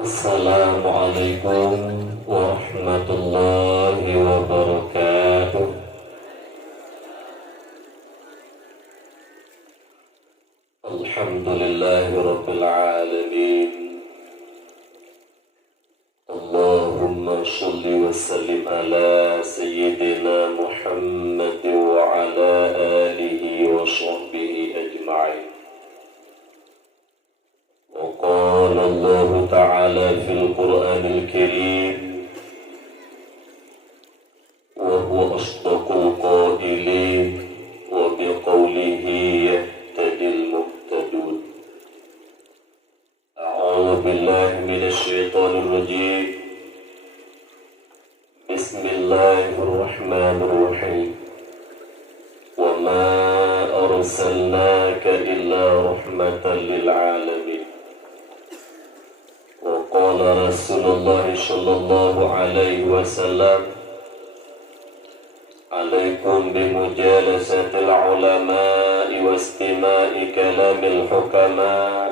Assalamualaikum warahmatullahi wabarakatuh. Alhamdulillahi rabbil alamin. Allahumma shalli wa sallim ala sayyidina Muhammad wa ala alihi wa sahbihi ajma'in. وقال الله تعالى في القرآن الكريم وهو أصدق القائلين وبقوله يهتدي المهتدون. أعوذ بالله من الشيطان الرجيم. بسم الله الرحمن الرحيم. وما أرسلناك إلا رحمة للعالمين. وقال رسول الله صلى الله عليه وسلم عليكم بمجالسة العلماء واستماع كلام الحكماء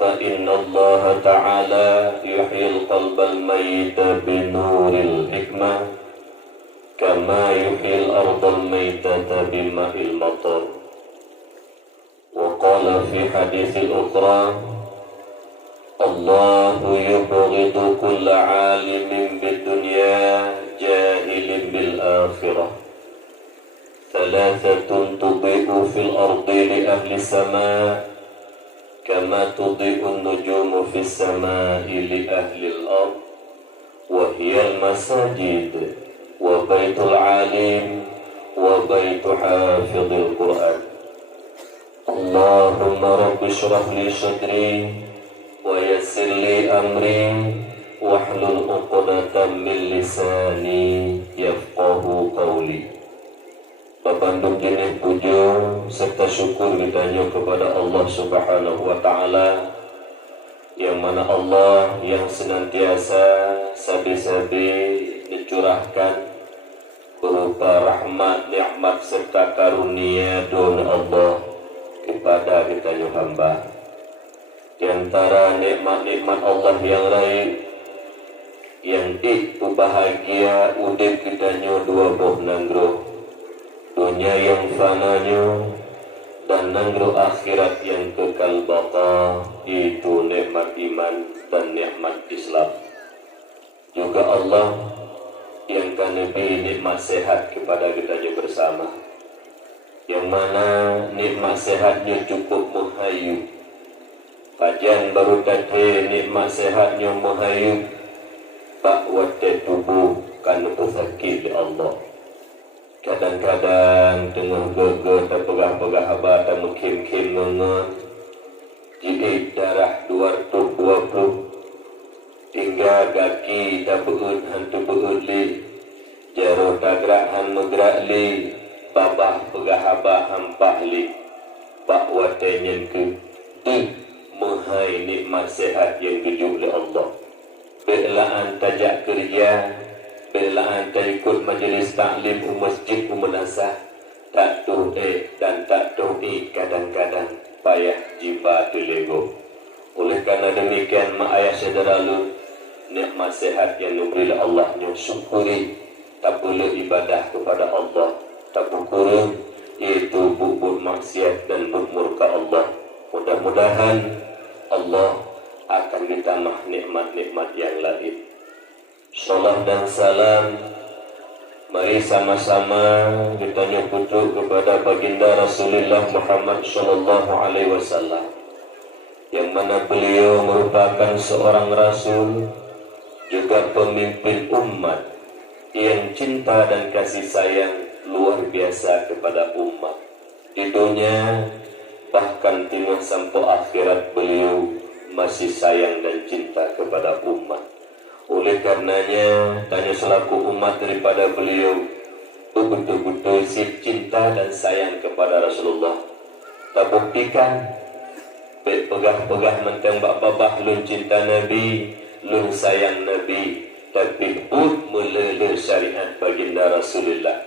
فإن الله تعالى يحيي القلب الميت بنور الحكمة كما يحيي الأرض الميتة بماء المطر. وقال في حديث الأخرى الله يبغض كل عالم بالدنيا جاهل بالآخرة. ثلاثة تضيء في الأرض لأهل السماء كما تضيء النجوم في السماء لأهل الأرض وهي المساجد وبيت العالم وبيت حافظ القرآن. اللهم رب اشرح لي صدري ويسر لي أمري واحلل عقدة من لساني يفقهوا قولي. Babandung jenis puja serta syukur ditanya kepada Allah Subhanahu wa Ta'ala, yang mana Allah yang senantiasa sabi-sabi dicurahkan berupa rahmat, nikmat serta karunia don Allah kepada kita hamba. Di antara nikmat-nikmat Allah yang lain yang itu bahagia udip kita dua buah nanggro, dunia yang fananya dan nanggro akhirat yang kekal baka, itu nikmat iman dan nikmat Islam. Juga Allah yang kan lebih nikmat sehat kepada kita bersama, yang mana nikmat sehatnya cukup menghayu. Kajian baru tadi nikmat sehatnya mahayub tak wate tubuh kan sakit Allah. Kadang-kadang tengah geger tak pegah-pegah abad tak mungkin-mungkin ngengen jihid darah 220 hingga kaki tak beud hantu beud li jaro tak gerak han megrak li babah pegah abah hampah li pak wate nyenku menghai nikmat sehat yang tuju oleh Allah. Belaan tajak kerja, belaan ikut majlis taklim masjid umanasah, tak tuh dan tak tuh kadang-kadang payah jiba tulego. Oleh karena demikian mak ayah saudara lu, nikmat sehat yang diberi Allah nya syukuri, tak boleh ibadah kepada Allah, tak kurang itu bubur maksiat dan murka Allah. Mudah-mudahan Allah akan ditambah nikmat-nikmat yang lain. Salam dan salam, mari sama-sama kita nyebut kepada baginda Rasulullah Muhammad sallallahu alaihi wasallam, yang mana beliau merupakan seorang rasul, juga pemimpin umat yang cinta dan kasih sayang luar biasa kepada umat. Di dunia bahkan timur sampai akhirat beliau masih sayang dan cinta kepada umat. Oleh karenanya tanya selaku umat daripada beliau betul-betul cinta dan sayang kepada Rasulullah. Tak buktikan pegah-pegah mentang babah lun cinta Nabi, lun sayang Nabi, tapi melele syariat baginda Rasulullah.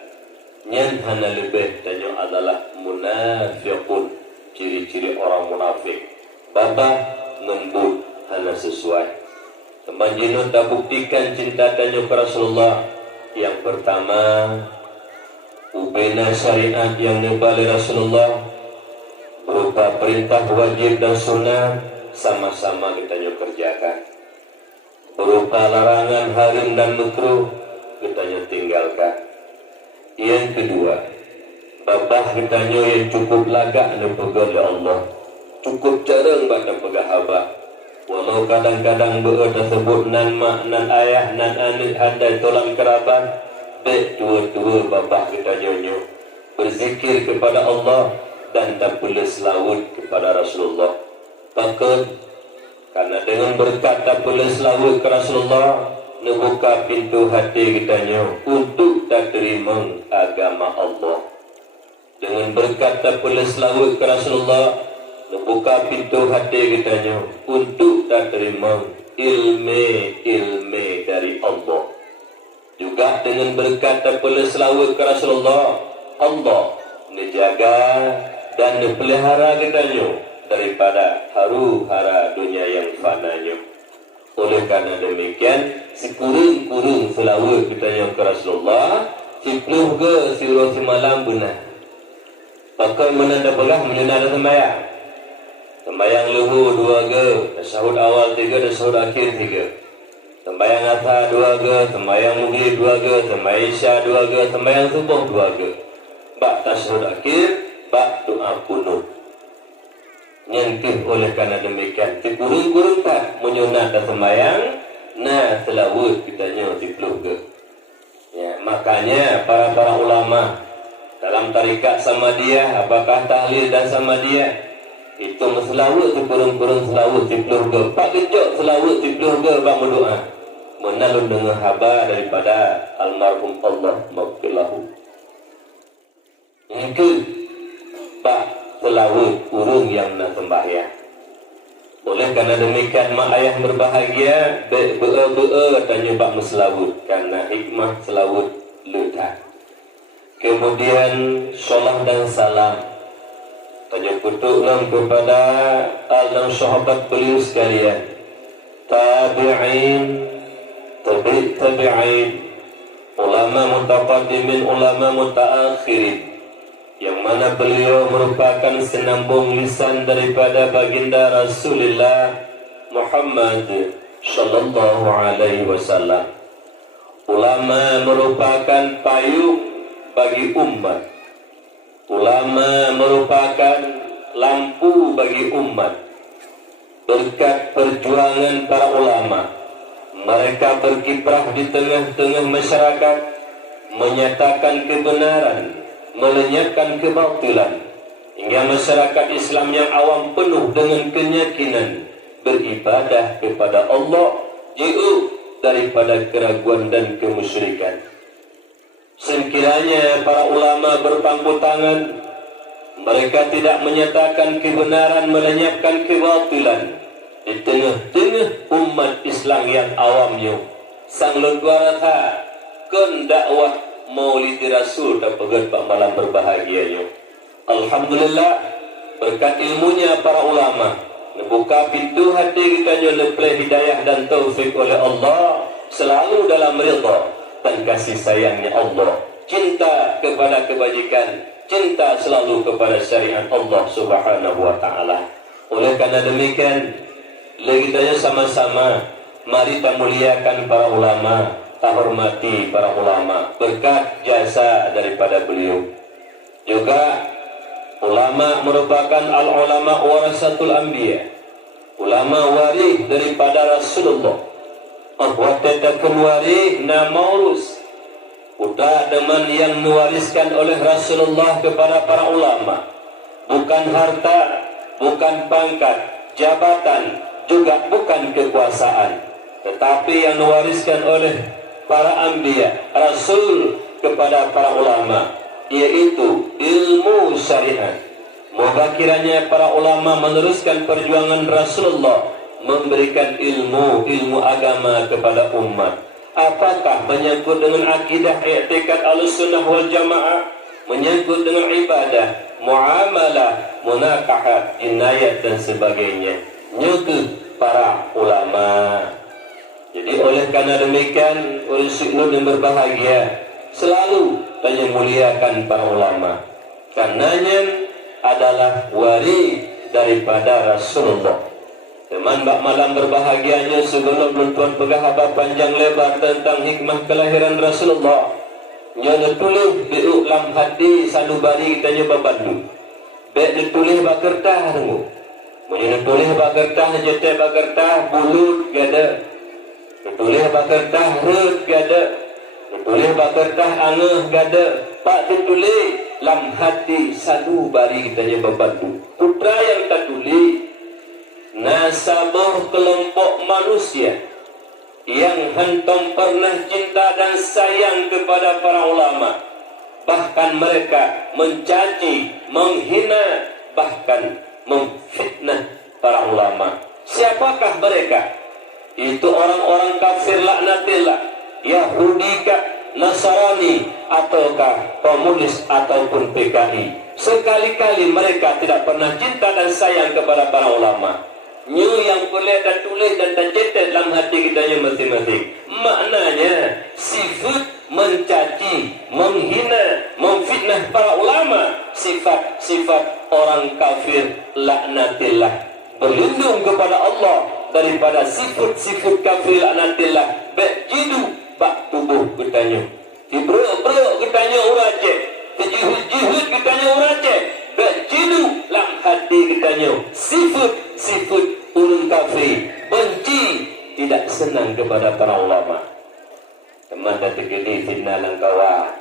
Yang hana lebih tanya adalah munafiqun, ciri-ciri orang munafik. Babah ngembut hana sesuai. Teman jinut dah buktikan cinta tanya ke Rasulullah. Yang pertama, ubena syariat yang nibali Rasulullah berupa perintah wajib dan sunnah sama-sama kita kerjakan. Berupa larangan haram dan makruh kita tinggalkan. Yang kedua, babah kita yang cukup lagak dan pegang oleh Allah, cukup jarang pada pegang abah. Walau kadang-kadang berada sebut nan mak, nan ayah, nan anak, handai tolan kerabat, baik dua-dua babah kita nyonya berzikir kepada Allah dan tak boleh selawat kepada Rasulullah. Takut karena dengan berkat tak boleh selawat ke Rasulullah, membuka pintu hati kita untuk tak terima agama Allah. Dengan berkat tak boleh selawat ke Rasulullah, membuka pintu hati kita untuk tak terima ilmu dari Allah. Juga dengan berkat tak boleh selawat ke Rasulullah, Allah menjaga dan pelihara kita daripada haru-hara dunia yang fananya. Oleh karena demikian, si kurung-kurung selawat kita ke Rasulullah, si peluh ke si roh si malam benar. Pakai menanda pelah menanda sembahyang. Sembahyang luhur 2 ge, tasyahud awal 3, tasyahud akhir 3. Sembahyang asar 2 ge, sembahyang maghrib 2 ge, sembahyang isya 2 ge, sembahyang subuh 2 ge. Bak tasyahud akhir, bak doa kunut. Nyangkih oleh karena demikian, si kurung-kurung tak menyunat dan sembahyang, nah selawat kitanya si peluh ge. Ya, makanya para ulama dalam tarikat sama dia, apakah tahlil dan sama dia, itu selawat si kurung-kurung selawat si peluh ge. Pak kejok selawat si peluh ge, pak berdoa menalun dengan haba daripada almarhum Allah maghfirlahu. Itu pak selawat kurung yang nak sembahyang. Oleh karena demikian mak ayah berbahagia tanya pak selawat karena hikmah selawat letak. Kemudian salat dan salam tanya kutuklah kepada al sahabat beliau sekalian, tabi'in, tabi'in, ulama mutaqaddimin, ulama mutaakhirin, yang mana beliau merupakan senambung lisan daripada baginda Rasulullah Muhammad sallallahu alaihi wasallam. Ulama merupakan payung bagi umat. Ulama merupakan lampu bagi umat. Berkat perjuangan para ulama, mereka berkiprah di tengah-tengah masyarakat, menyatakan kebenaran, melenyapkan kebatilan, hingga masyarakat Islam yang awam penuh dengan keyakinan beribadah kepada Allah jauh daripada keraguan dan kemusyrikan. Sekiranya para ulama berpangku tangan, mereka tidak menyatakan kebenaran, melenyapkan kebatilan di tengah-tengah umat Islam yang awamnya. Sang Lodwarata kun dakwah Maulid Rasul dan pegat pak malam berbahagianya. Alhamdulillah, berkat ilmunya para ulama, membuka pintu hati kita oleh hidayah dan taufik oleh Allah, selalu dalam ridha dan kasih sayangnya Allah, cinta kepada kebajikan, cinta selalu kepada syariat Allah subhanahu wa ta'ala. Oleh karena demikian, kita sama-sama mari kita muliakan para ulama, kita hormati para ulama berkat jasa daripada beliau. Juga ulama merupakan al-ulama warasatul anbiya, ulama waris daripada Rasulullah. Watatakun waris na maurus, udah teman yang mewariskan oleh Rasulullah kepada para ulama, bukan harta, bukan pangkat, jabatan, juga bukan kekuasaan, tetapi yang mewariskan oleh para anbiya, Rasul kepada para ulama, yaitu ilmu syariat. Moga kiranya para ulama meneruskan perjuangan Rasulullah, memberikan ilmu agama kepada umat. Apakah menyangkut dengan akidah i'tikad Ahlussunnah wal Jamaah, menyangkut dengan ibadah, muamalah, munakahat, jinayat dan sebagainya. Nyuku para ulama. Jadi oleh karena demikian, oleh Syekhnul yang berbahagia selalu tanya muliakan para ulama. Karenanya adalah wari daripada Rasulullah. Teman bak malam berbahagianya sebelum tuan pegah panjang lebar tentang hikmah kelahiran Rasulullah. Nya tulis di ulam hati sanubari kita nyoba bandu. Bek ditulis bak kertas tunggu. Nya tulis bak kertas jete bak kertas bulut gada. Ditulis bak kertas rut gada. Ditulis bak kertas angeh gada. Pak ditulis lam hati sanubari kita nyoba bandu. Putra yang tak tulis nasabah kelompok manusia yang hentam pernah cinta dan sayang kepada para ulama, bahkan mereka mencaci, menghina, bahkan memfitnah para ulama. Siapakah mereka? Itu orang-orang kafir laknatillah, Yahudi kah, Nasrani, ataukah komunis ataupun PKI. Sekali-kali mereka tidak pernah cinta dan sayang kepada para ulama. New yang boleh dan tulis dan tercetak dalam hati kita yang masing-masing. Maknanya sifat mencaci, menghina, memfitnah para ulama, sifat-sifat orang kafir laknatillah. Berlindung kepada Allah daripada sifat-sifat kafir laknatillah. Bak jidu, bak tubuh ketanya. Tibruk-bruk ketanya urace. Tejihud-jihud ketanya urace. Bak jidu lam hati ketanya. Sifat ulun kafir, benci, tidak senang kepada para ulama. Teman dan tegedi fitnah langkawa.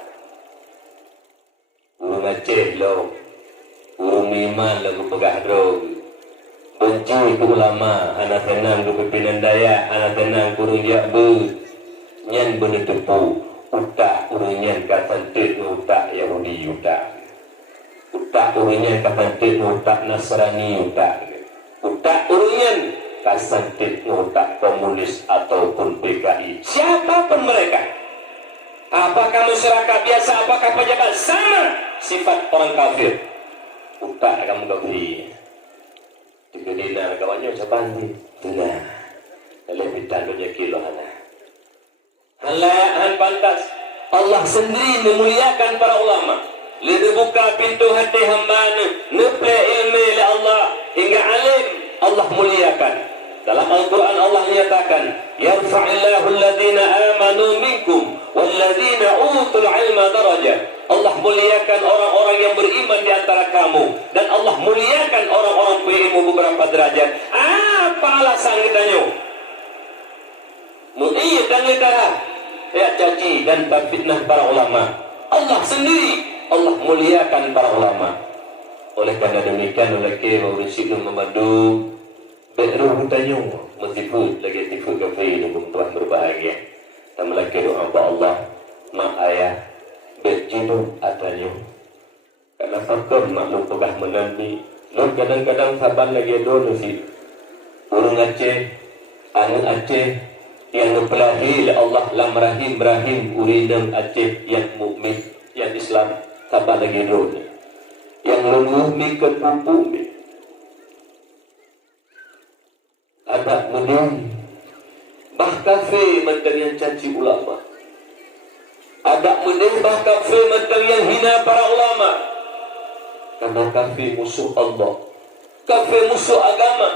Urung Aceh lo, urung iman lagu pegah drog. Benci ke ulama, anak tenang ke pimpinan daya, anak tenang kurung jakbe. Nyan bener tepu, utak urung nyan kata tit utak Yahudi utak. Utak urung nyan kata tit utak Nasrani utak. Utak urunyan kasantit ngutak komunis ataupun PKI. Siapapun mereka, apakah masyarakat biasa, apakah pejabat, sama sifat orang kafir. Utak kamu kafir. Tiga-dina kawannya ucapan ni benar. Lebih tandunya kilo hana. Halayan pantas. Allah sendiri memuliakan para ulama. Lihat buka pintu hati hamba nuple ilmu oleh Allah hingga alim Allah muliakan. Dalam Al-Quran Allah menyatakan, yarfa'illahu alladhina amanu minkum walladhina utul ilma darajat. Allah muliakan orang-orang yang beriman di antara kamu, dan Allah muliakan orang-orang berilmu beberapa derajat. Apa alasan kitanya? Mu'iyat dan negara ya caci dan fitnah para ulama. Allah sendiri Allah muliakan para ulama. Oleh karena demikian, oleh kerana bersikap membantu beruh tanya mestifu lagi tifu kafir dengan Tuhan berbahagia. Tambah lagi doa Allah mak ayah berjidu atanya. Karena fakir maklum pegah menanti. Lalu kadang-kadang sabar lagi dulu si urung Aceh, anak Aceh yang mempelajari Allah lam rahim urinam Aceh yang mukmin, yang Islam. Sabar lagi dulu yang luluh mikir pupuk ada kemudian bah kafe menteri yang caci ulama, ada kemudian bah kafe menteri yang hina para ulama. Karena kafe musuh Allah, kafe musuh agama.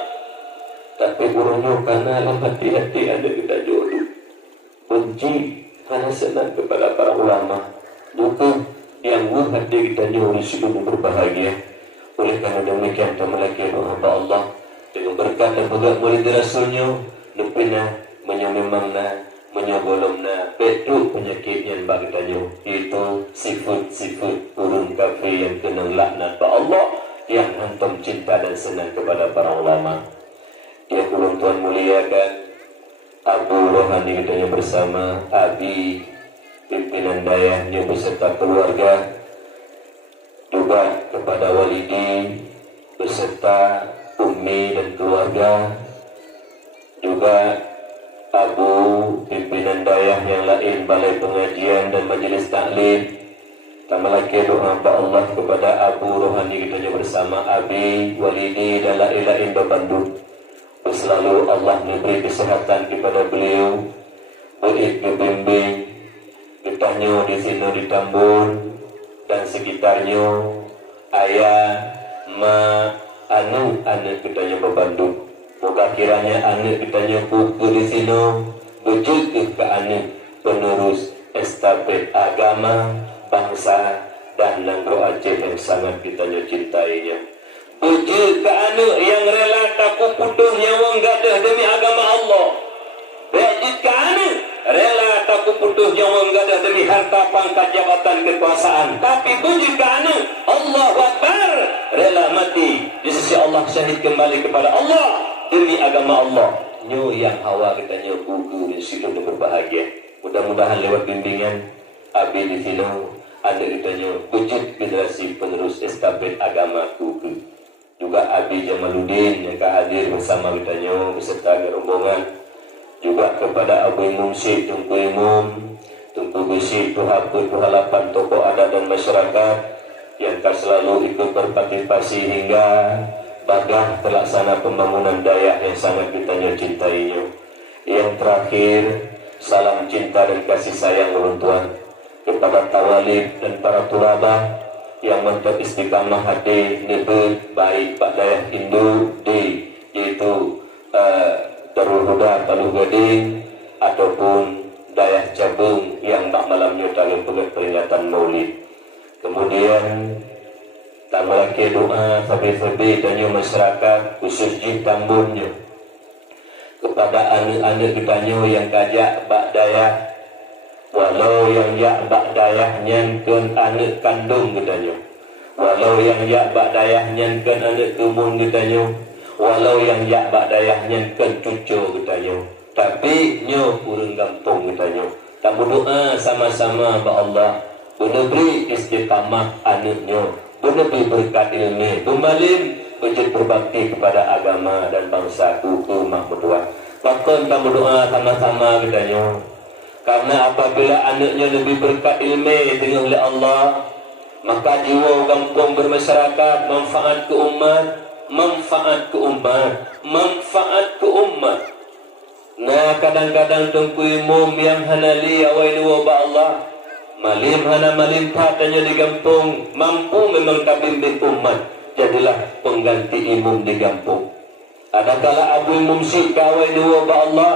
Tapi urungnya karena dalam hati-hati ada kita jodoh benci karena senang kepada para ulama, bukan yang hati kita jauh disuruh berbahagia. Oleh karena demikian kami lagi berdoa Allah dengan berkat dan pegang murid Rasulnya nepina menyememangna menyogolomna betul penyakit yang bagi kita itu sifat-sifat urun kafir yang kena laknat Allah yang hantam cinta dan senang kepada para ulama. Yang ulun Tuhan muliakan Abu Rohani kita bersama Abi pimpinan dayahnya beserta keluarga, juga kepada walidi beserta Umi dan keluarga, juga Abu pimpinan dayah yang lain, balai pengajian dan majelis taklim. Tambah lagi doa Allah kepada Abu Rohani kita bersama Abi, walidi dan lain-lain berbandung. Selalu Allah memberi kesehatan kepada beliau, baik kebimbing, kitanya di sini di Tambun dan sekitarnya, ayah, ma, anu kitanya berbandung. Moga kiranya anak kitanya kuku di sini, berjuga ke anak penerus estafet agama, bangsa dan Nangro Aceh yang sangat kitanya cintainya. Uji ke anak yang rela takut putus nyawa gadah demi agama Allah. Uji ke anak rela takut putus nyawa gadah demi harta pangkat jabatan kekuasaan. Tapi uji ke anak Allahu Akbar, rela mati di sisi Allah, syahid kembali kepada Allah demi agama Allah. Nyu yang hawa katanya gugur di situ berbahagia. Mudah-mudahan lewat bimbingan Abi di sini ada kitanya wujud generasi penerus estafet agama gugur. Juga Abi Jamaluddin yang hadir bersama kitanya beserta rombongan. Juga kepada Abu Imam Syekh Tunku Imam, Tunku Besi, Tuhapun, Tuhalapan, tokoh adat dan masyarakat yang selalu ikut berpartisipasi hingga bagah terlaksana pembangunan Dayak yang sangat kitanya cintainya. Yang terakhir, salam cinta dan kasih sayang ulun Tuhan kepada Tawalib dan para turabah yang mantap istiqamah hati nebut baik Pak Dayak Hindu di yaitu Darul Huda Palu Gading ataupun Dayak Cabung yang tak malamnya dalam peringatan Maulid. Kemudian tambah lagi doa sabi-sabi dan masyarakat khusus di Tambunnya kepada anak-anak kitanya yang kajak Bak Dayak, walau yang yak Bak Dayak nyankan anak kandung kitanya, walau yang yak Bak Dayak nyankan anak tumun kitanya, walau yang yak Bak Dayak nyankan cucu kitanya, tapi nyo kurang gampang kitanya. Tak berdoa sama-sama ba Allah, beri istiqamah anaknya, beri berkat ilmu, bemalim wujud berbakti kepada agama dan bangsa kuku makmudwah. Bahkan tak berdoa sama-sama kitanya. Karena apabila anaknya lebih berkat ilmu dengan oleh Allah, maka jiwa kampung bermasyarakat, manfaat ke umat, manfaat ke umat, manfaat ke umat. Nah kadang-kadang Tunku Imam yang hanali awai dua ba Allah, malim hana malim patanya di kampung, mampu memang kabimbing umat, jadilah pengganti imam di kampung. Adakala Abu Imam Syekh kawai dua ba Allah,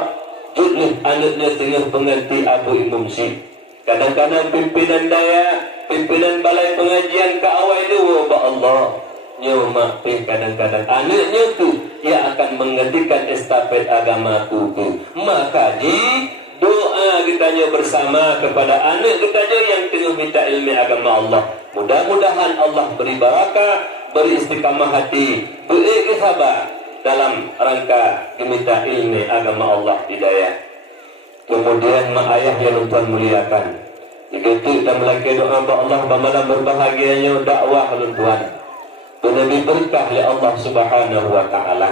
judlah anaknya tengah pengganti Abu Imam Syekh. Kadang-kadang pimpinan daya, pimpinan balai pengajian kawai dua ba Allah, nyomak kadang-kadang anaknya tu yang akan menggantikan estafet agama kuku. Maka doa kitanya bersama kepada anak kitanya yang tengah minta ilmu agama Allah. Mudah-mudahan Allah beri barakah, beri istiqamah hati, beri sabar dalam rangka meminta ilmu agama Allah hidayah. Kemudian mak ayah yang Tuhan muliakan, begitu kita melaki doa ba Allah bamalam berbahagianya dakwah Tuhan, lebih berkah oleh Allah Subhanahu wa taala.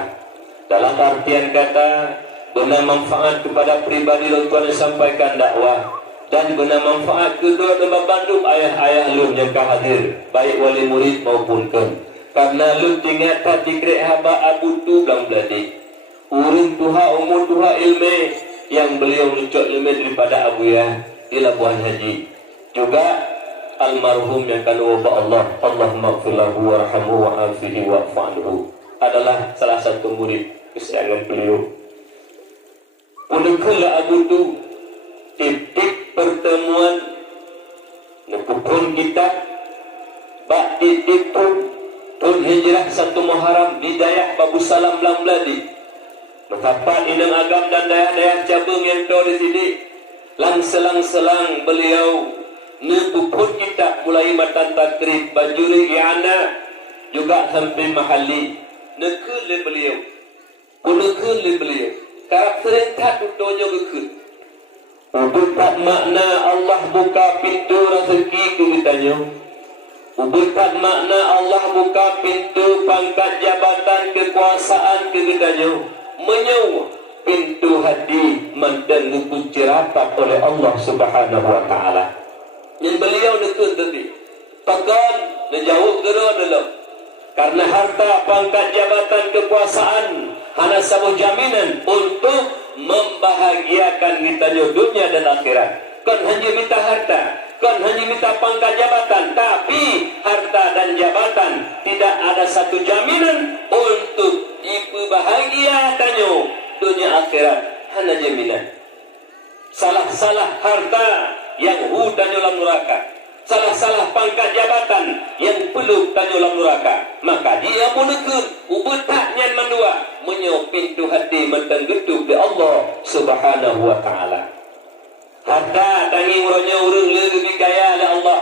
Dalam artian kata benar manfaat kepada pribadi Tuhan sampaikan dakwah, dan benar manfaat kedua dan membantu ayah-ayah lun yang hadir, baik wali murid maupun karena lun tinggal tadi krek haba abu tu gang beladi urun tuha umur tuha ilmu yang beliau mencok ilmu daripada Abu ya di Labuan Haji. Juga almarhum yang kanu wa Allah, Allahumma ighfir lahu warhamhu wa'afihi wa'fu anhu, adalah salah satu murid kesayangan beliau. Unuklah Abu tu titik pertemuan nekupun kita bak titik pun hijrah satu Muharram di Dayak Babu Salam Lambladi. Betapa inang agam dan dayak-dayak cabang yang tahu di sini. Lang-selang-selang beliau nekupun kita mulai matan takrib banjuri i'ana juga sampai mahali nekul le beliau. Nekul le beliau. Karakter tak tutonya gekut. Ubud makna Allah buka pintu rezeki ke kitanya. Ubud makna Allah buka pintu pangkat jabatan kekuasaan ke kitanya. Menyewa pintu hati mantan dikunci rapat oleh Allah Subhanahu wa taala. Yang beliau nekun tadi. Takkan dijawab gerak dalam. Karena harta pangkat jabatan kekuasaan hana sabuh jaminan untuk membahagiakan kita dunia dan akhirat. Kan hanya minta harta, kan hanya minta pangkat jabatan, tapi harta dan jabatan tidak ada satu jaminan untuk ibu bahagia tanyo dunia akhirat. Hana jaminan. Salah-salah harta yang tanyo dalam neraka, salah-salah pangkat jabatan yang perlu tanyo dalam neraka, maka dia munekun ubetaknya mandua menyo pintu hati mentenggetuk di Allah Subhanahu wa taala. Harta tangi uronyo urang lebih kaya oleh Allah.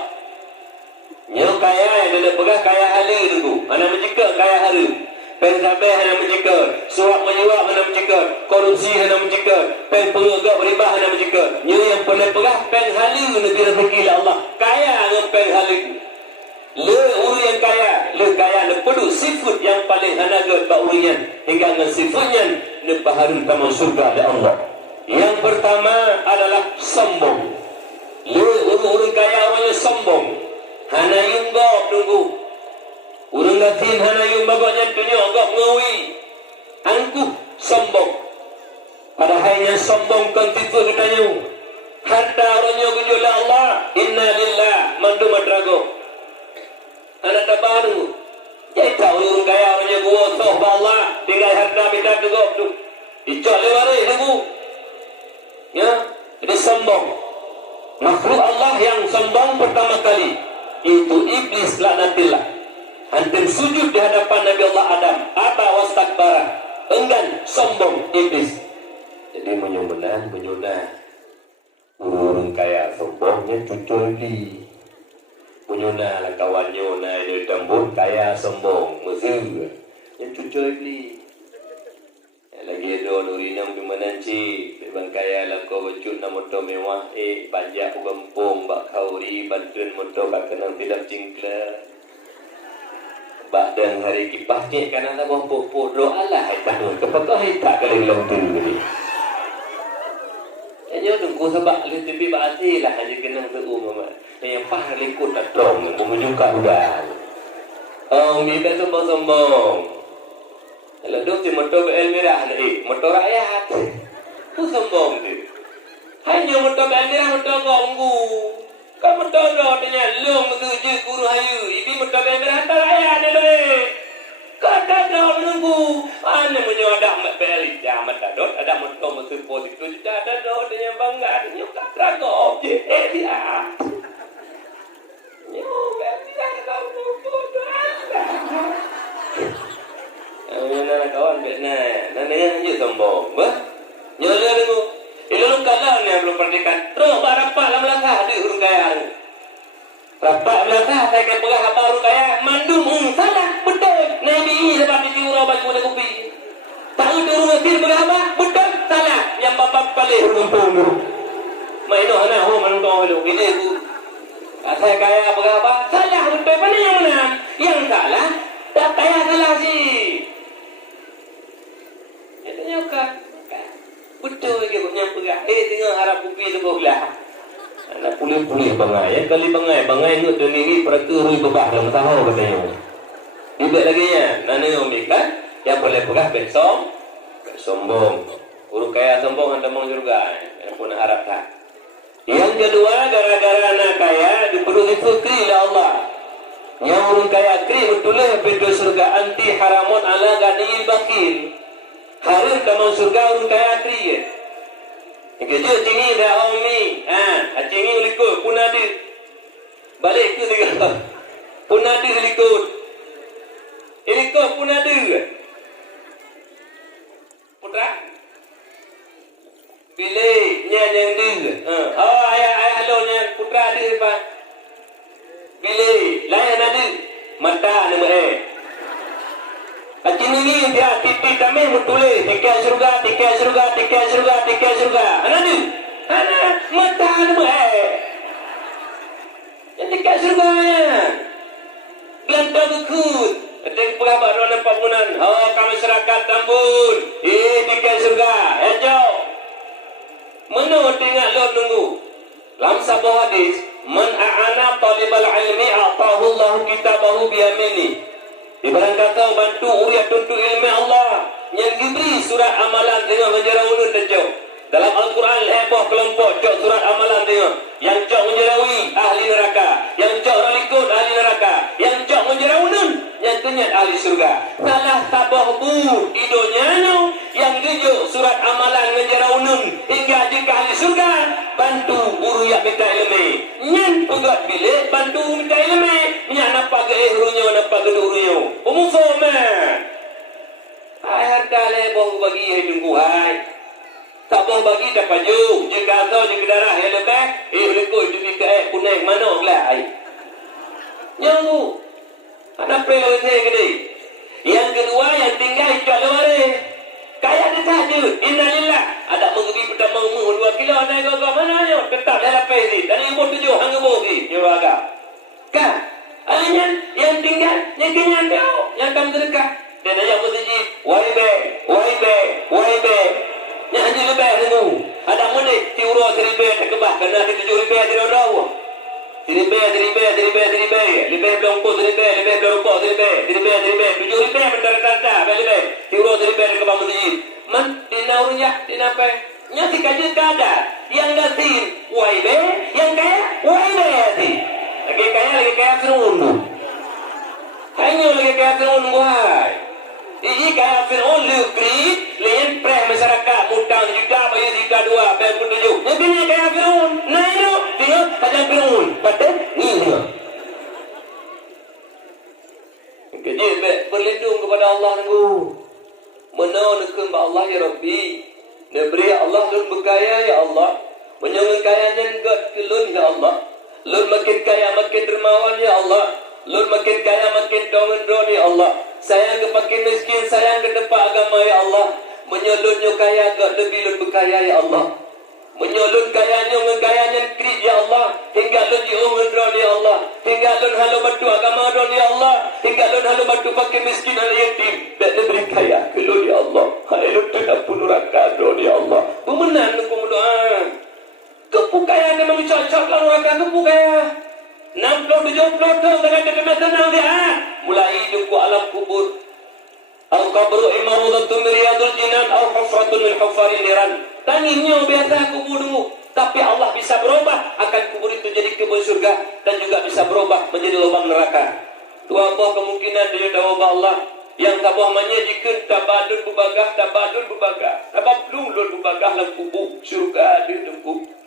Nyo kaya dia pegah kaya hala dulu. Ana menjeka kaya hala. Pensabai hana menjeka, suap menyuap hana menjeka, korupsi hana menjeka, pen pengagak beribah hana menjeka. Nyo yang boleh pegah pen hala lebih rezeki oleh Allah. Kaya dengan pen hala. Le uru yang kaya, le kaya le pedu sifat yang paling hanaga ba urian hingga dengan sifatnya ne baharu taman surga oleh Allah. Yang pertama adalah sombong. Le uru kaya orangnya sombong. Hana yung gop nunggu. Urang latin hana yung baganya tunyo gop ngawi. Angkuh sombong. Padahalnya sombong kan tipu katanya. Harta orangnya gujula Allah. Inna lillah mandu madrago. Anak baru. Jadi tahu urang kaya orangnya gua toh ba Allah. Tinggal harta minta ke gop tu. Icok lewat ibu. Ya, ini sombong. Makhluk Allah yang sombong pertama kali itu iblis laknatillah. Hampir sujud di hadapan Nabi Allah Adam. Aba wastakbara. Enggan sombong iblis. Jadi menyunah. Urung kaya sombongnya cucul di. Menyunah lah kawannya na di tambun kaya sombong. Mesir. Yang cucul di. Lagi ada nurinyam gimana cik bang kaya lah kau wujud na motor mewah banjak kampung bak kauri bantuan motor bak kenang tidak cingkla bak dan hari kipah cik kanan tak bopo doa lah hai tahun kepakah hai tak kali bilang tu ni hanya tunggu sebab li tibi bak hati lah hanya kenang seumur yang pah likut tak dong memujuka udang ni tak sombong kalau duk si motor BL merah ni, motor rakyat. Ku sombong tu. Hanya motor BL merah motor kau unggu. Kau motor dah tanya long menuju guru hayu. Ini motor BL merah tak rakyat ni leh. Kau dah menunggu. Mana menyodak mak BL jamat dah dot ada motor mesin positif tu dah dot dengan bangga ni kat rago je dia. Yo BL merah kau motor dah. Nana kawan nana hanya sombong, bah? Nyolah dulu. Ilmu kalah ni belum perdikan. Terus berapa lama lama di urung kaya. Berapa lama saya kan pegah apa urung kaya? Mandum salah betul. Nabi lepas di urang baju nak kopi. Tahu di urung kecil pegah apa? Betul salah. Yang bapak paling urung tu. Main hana ho mandum tu. Ini aku. Saya kaya pegah apa? Salah betul. Mana yang mana? Yang salah tak kaya salah sih. Kan betul ke punya pegah tengok harap kopi tu belah anak pulih-pulih bangai kali bangai ni tu ni peratu bebah dalam tahu katanya tidak lagi nya nana umi kan yang boleh pegah sombong urung kaya sombong anda mau surga yang pun harap tak yang kedua gara-gara anak kaya diperlu difukri oleh Allah yang urung kaya kri betulnya pintu surga anti haramun ala ganiyil bakil harum kamang surga urung kaya tri ye. Kejo cingi dah umi. Cingi likut pun ada. Balik ke juga. Pun ada likut. Likut pun ada. Putra. Pilih yang dia. Ayah lo nya putra ada apa? Pilih lain ada. Mata nama Acini ni dia titik kami bertulis tiket surga. Ana ni? Ana mata nama yang tiket surga ya. Gelantau bukut. Ketika pengabar dalam bangunan. Kami masyarakat Tambun. Tiket surga. Jauh. Mana tengok lo nunggu. Dalam sebuah hadis. Man a'ana talibal ilmi a'tahu Allah kitabahu biyamini. Ibarat kata bantu uriat untuk ilmu Allah yang diberi surat amalan tengok menjerawun terjauh. Dalam Al-Quran heboh kelompok cok surat amalan tengok. Yang cok menjerawi ahli neraka, yang cok ralikut ahli neraka, yang cok menjerawun yang kenyat ahli surga. Salah tabah bu idonya yang tujuh surat amalan menjerawun hingga jika ahli surga bantu guru yang minta ilmu. Nyan pegat bilik bantu minta ilmu. Nyan nampak ke ihrunya nampak ke durunya. Umufoma. Hai harga lebih bagi hidung hai. Tak mau bagi dapat jauh. Jika kau di darah yang lebih, lekut di bika kuning mana lah ai. Nyamuk. Anak perlu saya gede. Yang kedua yang tinggal jual luar. Kaya dia tahajud. Innalillah. Ada mengubi pertama umur 2 kilo naik ke mana yo? Tetap dalam pesi. Dan ibu 7 hang bogi. Yo agak. Kan? Alanya yang tinggal yang kenyan dia yang kamu terdekat. Dan ayah masjid. Wai be. Yang hanya lebih dulu. Ada mana tiuro seribe terkebah kerana ada 7 ribu tidak tahu. Seribe. Lebih belongko seribe, lebih belongko seribe, 7 ribu bertanda-tanda, lebih. Tiuro seribe terkebah masjid. Man dinaunya dinapai. Yang dikaji kada, yang gasin waibe, yang kaya waibe hati. Lagi kaya serun. Hanya lagi kaya serun wai. Ini kaya Fir'aun lebih lihat preh masyarakat mutang juga bayar 32 bayar 7. Yang ini kaya Fir'aun. Nah itu dia kaya Fir'aun. Pada ini. Jadi berlindung kepada Allah nunggu. Menaunkan kepada Allah ya Rabbi. Neberi Allah lun berkaya ya Allah. Menyongan kayanya enggak kelun ya Allah. Lun makin kaya makin dermawan ya Allah. Lun makin kaya makin dongen ya Allah. Sayang kepakai miskin, sayang ke tempat agama ya Allah. Menyolonnya kaya agak lebih lebih kaya ya Allah. Menyolon kayanya ngekayanya krik ya Allah. Hingga lun diumun ron ya Allah. Hingga lun halu batu agama ron ya Allah. Hingga lun halu batu pakai miskin dan yatim. Dan lebih kaya ke lun ya Allah. Hai lun tidak pun neraka ron ya Allah. Pemenang aku berdoa. Kepukaya memang cocok lah neraka kepukaya. 60-70 tahun dengan ketemu tenang dia. Mulai hidup alam kubur. Al-qabru imarudatun riyadul jinan au hufratun min hufarin niran. Taninya biasa kubur dulu. Tapi Allah bisa berubah. Akan kubur itu jadi kebun surga. Dan juga bisa berubah menjadi lubang neraka. Dua buah kemungkinan dia tahu Allah. Yang tabah menyajikan tabadun berbagah. Tabah belum berbagah dalam kubur. Surga di tempuh.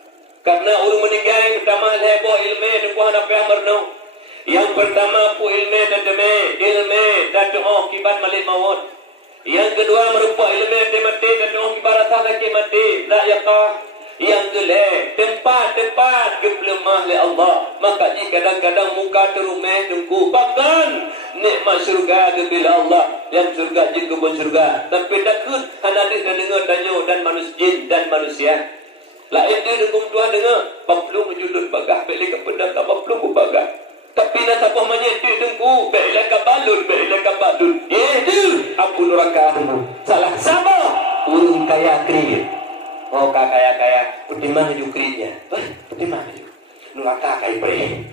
Karena orang meninggal pertama heboh ilmu dan kuah apa yang berno. Yang pertama pu ilmu dan doa kibat malik maut. Yang kedua merupakan ilmu dan mati dan doa kibat rasa lagi mati. La yaqah. Yang kedua tempat kebelemah oleh Allah. Maka jika kadang-kadang muka terumeh dengku. Bahkan nikmat surga bila Allah. Yang surga jika pun surga. Tapi takut hadis dan dengar tanyo dan manusia. Lain dia dengan Tuhan dengar. Paplu menjulur bagah. Balik ke pedang tak paplu bagah. Tapi nak apa menyetik dengku. Balik ke balun. Itu. Ampun neraka dengku. Salah sama. Urung kaya kredit. Oh kaya. Putih mana ju kreditnya. Putih mana ju. Neraka kaya beri.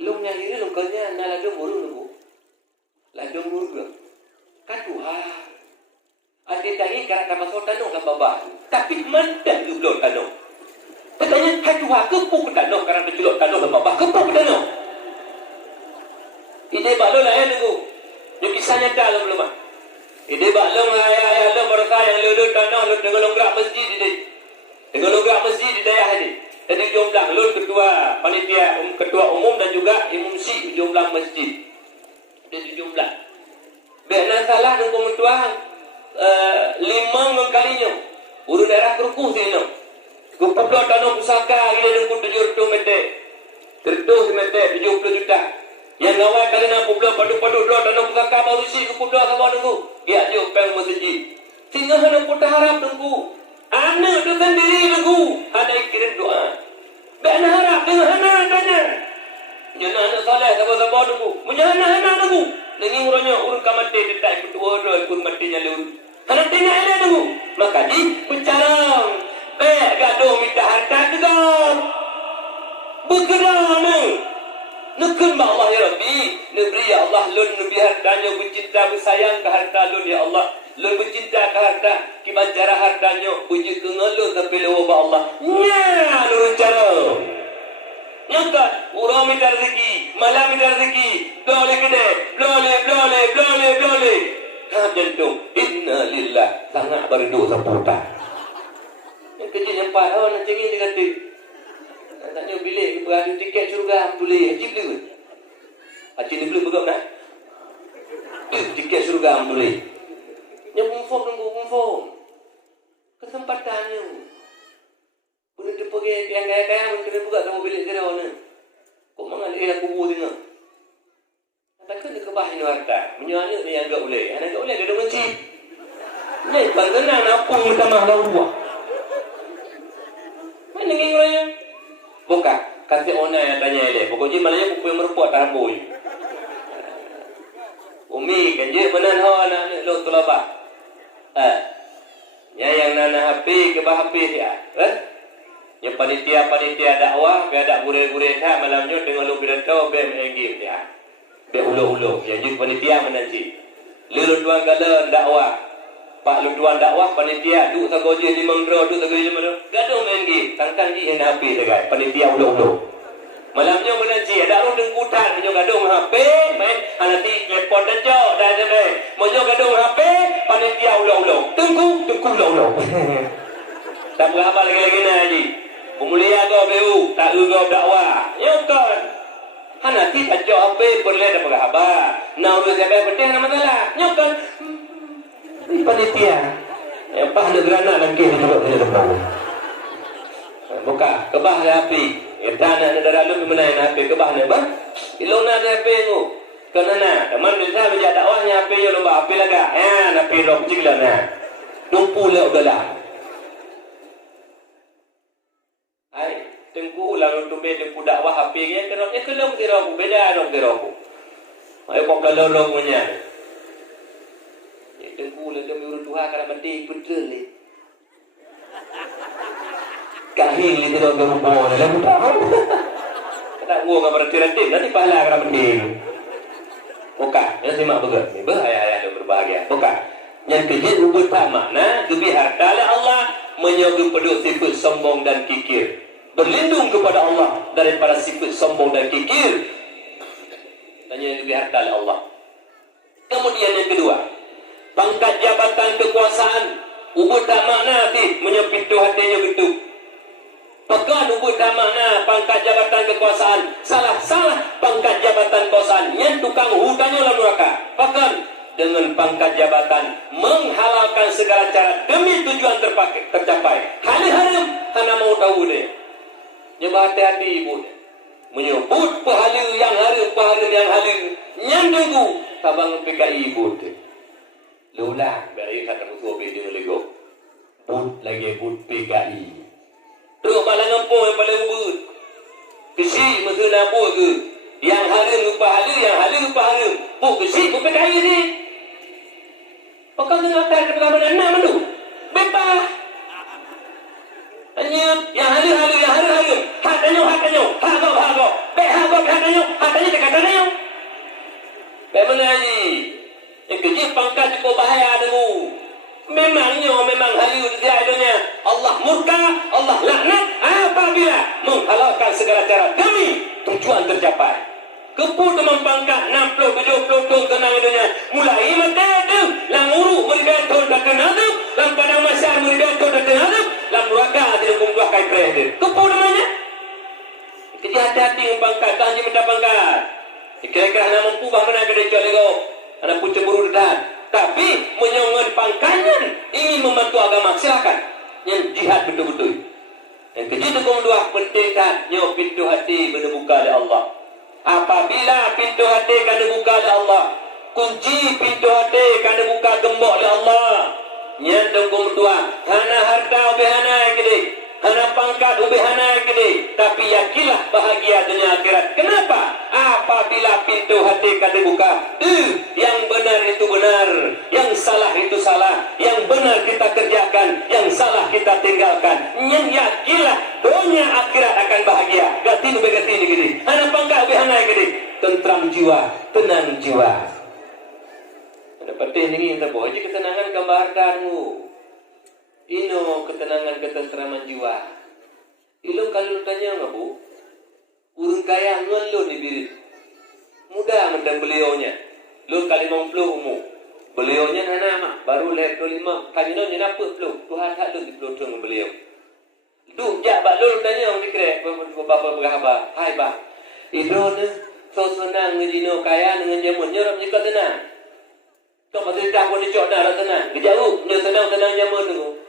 Lung nyahiri lungkanya. Naladung urung dengku. Ladung urung. Kaduha. Adik tadi kerana masuk tanah ke bawah. Tapi mana julok tanah? Katanya kadua kepuk tanah kerana julok tanah ke bawah. Kepuk tanah. Ide balon ayah nunggu. Dia kisahnya dalam lemah. Ide balon ayah lo mereka yang lulus tanah lo dengan longgak masjid ini. Dengan longgak masjid di daerah ini. Jadi jumlah lo ketua panitia ketua umum dan juga imam si jumlah masjid. Jadi jumlah. Biarlah salah dan pementuan. 5 kalinya urut daerah kerukuh sini kupukul tanah pusaka ini dengan 7 meter terus meter 70 juta yang awal kali nak pukul padu-padu dua tanah pusaka baru si kupukul sama nunggu dia jauh peng masjid sehingga hendak putar harap nunggu anak tu sendiri nunggu anak kirim doa benar harap dengan anak tanya jangan anak saleh sabar-sabar nunggu punya anak nunggu dengan urutnya urut kamati detak kedua ikut matinya lewat. Karena tinggal ada dulu. Maka bicara. Gaduh minta harta juga. Bergerak ni. Nak Sukun ba Allah ya Rabbi. Neberi ya Allah lun lebih hartanya bercinta bersayang ke harta lun ya Allah. Lun bercinta ke harta kibancara hartanya puji ke ngelun tapi lewa ba Allah. Nya lun cara. Nyangkat urang minta rezeki, malam minta rezeki. Boleh kede, boleh. Kan jantung. Inna lillah sangat berdoa seputar. Yang kecil yang parah nak cengin dia kata. Tanya bilik beradu tiket syurga boleh haji boleh. Haji ni boleh bergab dah. Tiket syurga boleh. Yang confirm. Kesempatannya. Benda tu pergi yang kaya-kaya pun kena buka sama bilik kira mana. Kok mengalir aku bubuh tengok. Takkan dia kebah ini harta. Menyuanya ni yang agak boleh. Yang agak boleh dia dah benci. Ni paling senang napung minta mahal buah. Mana nginguranya? Bukan, kasih ona yang tanya dia. Pokoknya malahnya kupu yang merupakan tahambui. Umi kan je benar ho anak ni lo tulabah. Yang nana HP ke bah HP dia. Yang panitia dakwah biar dak gure-gure dah malamnya dengan lu pidato be menggim dia. Be ulo-ulo yang jadi panitia menanti. Lu tuan galon dakwah. Pak lu tuan dakwah panitia duk sagoje 5 dro duk sagoje 5 dro. Gaduh menggim tangkang di HP dekat panitia ulo-ulo. Malamnya menanti ada lu dengkutan menyo gaduh HP main nanti lepon dejo dah je. Menyo gaduh HP panitia ulo-ulo. Tunggu ulo-ulo. Tak berapa lagi naji. Pemulia kau BU, tak kau dakwah. Nyokon. Hanati tak jauh apa boleh dapat khabar. Nak urus apa penting nama masalah. Nyokon. Panitia. Yang pah negara lagi juga tidak tahu. Buka kebah api. Tanah negara lu menaik api kebah ni bah. Ilona api tu. Kenana teman bisa bijak dakwahnya api yo lomba api laga. Api rok ciglana. Tumpu le udalah. Tengku ulang untuk beda budak wah HP nya kerana kelong kira beda dong kira aku. Ayo kok kelong punya. Ya tengku le demi urut Tuhan kerana mandi betul ni. Kahil ni tidak berubah dalam budak. Tak ngau ngapa berarti nanti pahala kerana mandi. Bukan, yang simak betul. Ni bahaya ada berbahagia. Bukan. Yang kejadian utama nah lebih harta Allah menyogi pedut sifat sombong dan kikir. Berlindung kepada Allah daripada sifat sombong dan kikir. Tanya yang lebih harta oleh Allah. Kemudian yang kedua, pangkat jabatan kekuasaan ubud tak makna ti menyepintu hatinya gitu. Pekan ubud tak makna pangkat jabatan kekuasaan. Salah pangkat jabatan kekuasaan yang tukang hutanya dalam neraka. Pekan dengan pangkat jabatan menghalalkan segala cara demi tujuan tercapai. Hari-hari hana mau tahu dia. Dia berhati-hati ibu menyebut pahala yang harum yang tunggu tabang PKI ibu lulah beri kata musuh video lego but lagi but PKI tu malah ngampung yang paling but kesi musuh nabu ke yang harum pahala bu kesi bu PKI ni pakau tengah tak kepada mana tu bebas hanya yang halu hatanya hago hatanya dekat bagaimana ni yang kerja pangkat cukup bahaya dengu memang halu dia adanya Allah murka Allah laknat apabila menghalalkan segala cara demi tujuan tercapai keput dengan pangkat 60 70 kenang adanya mulai mata tu lang uruk meridatul dan kenadu lang padang masyar meridatul dan kenadu lang neraka tidak membuah kain kredit keput namanya jadi hati-hati dengan pangkat tak hanya minta pangkat kira-kira nak mampu bahawa nak kedai lego anak pun cemburu dedan tapi menyongan pangkatnya ingin membantu agama silakan yang jihad betul-betul yang kejadian kedua penting kan nyo pintu hati berbuka oleh Allah. Apabila pintu hati kan dibuka oleh Allah, kunci pintu hati kan dibuka gembok oleh Allah. Yang tenggung dua, hana harta ubi hana gede, hana pangkat ubi hana gede, tapi yakinlah bahagia dunia akhirat. Kenapa? Apabila pintu hati kan dibuka, yang benar itu benar, yang salah itu salah, yang benar kita kerjakan, yang salah kita tinggalkan. Yang yakinlah dunia akhirat akan bahagia. Gati ubi gede, hana pangkat ubi hana gede. jiwa, tenang jiwa. Ada penting ini kita bawa aja ketenangan gambar darmu. Ino ketenangan ketentraman jiwa. Ilmu kalau tanya nggak bu, urun kaya ngelun di birit. Mudah mendang beliaunya. Lun kali 50 umur. Beliaunya nana mak baru leh 25. Kanjino nya apa pelu? Tuhan tak lu di pelotong beliau. Tu jak bak lun tanya orang dikrek bapa berhaba. Hai bang. Idro ne so senang ngejino kaya dengan jamun nyorap jika tenang. Tok pasal dah pun dicok dah tenang. Gejauh nya tenang jamun tu.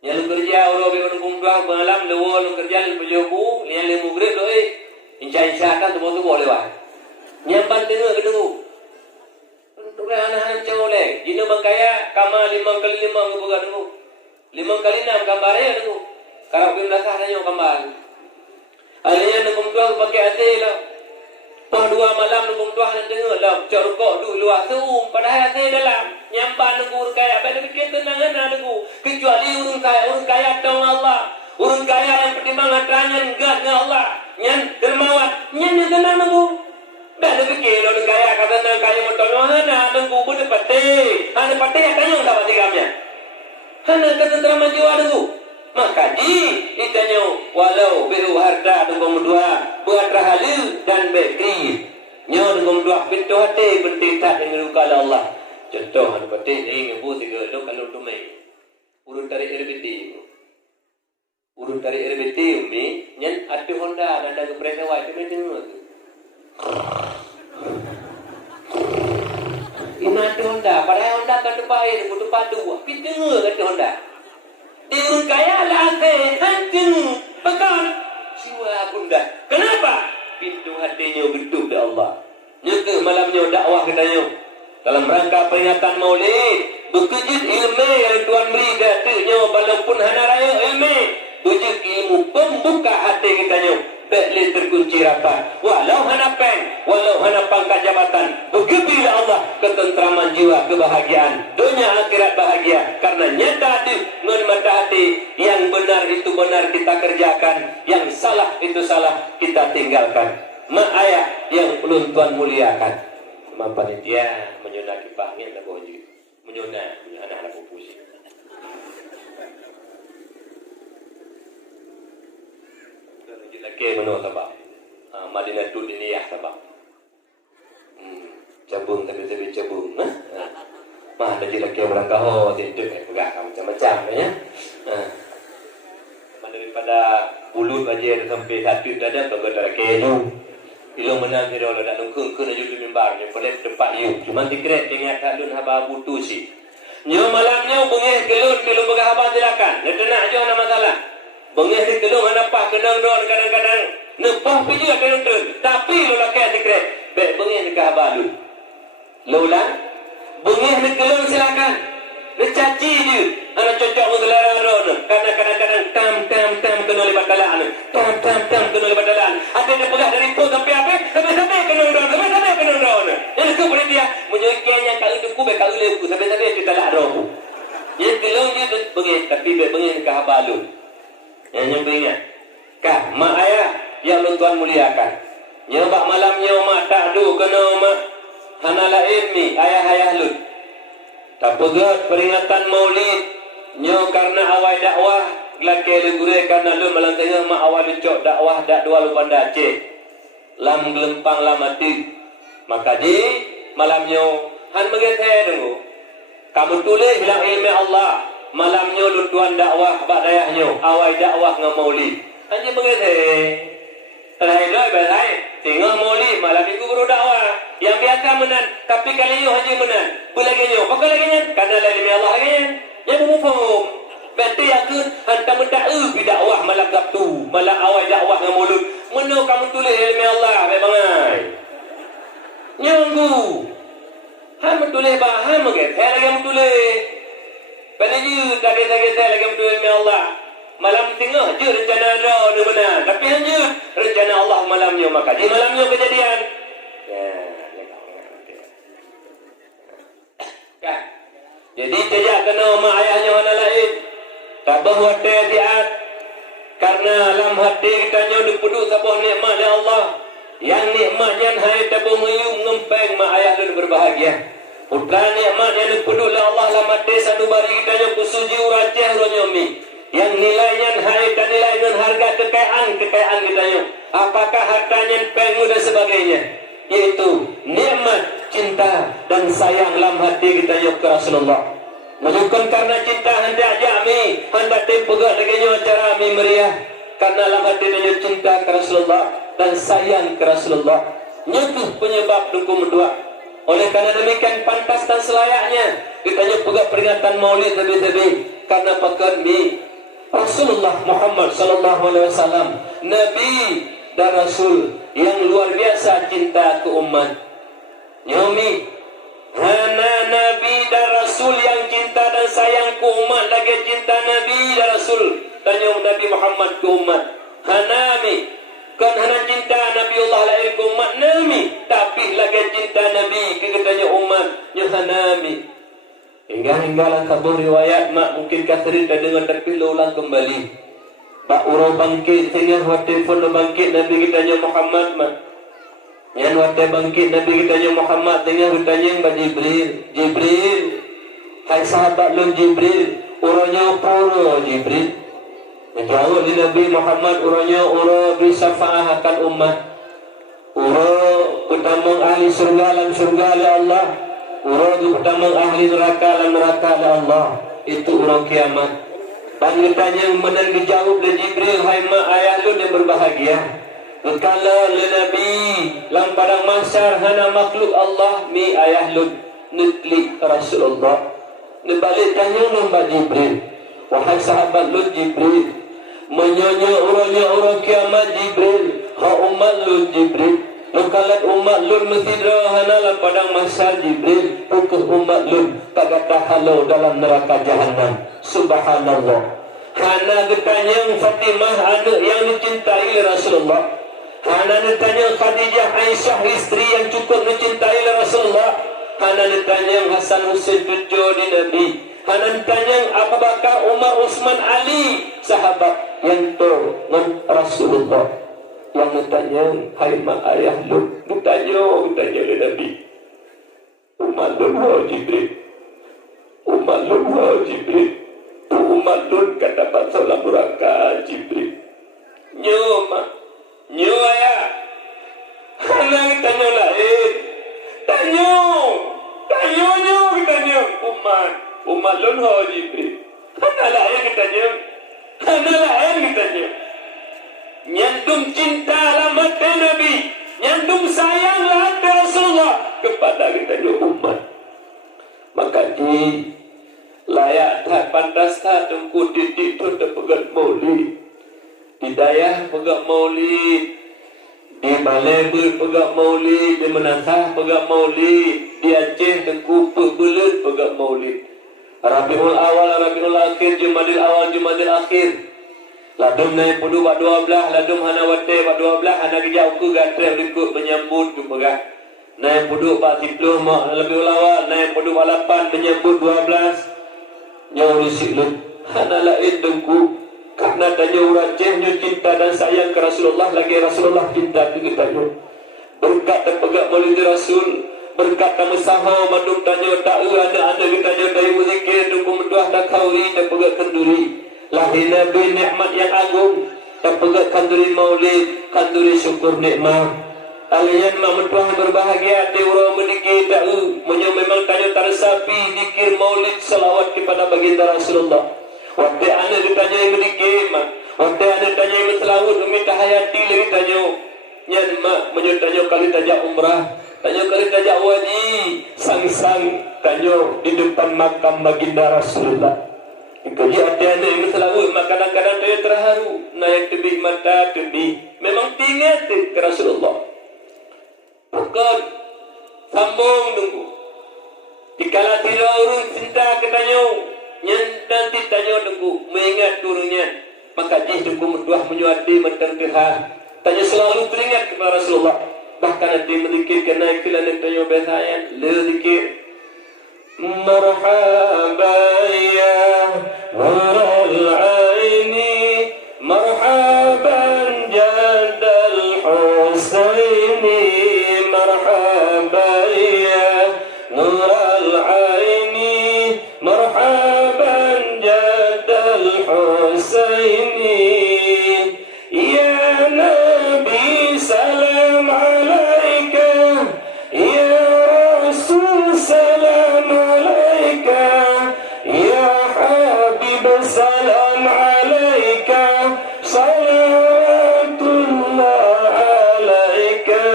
Yang kerja orang beban kumpulan malam lewat kerja di pejoku lian lemu grade doa insya kan semua tu boleh wah nyampan tengah kedua untuk anak-anak cewek jino bangkaya kama 5 kali 5 ngebuka dulu 5 kali 6 gambarnya dulu kalau belum nasah nanya gambar alihnya nukum tuang pakai hati lah toh 2 malam nukum tuang dan tengah lah corokok dulu luar seum padahal hati dalam nyampan nunggu kaya apa yang bikin tenangan nunggu kecuali urun kaya dong Allah urun kaya yang pertimbangan terangan enggaknya Allah nyan dermawan nyan yang tenang nunggu dah ada fikir urun kaya kata tenang kaya motornya hana nunggu boleh pati hana pati yang tanya tak pati kamnya hana ketentraman jiwa nunggu maka itanya walau beru harta nunggu dua buat rahalil dan bekri nyaw nunggu dua pintu hati bentitak dengan ruka Allah. Contoh anu penting ni ngebu tiga lo kalau tu mai urun tarik RBT umi nyen ada Honda ada ke presawai tu mai tengok ina ada Honda padahal Honda kan depan air butuh padu kita tengok ada Honda di urun kaya lah hancur pekan jiwa bunda kenapa pintu hatinya gedung dari Allah nyeke malamnya dakwah katanya dalam rangka peringatan Maulid berkejut ilmu yang Tuhan beri datanya walaupun hana raya ilmu berkejut ilmu pembuka hati kitanya boleh terkunci rapat walau hana pen walau hana pangkat jabatan begitulah Allah ketentraman jiwa kebahagiaan dunia akhirat bahagia karena nyata hati ngun mata hati yang benar itu benar kita kerjakan yang salah itu salah kita tinggalkan mak ayah yang belum Tuhan muliakan panitia menyona kipahnya tak boleh menyona anak-anak pupusi lagi menurut tabak Madinah tu diniyah tabak cabung tapi cabung mah ada lagi orang kau tidur pegang macam-macam ya daripada bulut aja sampai satu dada kalau ada keju ilmu menang kira orang dah nungkung kena jadi mimbar ni boleh tempat you cuma dikret dengan kalun haba butu si nyo malamnya bengeh kelun berhaba silakan dia kena aja ada masalah bengeh di kelun ada apa kenang don kadang-kadang nepah pergi ada nonton tapi lu lakai dikret baik bengeh di haba lu lola bengeh di kelun silakan dia caci dia anak cocok menggelar ron karena kadang-kadang tam kena lebat dalan tam kena lebat dalan ada yang pegah dari tu sampai apa sampai kena ron jadi tu boleh dia menyokenya kalau tu be kalau leku sampai kita lah roh jadi kalau dia bengi tapi bengi ke habalu yang nyembingnya kah mak ayah yang Tuhan muliakan nyobak malamnya mak tak du kena mak hanala ilmi ayah lu tak pegat peringatan Maulid nyo karena awal dakwah laki legure karena lu malam tengah mak awal dicok dakwah dak dua lu pada Aceh lam gelempang lam mati maka di malamnya han mengete dulu kamu tulis bilang ilmu Allah malamnya lu tuan dakwah bak dayahnya awal dakwah ngam Maulid hanya mengete terhadap balai tengah Maulid malam itu guru dakwah yang biasa menan tapi kali ini hanya menan bulaginya apa laginya karena ilmu Allah laginya yang mufhum berarti aku hantar mendakwa dakwah malam Sabtu malam awal dakwah ngam Maulid mana kamu tulis ilmu Allah memang nyanggu ham tulis baham ke saya lagi tulis Balik lagi saya lagi berdoa dengan Allah. Malam tengah je rencana ada benar. Tapi hanya rencana Allah malamnya. Maka di malamnya kejadian. Ya. Jadi tidak kena mak ayahnya mana lain. Tak bahawa hati-hati. Karena dalam hati kita nyo dipeduk sebuah nikmat dari Allah. Yang nikmatnya hai tabung ngeyung ngempeng mak ayah dan berbahagia. Putra nikmatnya ni peduli Allah lah mati sanubari kita yang kusuji uraceh ronyomi. Yang nilainya hai dan nilai dengan harga kekayaan kita yang. Apakah hartanya pengu dan sebagainya. Yaitu nikmat cinta dan sayang dalam hati kita yang ke Rasulullah. Menunjukkan karena cinta hendak jami, hendak tempegak dengan acara mi meriah. Karena dalam hati dia cinta ke Rasulullah dan sayang ke Rasulullah. Itu penyebab dukung berdua. Oleh karena demikian pantas dan selayaknya kita nyepegak peringatan Maulid lebih-lebih karena pakan mi Rasulullah Muhammad sallallahu alaihi wasallam, nabi dan rasul yang luar biasa cinta ke umat. Nyomi hana nabi dan rasul yang cinta dan sayang ke umat lagi cinta nabi dan rasul dan yang Nabi Muhammad ke umat. Hanami kan hana cinta Nabi Allah lahir ke umat nami, tapi lagi cinta Nabi ke katanya umat nya hanami. Hingga kabur riwayat mak mungkin kasri tak dengar tapi ulang kembali. Pak Uro bangkit sehingga waktu pun bangkit Nabi kita nya Muhammad mak. Yang waktu bangkit Nabi kita nya Muhammad sehingga bertanya Mbak Jibril, hai sahabat lu Jibril, uronya puro Jibril. Jauh di Nabi Muhammad uranya uro bersyafaah akan umat. Uro pertama ahli surga dalam surga oleh Allah. Uro pertama ahli neraka dalam neraka oleh Allah. Itu uro kiamat. Dan ditanya menang dijawab oleh Jibril, hai mak ayah lu yang berbahagia. Kala le Nabi dalam padang mahsyar hana makhluk Allah mi ayah lu nutli Rasulullah. Nebalik tanya Mbak Jibril, wahai sahabat lu Jibril, menyonya orang kiamat Jibril, ha umat lu Jibril, lukalat umat lu mesti hana dalam padang mahsyar Jibril, pukul umat lu kagak halau dalam neraka jahanam. Subhanallah. Hana ditanya Fatimah anak yang dicintai Rasulullah. Hana ditanya Khadijah Aisyah istri yang cukup dicintai Rasulullah. Hana ditanya Hasan Husain cucu di Nabi. Hana ditanya Abu Bakar, Umar, Utsman, Ali sahabat yang tu dengan Rasulullah. Yang ditanya hai mak ayah lu, ditanya oleh Nabi. Umar lu Jibril. Umar lu Jibril. Umar lu kata pasal neraka Jibril. Nyo ayah. Hana ditanya lain. Tanya kitanya umat lun Jibril. Hana lain kitanya. Nyandung cinta alamat Nabi, nyandung sayang hati Rasulullah kepada kitanya umat. Maka di layak tak pantas tak tengku titik tu terpegat maulid. Di dayah pegat maulid, di Balai pegat maulid, di Menatah pegat maulid, di Aceh tengku belut pegat maulid. Rabiul Awal, Rabiul Akhir, Jumadil Awal, Jumadil Akhir. Ladum naik pudu bak 12, ladum hana wate bak 12, hana kijau ku gatre berikut menyambut tu pegah. Naik pudu bak 10 mak Rabiul Awal, naik pudu bak 8 menyambut 12. Nyaw risik lu, hana lain tengku. Karena tanya uracehnya cinta dan sayang ke Rasulullah, lagi Rasulullah cinta ke kita. Berkat terpegak maulid Rasul, berkat tamu sahaw madum tanya ta'u anak-anak kita tanya dari muzikir dukung menduah dak kauri terpegak kenduri. Lahir Nabi nikmat yang agung, terpegak kenduri maulid, kenduri syukur nikmat. Kalian mak menduah berbahagia di urang mendikir ta'u, memang tanya tersapi dikir maulid salawat kepada baginda Rasulullah. Waktu anda ditanya yang berdikir, waktu anda ditanya yang berselawut, meminta hayati lagi tanya. Nyan mak menyertanya kali tajak umrah, tanya kali tajak wajib, sang-sang tanya di depan makam baginda Rasulullah. Jadi ada anda yang berselawut, mak kadang-kadang dia terharu, naik tebih mata tebih. Memang tinggal ke Rasulullah. Bukan sambung nunggu. Dikala tidak urun cinta ketanya. Yang nanti tanya tunggu mengingat turunnya, maka jih tunggu menduah menyuati mentertihah tanya selalu teringat kepada Rasulullah. Bahkan nanti mendikir kena ikilan yang tanya besayan ledikir marhaban ya waral aini marhaban jadal Husain Husaini. Ya Nabi salam alaika, ya Rasul salam alaika, ya Habib salam alaika, salawatullah alaika.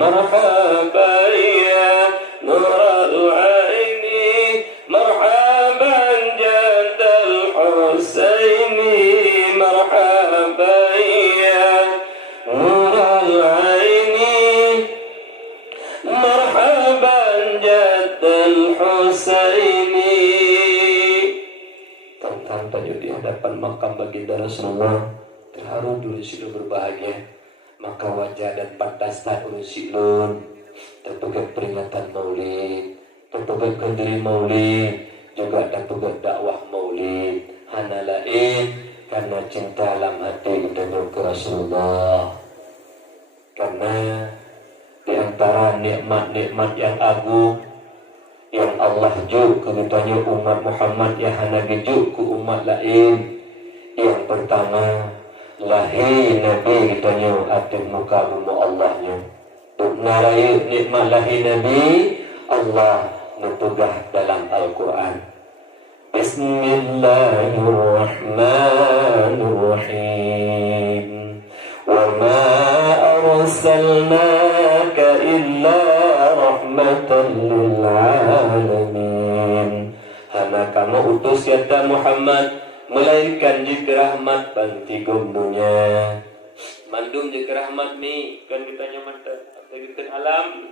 Marhaba ya Nurul Aini, marhaban Jadal Husaini, marhaba ya Nurul Aini, marhaban Jadal Husaini. Tentang tajuk di hadapan makam baginda Rasulullah, terharu dulu silu berbahagia. Maka wajah dan pantas tak urusilun terpegat peringatan maulid, terpegat kendiri maulid, juga terpegat dakwah maulid. Hana lain karena cinta dalam hati kita ke Rasulullah. Karena di antara nikmat-nikmat yang agung yang Allah juk keutanya umat Muhammad yang hana gejuk ke umat lain. Yang pertama, lahir Nabi kitanya atas muka bumi Allahnya. Untuk naraya nikmat lahir Nabi, Allah netugah dalam Al-Quran. Bismillahirrahmanirrahim. Wa ma arsalnaka illa rahmatan lil alamin. Hana kamu utus kata Muhammad melainkan jika rahmat banti gomdunya. Mandum jika rahmat ni kan ditanya mantap kita alam.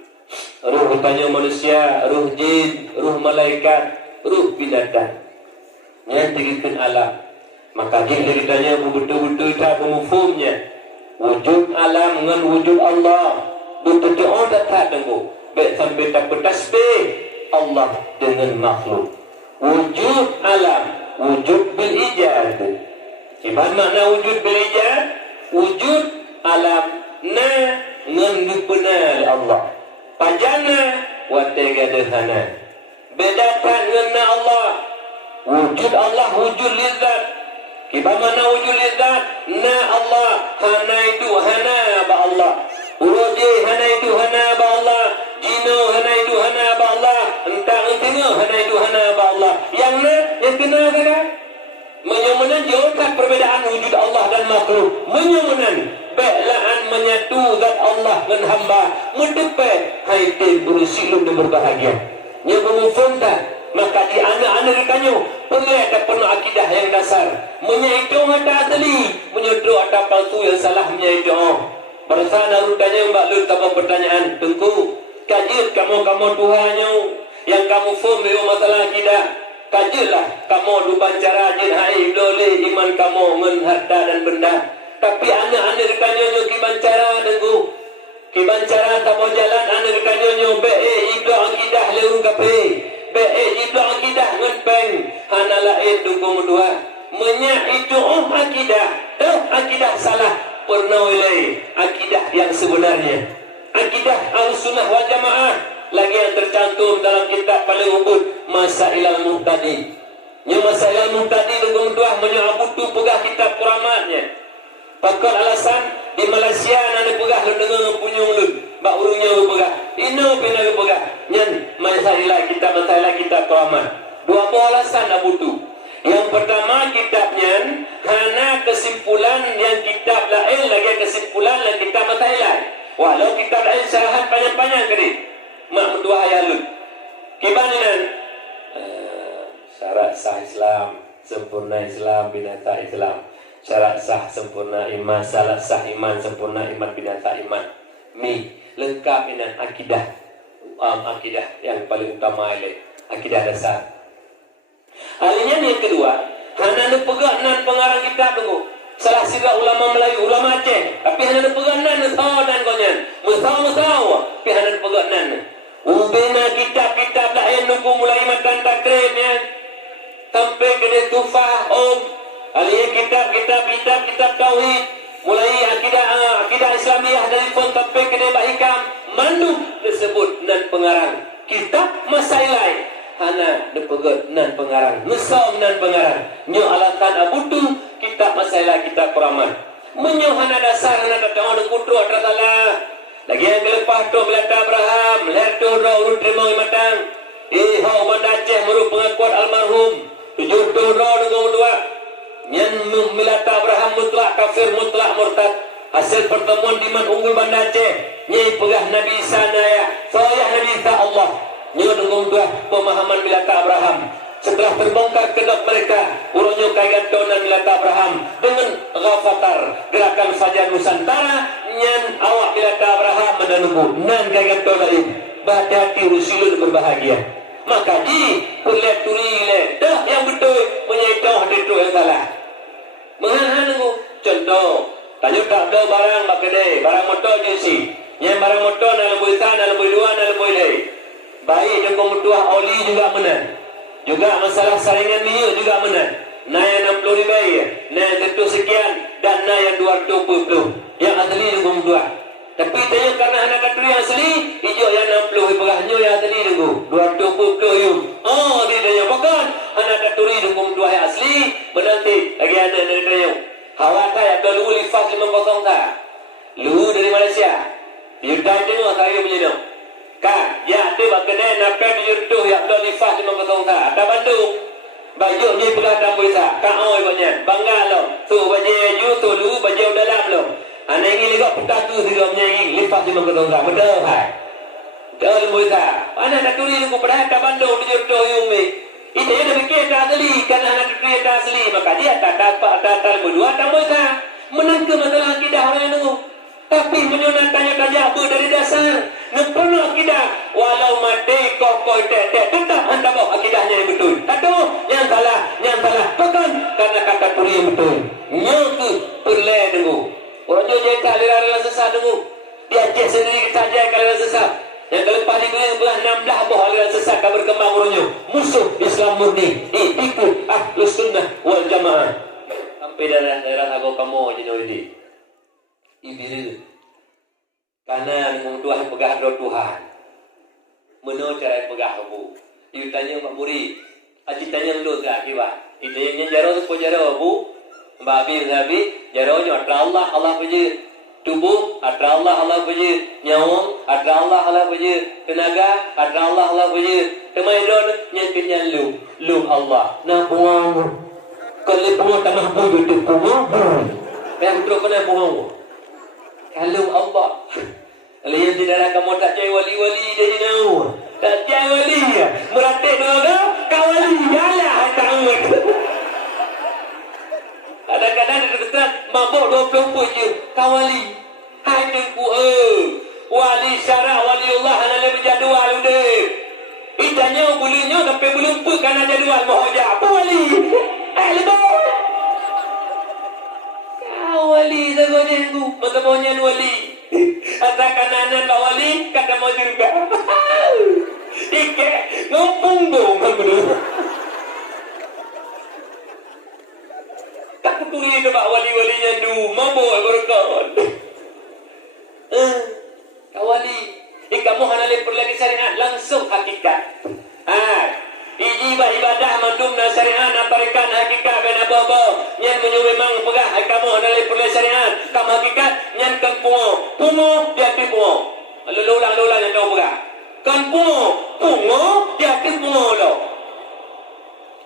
Ruh ditanya manusia, ruh jin, ruh malaikat, ruh binatang. Yang dikitin alam. Maka jin ditanya betul-betul tak pemufumnya. Wujud alam dengan wujud Allah. Betul-betul orang tak tengok. Baik sampai tak bertasbih Allah dengan makhluk. Wujud alam, wujud bil ijad. Ibarat makna wujud bil ijad, wujud alam na ngendupna Allah. Pajana wa tegadahana. Bedakan dengan Allah. Wujud Allah wujud lizat. Ibarat makna wujud lizat na Allah, hana itu hana ba Allah. Uroje hana itu hana ba Allah. Jino hana itu hana ba Allah. Entah entengah hana itu hana ba Allah. Yang na yang kena kena menyamunan jauhkan perbedaan wujud Allah dan makhluk. Menyamunan belaan menyatu zat Allah dengan hamba. Mendepat haitin berusilum dan berbahagia. Nya bermufum tak? Maka di anak-anak ditanya pengai ada penuh akidah yang dasar. Menyaitong ada asli, menyeduk ada palsu yang salah menyaitong. Pada sana rutanya Mbak Lul tambah pertanyaan, Tengku, kajilah kamu Tuhannya yang kamu faham dengan masalah akidah. Kajilah kamu duban cara jin hai boleh iman kamu menharta dan benda. Tapi anak-anak ditanya kiban cara Tengku. Kiban cara tak mau jalan anak ditanya be ibla akidah leung kape. Be ibla akidah ngenpeng hana lain dukung dua. Menyak itu akidah. Akidah salah. Pernah oleh akidah yang sebenarnya. Akidah Ahlussunnah wal Jamaah lagi yang tercantum dalam kitab paling umput Masailul Muhtadi. Nya Masailul Muhtadi dukung tuah menyabutu pegah kitab kuramatnya. Pakal alasan di Malaysia nana pegah lu dengar punyung lu. Bak urungnya lu pegah. Ino pena lu pegah. Nyan masalah kitab kuramat. Dua alasan abutu. Yang pertama kitabnya hana kesimpulan yang kitab lain lagi kesimpulan yang kitab matailah. Walau kitab lain syarahan panjang-panjang kedip. Mak dua ayat kibanan syarat sah Islam, sempurna Islam, binata Islam. Syarat sah sempurna iman, syarat sah iman, sempurna iman, binata iman. Lengkap dengan akidah. Akidah yang paling utama ialah akidah dasar. Alinya yang kedua, hana nepegak nan pengarang kitab tunggu. Salah sila ulama Melayu, ulama Aceh, tapi hana nepegak nan tahu dan konyan. Musau, tapi hana nepegak nan. Ubena kitab-kitab lain nunggu mulai makan takribnya. Sampai ke dia tufah alinya kitab tauhid. Mulai akidah Islamiyah dari pun sampai ke dia bahikam. Mandu disebut nan pengarang kitab masailai. hana depeget nan pengarang nusom nan pengarang nyo alatan abutu kitab masalah kitab keramat menyo hana dasar hana datang de kutu atrasalah lagi yang kelepah tu belata Abraham lerto ro urut terima matang ho mandace meru pengakuan almarhum tujuh tu ro dengan dua nyen melata Abraham mutlak kafir mutlak murtad hasil pertemuan di Man Unggul Banda Aceh nyai pegah Nabi Isa naya soyah Nabi Isa Allah nyo dengan dua pemahaman melata Abraham setelah terbongkar kedok mereka urunyo kagan tonan melata Abraham dengan Ghafatar gerakan Fajar Nusantara nyen awak melata Abraham menunggu nan kagan tonan berhati-hati rusilun berbahagia maka di kuliah turile dah yang betul punya itu yang salah mengahan nunggu contoh tanya tak ada barang bakade barang motor je si yang barang motor nak lebih tan nak lebih dua nak lebih leh baik dengan mutuah oli juga menang juga masalah saringan minyak juga menang naik 60 ribu naik tentu sekian dan naik 220 yang asli dengan mutuah tapi tanya karena anak katri yang asli hijau yang 60 pegahnya yang asli dengan 220 yum dia tanya bahkan anak katri dengan mutuah yang asli menanti lagi anak tanya Hawa saya ada lu lifas 50 tak. Lu dari Malaysia. Yudai tengok saya punya no. Kan, ya tu bak kedai napai di yutuh ya ada lifas 50 tak. Ada Bandung. Baju ni pula tak bisa. Kak oi banyak. Bangga lo. Tu baju you tu lu baju dalam lo. Ana ingin lihat peta tu juga punya ingin lifas 50 tak. Betul hai. Betul bisa. Ana nak turi lu pada ada Bandung di yutuh yumi. Itu yang demikian tak asli karena anak itu tak asli maka dia tak dapat tak berdua tak bisa menang ke masalah akidah orang itu tapi menyunat tanya-tanya apa dari dasar nempel akidah walau mati kokoh tetap anda bawa akidahnya yang betul tak yang salah bukan karena kata turi yang betul nyoku perle dengu orangnya jeka lira-lira sesat dengu dia cek sendiri kita jeka lira sesat yang kelepas ini belah 16 buah aliran sesat akan berkembang orangnya musuh Islam murni ikut Ahlus Sunnah wal Jamaah sampai daerah agak kamu je ini ibiru karena dengan Tuhan pegah roh Tuhan menurut cara pegah abu you tanya Mak Muri aji tanya lu tak kibat itu yang jaro tu jaro abu Mbak Abi jaronya Allah puji tubuh ada Allah puji nyawa ada Allah puji tenaga ada Allah puji temaidon nyantinya lu Allah na buang kalau buang tanah bumi itu buang yang betul kena buang kalau Allah lihat di dalam kamu tak cai wali-wali dia tahu tak cai wali meratik doa kau wali jalah tahu kadang-kadang dia kata mabuk 20 je kawali hai tengku wali syarah waliullah hana berjadual udah itanya bulinya sampai belum pun kana jadual mau aja apa wali lebih kawali zagonya aku matamonya wali asa kananan wali kata mau juga ike ngompong dong berdua tak keturi ke pak wali-walinya du mampu berkon kawali kamu hanale perlagi syariat langsung hakikat ibadah mandumna syariat aparikan hakikat bena bobo nyen menyu memang pegah kamu hanale perlagi syariat kamu hakikat nyen kan pungo dia pi pungo lulang yang kau pegah kan pungo dia pi pungo lo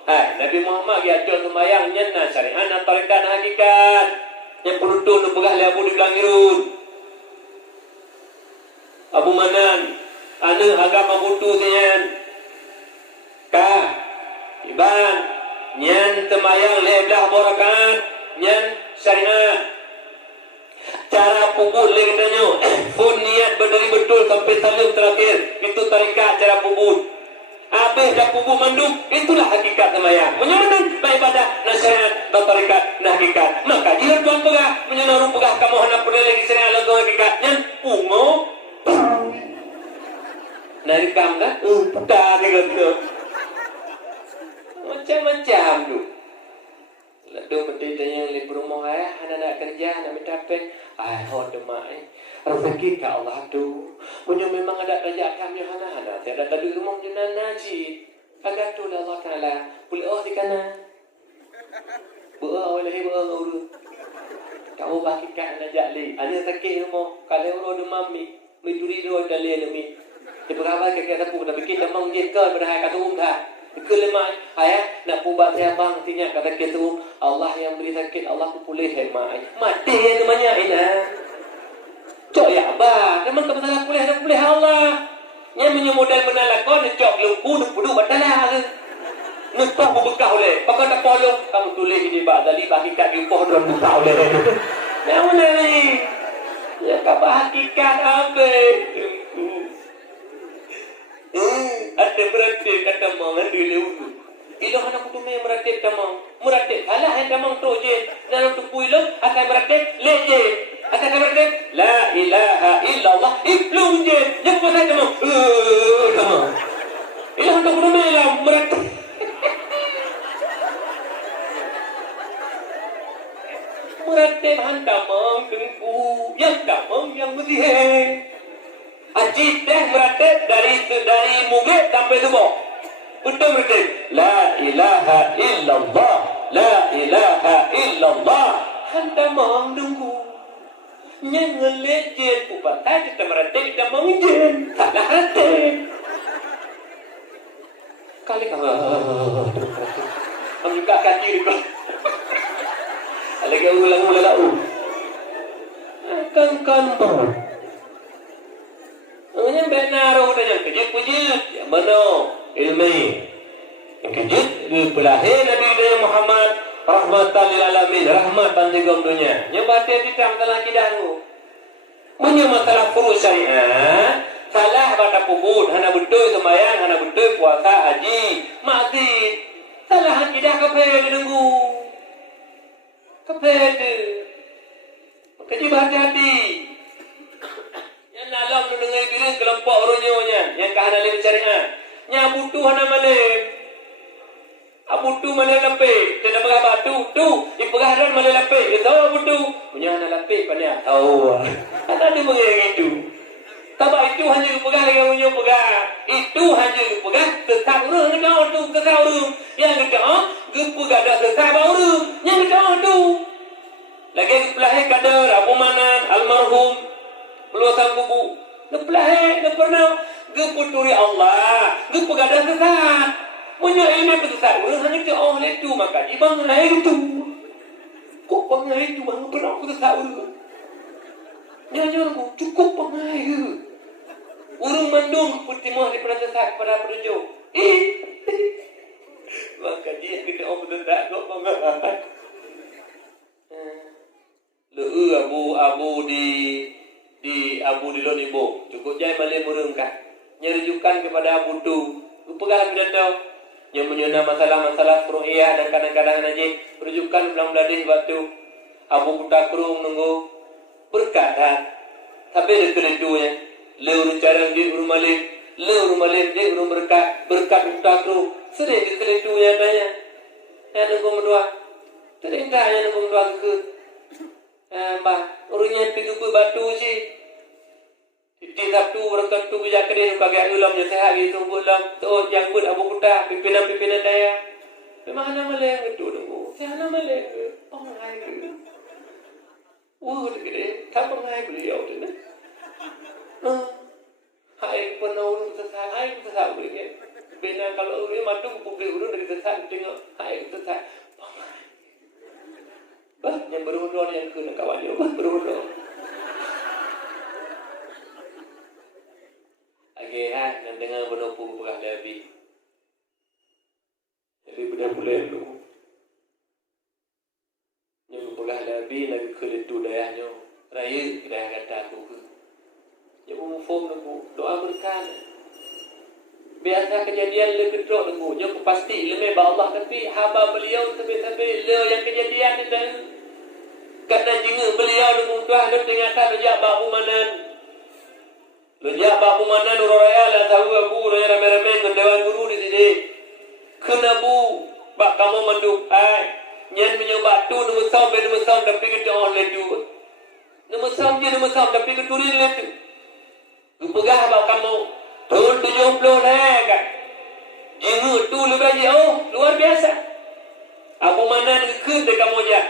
Nabi Muhammad dia ajar sembahyang nyana syariat dan tarikan hakikat yang perutun lu pegah lebu di belangirun Abu Manan anu agama butuh nyen iban nyen sembahyang leblah barakat nyen syariat cara puput lagi tanya pun niat berdiri betul sampai salim terakhir itu tarikat cara puput habis dah kubur manduk itulah hakikat sembahyang menyuruhkan ibadah nasihat dan tarikat hakikat maka jika tuan pegah menyenaruh pegah kamu hendak pergi lagi syariat lagu hakikatnya pungo narikam kan tak gitu macam-macam tu lalu petitanya li berumah anak nak kerja nak minta pen hot demak rezeki ke Allah tu punya memang ada kerja kami hana-hana tiada tadi rumah jenana cik Agak tu Allah Taala. Boleh di kanan. Oleh nguru. Kau bagi kat najak li. Ada sakit mo. Kalau orang demam mi turi do dalil mi. Berapa kata pun tapi kita mau je ke berhai kata dah. Kelemahan ayah nak pubak saya bang tinya kata kita Allah yang beri sakit Allah ku pulih mai. Mati yang namanya ina. Cok ya ba, memang kebetulan pulih Allah. Nya menyemodal menalakon cok lupu dudu badalah. Numpah bekah oleh. Pakai tak polo kamu tulis di bak tadi bagi kat di pohon buka oleh. Nah ni. Ya kabah hakikat apa? Ada berarti kata mangan dulu. Ilo hana kutume merate tamang. Merate alah yang tamang tu je. Dalam tubuh ilo akan merate leje. Akan merate la ilaha illallah iblu je. Yang pasal tamang. Tamang. Ilo hana kutume lah merate. Merate hantamang tengku. Yang tamang yang mesti. Ajib teh merate dari murid sampai tubuh. Betul merate. La ilaha illallah. La ilaha illallah. Hantamang tengku. Yang ngelejen pupatai kita merate kita mengijen. Salah rate. Kali kamu. Kamu juga kaki itu. Lagi ulang. Akan bang. Yang benar orang yang kejut, yang benar ilmi. Yang kejut berlahir Nabi Muhammad rahmatan lil alamin, rahmat bagi dunia. Yang batin kita dalam kidahmu. Punya masalah furu syariah, salah pada pubut, hana betul sembahyang, hana betul puasa haji, maksud salah akidah kafir nunggu. Kafir. Makanya berhati-hati. Nalam nu dengar bilang kelompok ronyonya yang kahana lim syariah nya butuh hana malam abutu malam lampe tidak pegah batu tu ipegah dan malam lampe itu butuh punya hana lampe pada tahu ada dia mengira gitu tabak itu hanya pegah lagi ronyo pegah itu hanya pegah tetap urang kau tu tetap urang yang kedua gepegah dah tetap urang yang kedua tu lagi pelahir kader Abu Manan almarhum peluasan kubu. Neplah pernah geputuri Allah. Gepegada sesat. Punya ilmu sesat. Orang hanya ke Allah itu. Maka ibang lain itu. Kok pengai itu bang pernah aku sesat orang. Nyanyi orang cukup pengai. Orang mandung putimah daripada sesat kepada perjauh. Maka dia kena orang sesat kok pengai. Abu di Abu di Lonibo cukup jai malai merengkah nyerujukan kepada Abu tu pegah pidato yang menyuna masalah-masalah ru'iyah dan kadang-kadang najib rujukan belang-beladih waktu Abu Kutakrung nunggu berkata tapi dekat itunya lewur carang di urung malim di urung berkat Kutakrung sering dekat itunya tanya yang nunggu berdua terindah yang nunggu berdua ke urungnya pergi ke batu sih di Sabtu berkat tu bijak kedai kagak ulam je sehat gitu ulam tu yang pun Abu Kuta pimpinan daya memang nama leng itu dulu saya nama leng pengai gede tak pengai beliau tu hai penuh sesat hai sesat boleh bina kalau dia matu publik urut dari sesat tengok hai sesat pengai bah yang berhudon yang kena kawan dia bah berhudon Agehan yang dengar benopu pegah Nabi. Jadi benar-benar tu. Yang pegah Nabi lagi keletu dayahnya. Raya dayah kata aku ke. Yang mufum tu doa berkan. Biasa kejadian le kedok tu. Yang pasti lemah ba Allah tapi haba beliau tapi le yang kejadian itu. Kata jinga beliau tu tuah le ternyata rejak ba Abu Manan. Lejak Pak Kumandan Uraya lah tahu aku raya rame-rame dengan Dewan Guru di sini. Kena bu, Pak kamu manduk nyan menyoba tu nama sam tapi kita orang ledu. Nama sam tapi kita turin ledu. Pegah Pak kamu tahun 70 lah kan. Jengut tu lebih jauh, luar biasa. Apa mana ke dekat moja.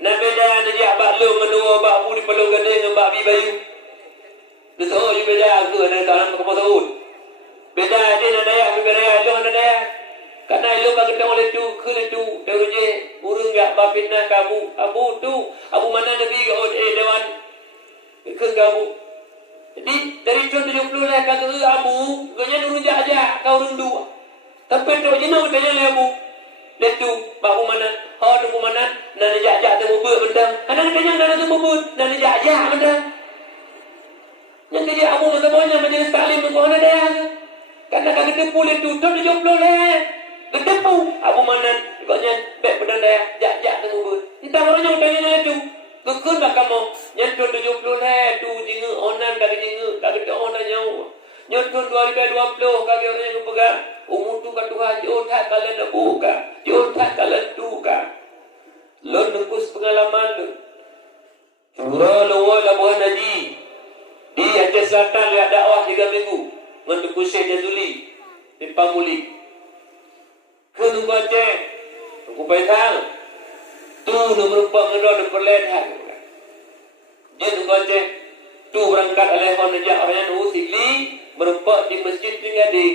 Nak beda nak jak bak lu menua bak bu di pelung gede dengan bak bi bayu. Betul je beda ke nak dalam ke tahun. Beda dia nak daya beda lu nak daya. Karena lu bagi tahu le tu ke le tu teruje urang gak bak fitnah kamu. Abu tu, abu mana nabi ke dewan. Ke kamu. Jadi dari tahun 70 lah kata abu, ganya urang jak kau urang dua. Tapi tu jenuh tanya le abu. Letu bahu mana? Oh tu mana? Nak jak temu ber bentang. Kadang kenyang nak temu ber, nak jak bentang. Yang kerja abu semuanya majlis taklim tu mana dia? Kadang depu letu tu 70 le. Depu abu mana? Ikutnya baik bentang dia jak temu ber. Entah orangnya tanya letu. Kekun tak kamu? Yang tu 70 le tu jinga onan kata jinga, kata onan nyau. Nyotun 2020 kaki orang yang pegang umur tu kan Tuhan jodoh kalian nak buka jodoh kalian duka lo nembus pengalaman lo curah lo wala buah haji di Aceh Selatan lihat dakwah 3 minggu menembus Syekh Jazuli di Pamuli ke Tunggu Aceh Tunggu Paisal tu nomor 4 ngedo de perlehan dia Tunggu Aceh tu berangkat oleh Najak orang yang Sigli merempak di masjid tinggal di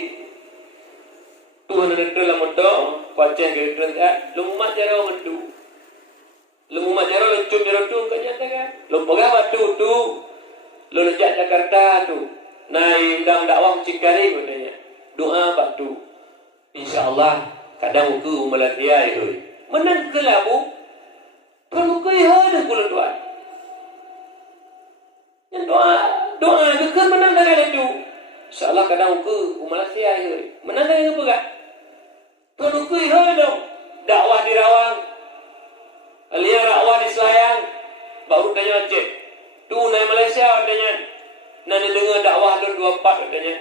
Tuhan ada dalam motor pacah ke terangkat lumat jara mendu lumat jara lencum jara tu kan nyatakan lumpagah batu tu lo lejak Jakarta tu naik undang dakwah Cikari katanya doa batu insyaallah kadang uku melatiai tu menang ke labu kalau kau ada kulo tuan yang doa ke menang dengan itu InsyaAllah kadang ke Malaysia je. Mana ada yang pegang? Kalau ke ada dakwah di Rawang. Alia dakwah di Selayang. Baru tanya Aceh. Tu naik Malaysia tanya. Nana dengar dakwah lu 24 katanya.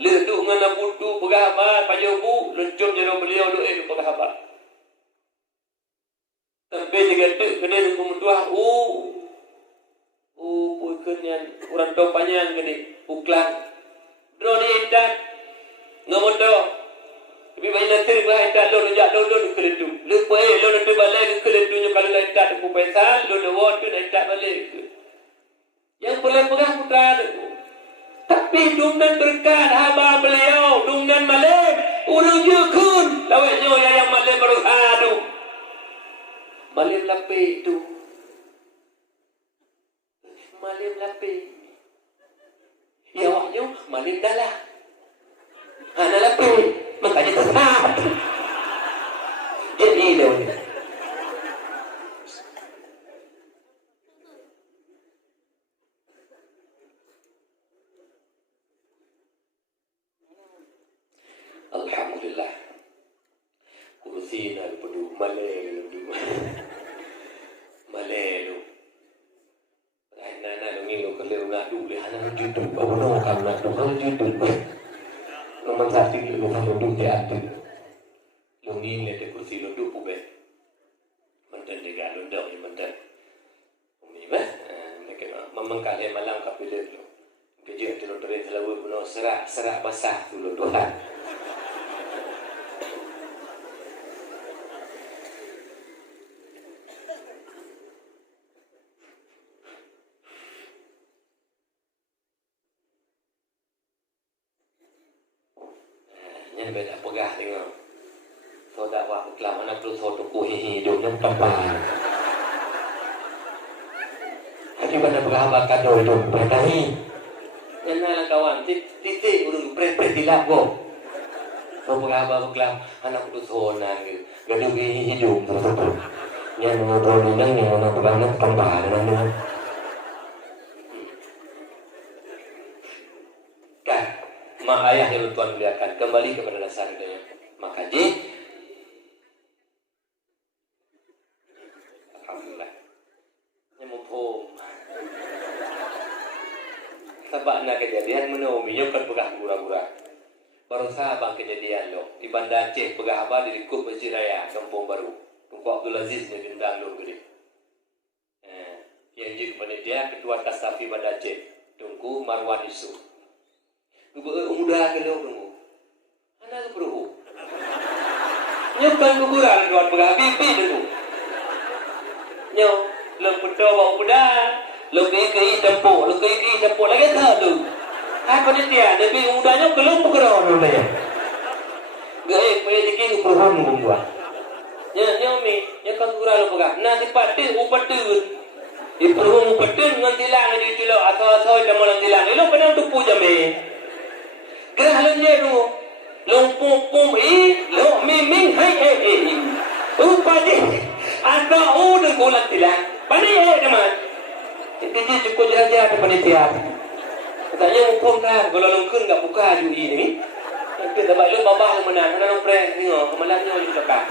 Leh tu ngana putu pegah apa pajobu lencum jero beliau doa tu pegah apa. Sampai juga tu kena pemutuah puikenyan orang tau panjang gede uklang. Drone intak ngamoto tapi banyak nanti bahaya lo rejak lo keledu lupa lo nanti balik keledunya kalau lo intak tu pesal lo lewat tu intak balik yang boleh pegang putra tapi dumnan berkat haba beliau dumnan malam urang jekun lawaknya yang malam baru aduh malam lapik tu malam lapik ya waktu malam dalah anak lapik makanya tetap jadi lo ni Alhamdulillah kursi nak pedu malay lu nana dongeng lo kalau nak dulu hanya YouTube baru nak kamu nak dulu YouTube nomor satu ni lo kamu dulu dia ada lo ni le te kursi lo dulu pube mantan juga lo dah ni mantan umi bah mereka memangkali malam kapiler lo kerja tu lo terus selalu puno serak basah tu lo Tuhan beda pegah tengok so dakwah kelam anak tu so tuku hidup dan kampar hati pada pegah bakal do hidup bertahi nana kawan titik urang pre tilap go so pegah bakal kelam anak tu so nang gaduh hidup tu yang ngobrol nang yang anak pegah nak kampar nang mak ayah yang Tuhan muliakan kembali kepada dasarnya maka alhamdulillah nyemupum sabakna kejadian menaumi kan pegah gura-gura baru sahabang kejadian lo di Banda Aceh pegah apa di Likup Masjid Raya Kampung Baru Tungku Abdul Aziz ni bintang lo gede yang jadi panitia ketua Kastafi Banda Aceh Tungku Marwan Isu mudah ke lo tunggu anak tu perlu Nyukan kuburan tuan pegah pipi dulu. Nyo, lo puto bawa muda, lo kei tempo, lo kei tempo lagi tak tu. Aku ni tiada, tapi udahnya kelum pergerak dulu ya. Gaya payah dikit ukuran mungkin. Nyo mi, nyukan kuburan lo pegah. Nanti pati upatun. Iperhum upatun ngan tilang di kilo atau dah malang tilang. Lo pernah tu puja me. Gerah lo nyeru. Long pum lo miming hai upadi ada udah kulat tilang pani teman jadi cukup jaga panitia katanya mumpung kan kalau longkun enggak buka ju ini kita balik babah menang ana pre tengok kemalannya juga kan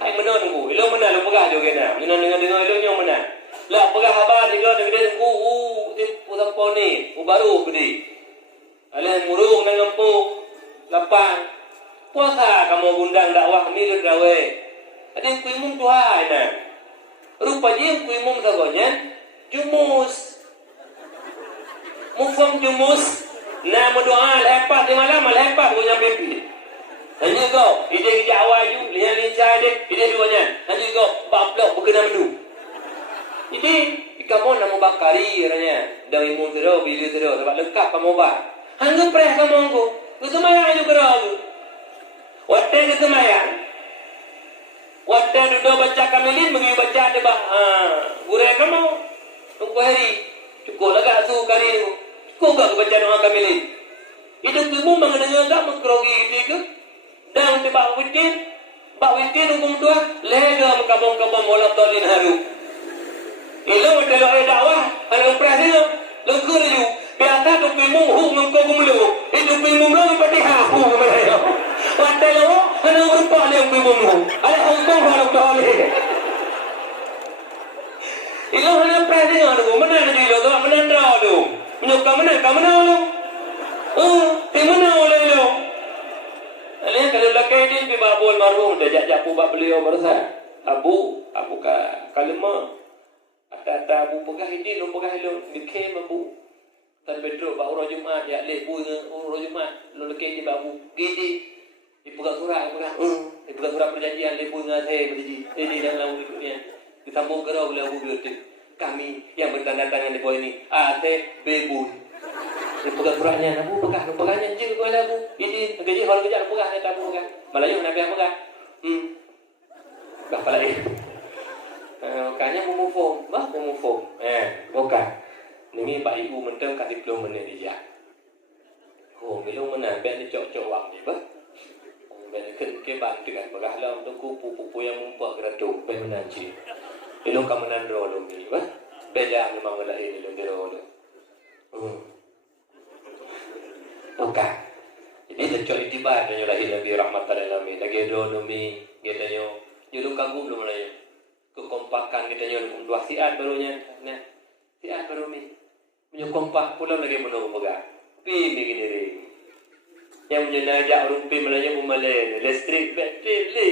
ai menon ku lo menang lo pegah juga na dengan lo nyong menang lah pegah habar juga dengan ku putar poni baru gede Alah murung nang empuk lapang puasa kamu gundang dakwah ni ke gawe ada kuimum tuai na rupanya kuimum sagonya jumus mufam jumus na doa lepas di malam lepas punya pipi hanya kau ide jawa ju lihat lincah dek ide duanya hanya kau bablok berkena mendu ide kamu nak bakari ranya dari mutero bilu tero sebab lengkap kamu ba hanggu preh kamu anggu kesemayang itu kerau watte kesemayang watte duduk baca kamilin bagi baca debah gure kamu tunggu hari cukup lagak su kari cukup gak baca doa kamilin itu kamu mengenai gak mengkerogi gitu dan tebak witin hukum tua lega mengkabung-kabung molak dolin haru ilo wadalo ay dakwah hanggu preh dia lengkur ju biasa tu pimung hu ngko gumlu itu pimung lo pati ha hu malayo watelo ana urpa le pimung hu ala hongkong ha lo le ilo hana presi ngadu mana ni lo to mana ndra lo nyo kamana lo timana lo lo ale kalau lakai din pi babul marhum dajak japu bab beliau bersa abu ka kalima ada abu pegah ini lo pegah lo dikhe abu tan bedro ba uro Jumat ya le bu uro Jumat lo leke di babu gidi dipegang surat dipegang surat perjanjian le bu ngasih berjanji ini yang lalu berikutnya disambung gerau lagu biotik kami yang bertanda tangan di bawah ini ate bebu dipegang suratnya nabu pegahnya jing ko lagu ini gaji hal kerja pegahnya tabu kan Melayu nabi pegang bah pala ini kanya mumufo bukan Nimi Pak Ibu menteng kat diplom mana dia. Oh, milung mana ben cok-cok wang ni bah. Ben ke ban dekat bagah lam tu kupu-kupu yang mumpak geratu ben menanci. Milung kamu nandro lo ni bah. Beda memang lah ini lo dero lo. Okey. Jadi cok itibar dan lahir Nabi rahmatan lil alamin. Lagi do nomi kita nyo. Milung kagum lo mana. Kekompakan kita nyo dua siat barunya. Nah. Siat baru ni. Menyokompak pulau lagi menunggu megah. Pi begini ring. Yang menyenajak rumpi melanya memalen. Listrik bateri li.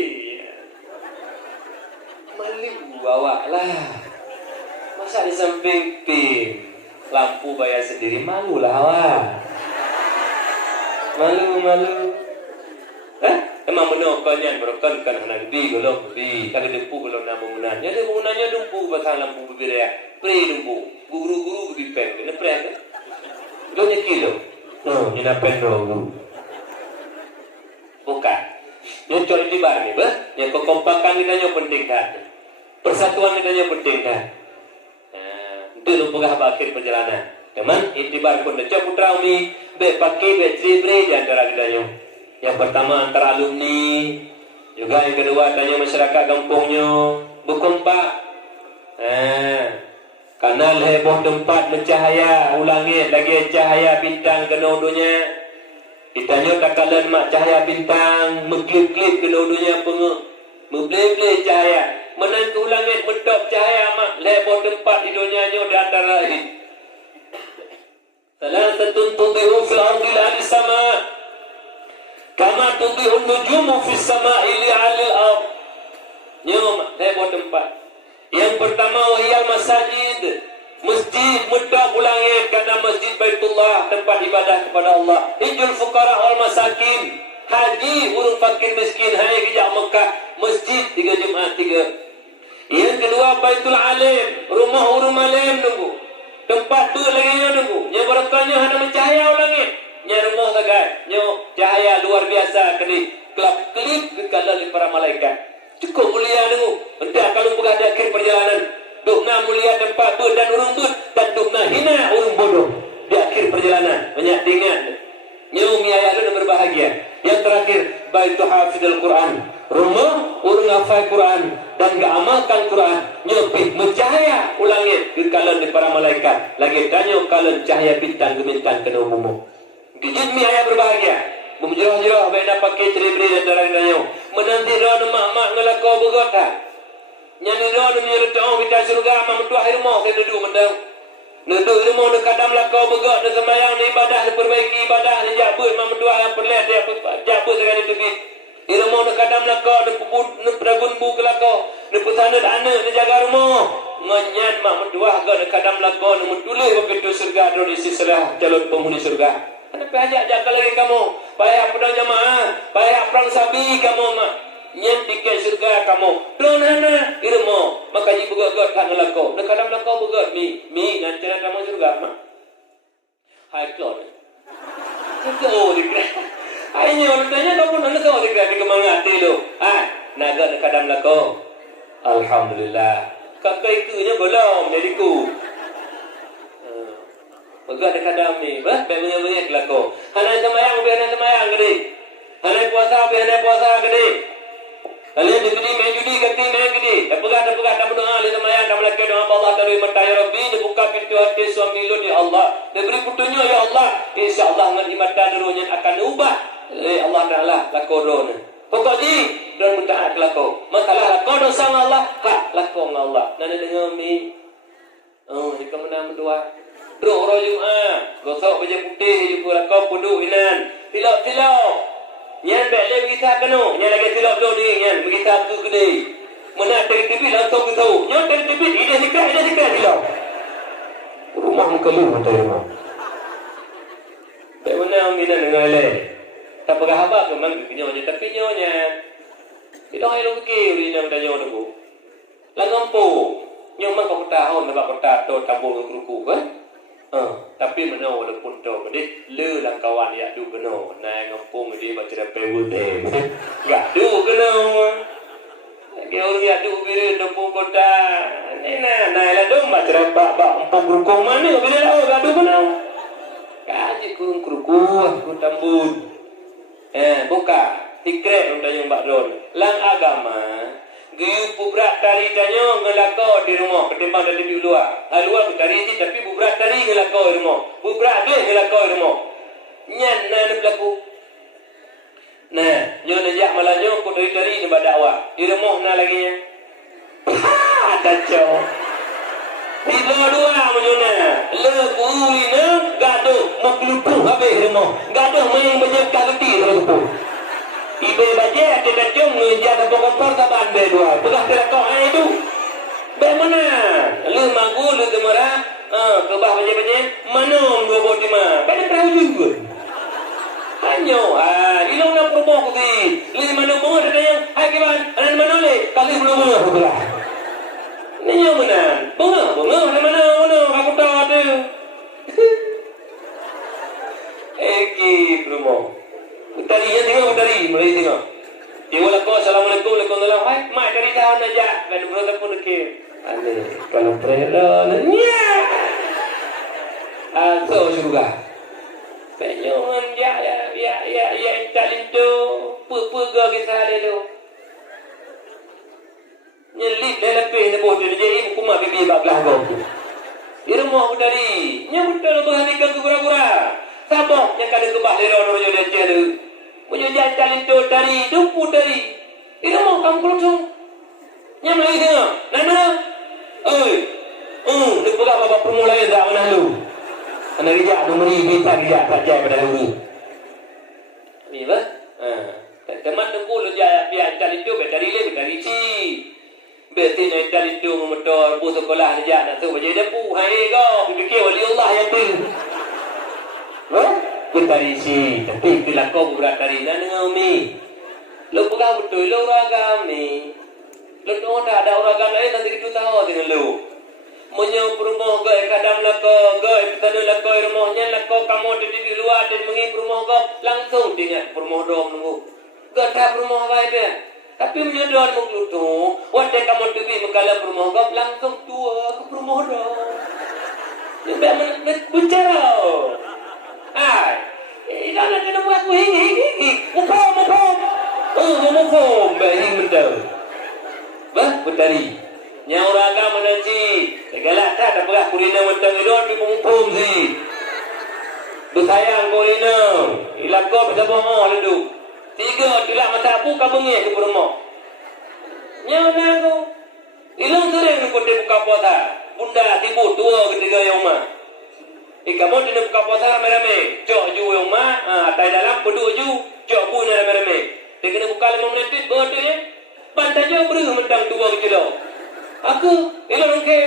Malibu awak lah. Masa di samping pin. Lampu bayar sendiri malulah awak. Malu. Emang menokanya berkan nabi golong bi. Kali dempu golong nama munanya. Dia munanya dempu pasal lampu berbeda. Pre dempu. Guru-guru bipeng, ni pren. Donya kilo. No, ni na pendro guru. Bukan. Yang cari di bar ni, bah. Yang kekompakan kita nyo penting kan. Persatuan kita nyo penting kan. Itu lu pegah akhir perjalanan. Teman, intibar pun dah putra umi, be pakai be tri di antara kita nyo. Yang pertama antara alumni, juga yang kedua tanya masyarakat kampungnya, berkompak. Kanal heboh tempat mencahaya ulangit lagi cahaya bintang kena udunya. Ditanya takalan mak cahaya bintang mengklip-klip kena udunya membleh-bleh cahaya. Menang ke ulangit mentop cahaya mak heboh tempat di dunia nyo di antara ini. Salasatun tudhi'u fil ardi li sama. Kama tudhi'u nujumu fis sama'i li 'alil ard. Nyo heboh tempat. Yang pertama wahiyal masajid, masjid medap ulangit karena masjid Baitullah tempat ibadah kepada Allah. Hijul fuqara wal masakin, haji urung fakir miskin hai ke Mekah masjid 3 Jumaat 3. Yang kedua Baitul Alim, rumah urung alim nunggu. Tempat tu lagi nunggu. Yang berakanya hanya mencahaya langit. Yang rumah sagai, yang cahaya luar biasa kini kelap-kelip kalau para malaikat. Cukup mulia nunggu. Entah kalau bukan ada akhir perjalanan. Dukna mulia tempat tu dan urung tu dan dukna hina urung bodoh di akhir perjalanan. Banyak diingat. Nyomi ayah lu berbahagia. Yang terakhir, Baitul Hafidul Quran. Rumah urung hafal Quran dan amalkan Quran. Nyopi mencahaya ulangit ke kalan di para malaikat. Lagi tanya kalan cahaya bintang ke bintang kena umum. Gijit mi ayah berbahagia. Memujerah-jerah baik nak pakai celibri dan darang tanya. Menanti rana mak-mak ngelakau bergota. Yang rana menyerutau bintang surga. Mamutu akhir rumah saya duduk mendang. Nuduh rumah nak kadam lakau bergot nak semayang nak ibadah nak perbaiki ibadah nak jabut mam dua yang perlet dia jabut sekali tepi. Di rumah nak kadam lakau nak perabun bu ke lakau nak pesanad anak nak jaga rumah. Nganyan mam dua agak nak kadam lakau nak mentulis pintu surga do di sisilah calon penghuni surga. Ana pajak jaga lagi kamu. Payah pedang jamaah, payah perang sabi kamu mak. Nyen tiket surga kamu. Belum hana irmo. Maka ji begot kan lakau. Nak kadam lakau begot mi nanti kamu surga mak. Hai klon. Itu dikira. Hai nyo tanya kamu nak kau dikira di kemangat lu. Naga nak kadam lakau. Alhamdulillah. Kakai itunya belum jadiku. Begot nak kadam ni. Bah, banyak lakau. Hana semayang gede. Hana puasa gede. Kalian digini main judi ganti main gini. Dah pegang dah berdoa li semayang dah melaki doa Allah taala mata ya Rabbi dia buka pintu hati suami lu ya Allah. Dia beri putunya ya Allah. Insya-Allah ngan imatan durunya akan ubah. Allah Taala lakodon. Pokoknya dan mentaat lakau. Masalah lakau dosa Allah, hak lakau Allah. Nana dengar mi. Jika menang berdua. Doa Jumaat, gosok baju putih juga lakau pudu inan. Tilau. Nyan bele kita keno, nyan lagi tilap do ni, nyan kita tu gede. Mana dari TV langsung kita tahu. Nyan dari TV ida sikit tilap. Rumah muka lu macam rumah. Tak mana mina dengan lain. Tak pegah apa ke mang kenyo je tapi nyonya. Kita hai lu ke ri nam danyo tu. Langompo. Nyo mang ko tahu nak ko tahu tabung keruku kan? Tapi mana walaupun tu jadi le lang kawan ya du keno nai ngampung dia baca pewu te gak du keno dia orang ya du bire kampung kota nena nai la dom baca ba kampung rukung mana bire la gak du keno kaji kurung keruku ku tambun buka tikret untuk yang bak don lang agama Giu bubrak tari tanyo ngelakau di rumah ketimbang dari di luar. Luar tari si tapi bubrak tari ngelakau di rumah. Bubrak dia ngelakau di rumah. Nyan na berlaku. Nah, nyo najak malanyo ko dari ni badawa. Di rumah na lagi nya. Kacau. Di dua menyona. Le kuina gaduh maklupuh habis rumah. Gaduh main banyak kali rumah. Ibu baca kita jom menjaga kompor saban dua. Pegang telekok itu. Bagaimana? Lu manggu lu temara. Kebah baca mana 25. Kan tahu juga. Hanya ilong nak promo ko di. Li mana mo ada yang hai kiban. Anan mana le? Kali belum belah. Ni yang mana? Bunga mana aku tahu ada. Eki promo. Utarinya tengok mulai tengok. Dia wala ko assalamualaikum waalaikumsalam. Hai, mai dari tahun aja. Kan berada pun ke. Ane kalau prela nya. So juga. Penyuman ya talento pu-pu ga kisah dia tu. Nyelit dah lebih dah bodoh jadi ibu kuma bibi bak belakang. Di rumah utari. Nya betul berhentikan gura-gura. Sabok yang kada kebah lero rojo dia celu. Punya jalan itu dari dumpu dari. Itu mau kamu keluar. Nyam lagi tengok. Nana. Dia pegang bapak permulaan tak mana lu. Anak rijak numeri kita rijak tak jaya pada hari. Ni bah. Teman tengku lu jaya biar jalan itu dari le dari ci. Betul nak jalan itu memotor bu sekolah rijak nak tu baca depu. Hai go. Fikir wali Allah yang tu. Kutarisi, tapi kilako berat dari nana umi. Lo pegang betul lo ragam ni. Lo tak ada ragam lain nanti kita tahu dengan lo. Menyo perumah gay kadam lako gay petani lako rumahnya lako kamu di luar dan mengi perumah gay langsung dengan perumah dom nunggu. Gak ada perumah gay dia. Tapi menyo doan menglutu. Wadah kamu di mengkala perumah gay langsung tua ke perumah dom. Ini bicara. Ay, ina na kena buat ku hing. Mupom. Mupom, hing mendau. Bah, betari. Nyau raga menanci. Segala tak ada pegah kurina mentang idon di mupom si. Tu sayang kurina. Ilako bisa bohong ledu. 3 tilak mata apu kabungi ke rumah. Nyau nago. Ilang sering ku buka puasa. Bunda tibu tua ketiga yang mah. Kamu di buka puasa rame-rame. Cok ju yang mah, atai dalam peduk ju, cok bu ni rame-rame. Dia kena buka 5 minit berdua ya. Pantai je beri mentang 2 kilo. Aku, ilang ke,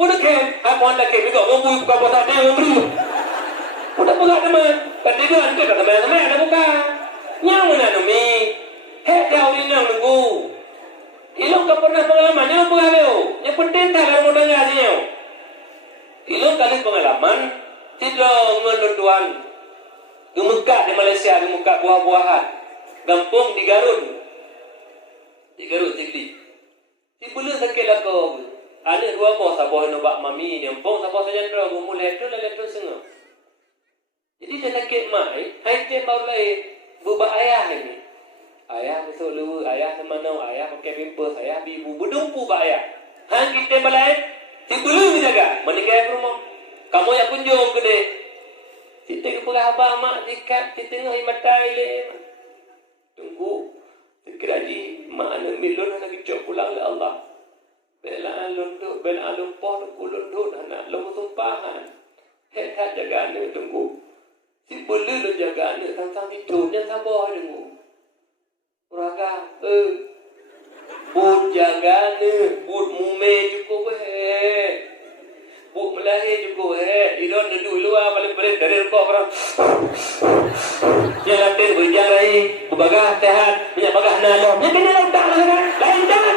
udah ke, aku anda ke, juga ngomong buka puasa dia beri. Udah buka teman, ketiga antu kata teman-teman ada buka. Nyang mana numi, hek jauh ni nang nunggu. Ilang tak pernah pengalaman, nyang buka leo. Yang penting tak ada modal ngaji. Ilang kali pengalaman. Tidak menentuan gemukak di Malaysia, gemukak buah-buahan gampung di Garut sikli si bulu sakit lah kau ada 2 bos sabah nombak mami nyampung sabah saja ndra mulai tu lalu tu senga jadi dia sakit mai hai dia baru lain bubak ayah ini ayah besok lu ayah temanau ayah pakai pampers ayah ibu berdumpu bak ayah hang kita balai si bulu jaga menikah rumah. Kamu yang kunjung ke dia. Kita ke pula abang mak dekat. Kita tengok mata ile. Tunggu. Sekira ji. Mak anak milun anak kecok pulang oleh Allah. Bela lunduk. Bela lumpah. Tunggu lunduk. Anak lu sumpahan. Hek tak jaga anak. Tunggu. Si boleh lu jaga anak. Tentang tidurnya sabar. Tunggu. Raga. Bud jaga anak. Bud mume cukup. Hek. Buk melahir juga idon duduk luar paling-paling dari rekok orang yang latih berjang lagi berbagah sehat minyak bagah nalom yang kena letak lain jangan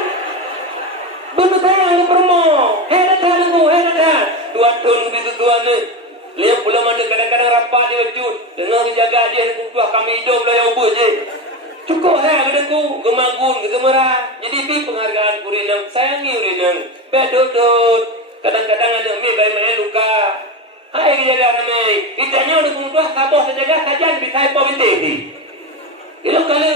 benar sayang ke permoh datang tuan begitu tuan ni lihat pula mana kadang-kadang rapat dia wujud dengan menjaga dia kumpul kami hidup lah yang ubus je cukup kedeku gemagun kegemerah jadi bi penghargaan kurinang sayangi urinang bedodot kadang-kadang ada mi bayi main luka. Hai jaga namai. Kita nyaw di kumpulan sabah sejaga kajian bisai po binti. Ilo kali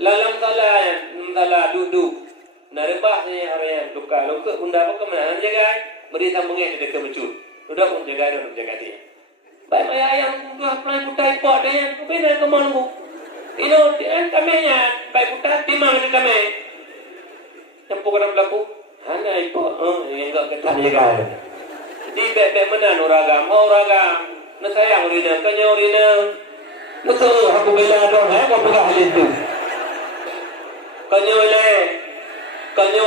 lalam salah duduk. Narebah ni orang luka bunda apa kemana jaga beri sambungnya dekat becut. Sudah pun jaga dia. Bayi mai ayam kumpulan plan putai po dia bina kemana bu. Ilo dia kamenya bayi putai timang ni kame. Tempo kadang berlaku. Hanya itu, yang enggak ketan jaga. Jadi bebek mana uragam, nak sayang urina, kanya urina. Betul, aku bela dong, aku pegang hal itu. Kanya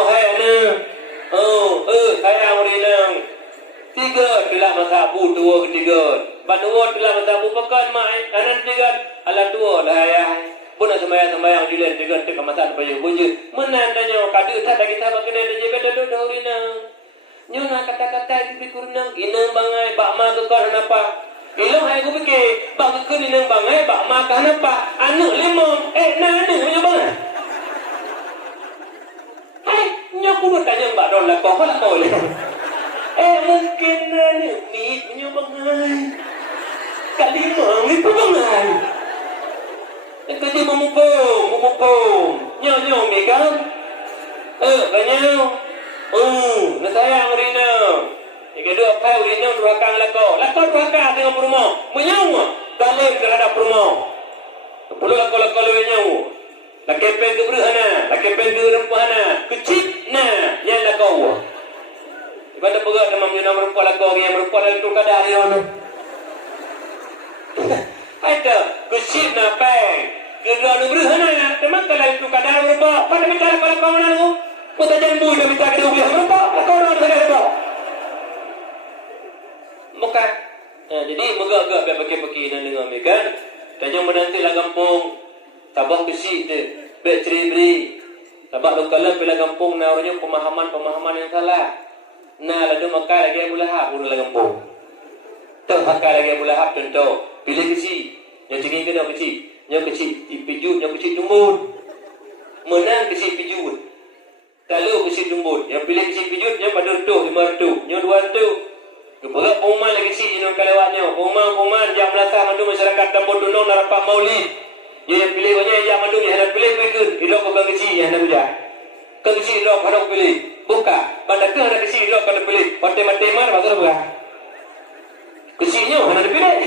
hai sayang urina. 3 telah masabu 2 ketiga. Badua telah masabu pekan mai, anan 3 ala 2 dah ayah. Pun nak sembahyang julen juga tek masak baju menan danyo kadu tak lagi tak kena je beda do rina nyuna kata-kata di kurang inang bangai bak ma ke kor napa ilong hai ku fikir bak ke inang bangai bak ma ka napa anu limong na anu nyo bangai hai nyo ku tanya mbak don la ko la ko le mungkin anu ni nyo bangai kali mong itu bangai kerja memupung. Nyaw megang. Kanyau. Nak sayang urina. Yang kedua, apa urina durakang lako. Lako durakang tengok rumah. Menyau. Dalam terhadap rumah. Perlu lako lewe nyau. Laki pen ke berhana. Laki pen ke rempahana. Kecil na. Yang lako. Ibadah perak nama menyunam rempah lako. Yang rempah lako kadar dia. Ada. Kecil na pen. Kedua lu berhana, teman kalau itu kadang berapa? Pada bicara kalau kau mana lu? Kita jangan buat bicara kedua berapa? Kau orang ada berapa? Muka, Jadi megak-gak biar pakai-pakai nan dengar kan. Tanya menanti lah kampung. Tabah besi tu. Bek ceri-beri. Tabah lokalan bila kampung na orangnya pemahaman yang salah. Nah lalu maka lagi Abu Lahab pun dalam kampung. Tahu maka lagi Abu Lahab contoh. Pilih kecil. Yang cengih kena kecil. Yang kecil pijut, yang kecil tumbun. Menang kecil pijut. Kalau kecil tumbun. Yang pilih kecil pijut, yang pada retuh, 5 retuh. Yang 2 retuh. Keberat pengumuman lagi kecil yang kelewatnya. Pengumuman jam belasah mandu masyarakat dapur tunung narapak maulid. Yang pilih banyak yang mandu yang hendak pilih pergi. Hidup kau kecil yang hendak hujan. Kau kecil hidup hendak pilih. Buka. Pada ke hendak kecil hidup hendak pilih. Mati-mati mar, pasal buka. Kecilnya hendak pilih.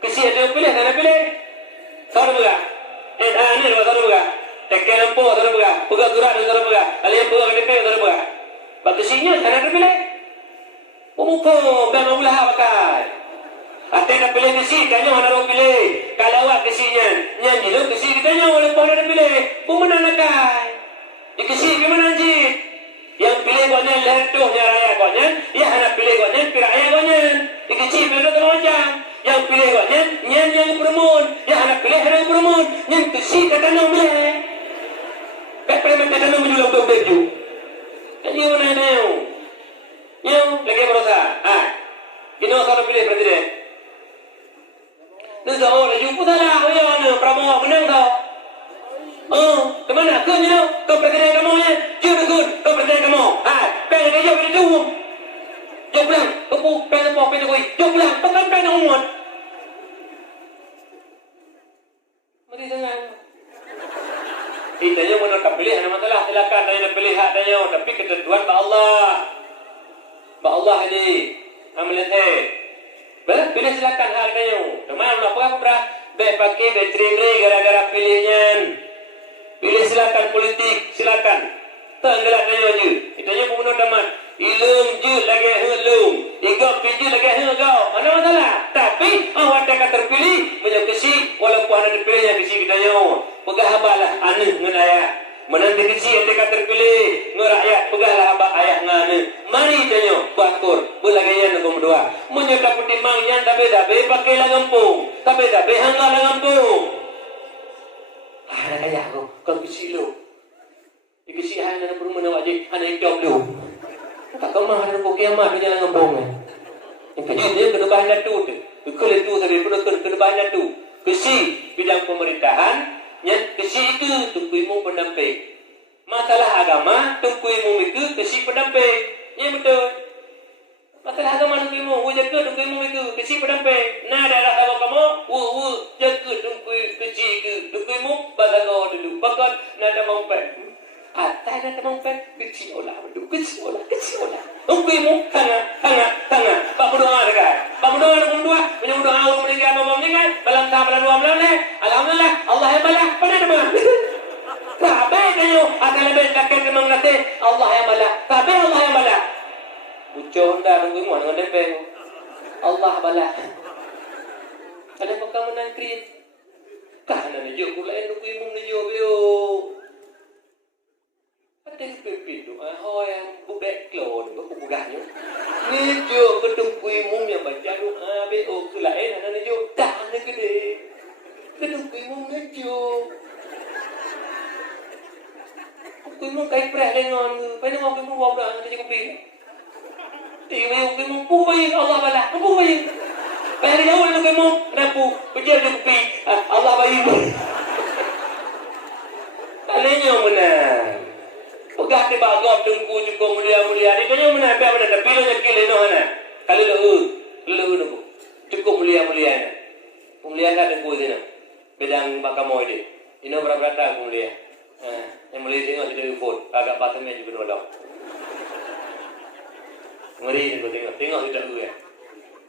Kecil ada pilih, hendak pilih. Saudara buka. Ini dua saudara buka. Tekel lampu saudara buka. Buka surat saudara buka. Kalian buka KTP saudara buka. Pak kecilnya hendak pilih. Umum dan mula pakai. Ate nak pilih kesi, kanya mana nak pilih. Kalau awak kesinya, nyanyi lo kesi kita nyawa oleh pada nak pilih. Mana nak kai? Di kesi ke mana anjir? Yang pilih konya leher tu, yang raya konya. Yang nak pilih konya, piraya konya. Di kesi pilih tu macam. Yang pilih konya, nyanyi yang bermun. Yang nak pilih yang bermun. Yang kesi kata nak pilih. Bapak kata nak menjual baju. Jadi mana nak? Yang lagi berusaha. Kena saudara pilih presiden. Nanti orang jumpa salah. Yang Prabowo menang tau. Ke mana? Ke ni tau. Ke presiden kamu ni. Cuma good. Ke presiden kamu. Pengen dia jawab itu. Jawab pulang. Kepu. Pengen apa? Pengen koi. Jawab pulang. Pekan pengen umat. Mari jangan. Tanya mana nak pilih. Ada masalah. Silakan. Tanya nak pilih hak tanya. Tapi ketentuan Pak Allah. Pak Allah ini amalan pilih silakan harganya. Teman nak apa berat? Pakai bateri gara-gara pilihnya. Pilih silakan politik silakan. Tenggelam tanya je. Itanya pembunuh teman. Ilum je lagi helum. Igap je lagi helgau. Mana masalah? Tapi awak tak terpilih banyak kesi walaupun ada terpilih yang kesi kita nyawa. Pegah habalah aneh ngenaya. Menanti kecil yang terpilih ngerakyat pegahlah abah ayah ngane. Mari tanya bakur belagayan aku berdua. Menyeka putimang yang dabe-dabe pakai langampung. Dabe-dabe hangga langampung. Ada kaya aku. Kau kecil lu. Kecil hanya perlu menawajib. Hanya yang jawab lu. Tak kemah ada pokok kiamat di jalan langampung. Yang kecil dia kena bahan datu tu. Kekal itu sampai kena bahan datu. Kecil bidang pemerintahan. Yang kesi itu tungkuimu pendamping. Masalah agama tungkuimu itu kesi pendamping. Ya betul. Masalah agama tungkuimu, jaga tungkuimu itu kesi pendamping. Nah daerah tahu kamu, jaga tungkui kesi itu tungkuimu balago dulu. Bahkan nada mampet. Tak ada mampet kesi olah betul. Kesi olah. Tungkuimu tanga. Pak berdoa dekat. Pak berdoa nak berdoa. Punya doa orang meninggal, mama meninggal. Balang tak balang dua balang alhamdulillah. Allah yang balas. Pada nama. Tak baik kayu. Akan lebih kakek kemang nanti. Allah yang balas. Tak baik Allah yang balas. Ucap anda tungguimu dengan dempeng. Allah balas. Ada apa kamu nanti? Kahana ni jauh pula tungguimu ni jauh. Ada pimpin tu. Yang bubek klon. Aku bugahnya. Ni jauh ketungguimu yang baca doa. Ke lain. Ada ni jauh. Tak ada gede. Ketungguimu ni jauh. Kuimu kai preh dengan. Pada mau kuimu buat dah. Nanti cukup pilih. Kuimu pubai. Allah balas. Pubai. Pada jauh ni kuimu. Kenapa? Kejar cukup pilih. Allah bayi. Kalinya menang. Pegah di bagap tunggu cukup mulia-mulia. Dia tanya mana? Biar mana? Tapi lo nyakil ini mana? Kali lo nunggu. Cukup mulia-mulia. Pemuliaan tak tunggu sini. Bedang bakamoy dia. Ini berapa tak pemulia? Yang mulia tengok sudah report. Agak pasangnya juga nolong. Ngeri ni tengok sudah ya.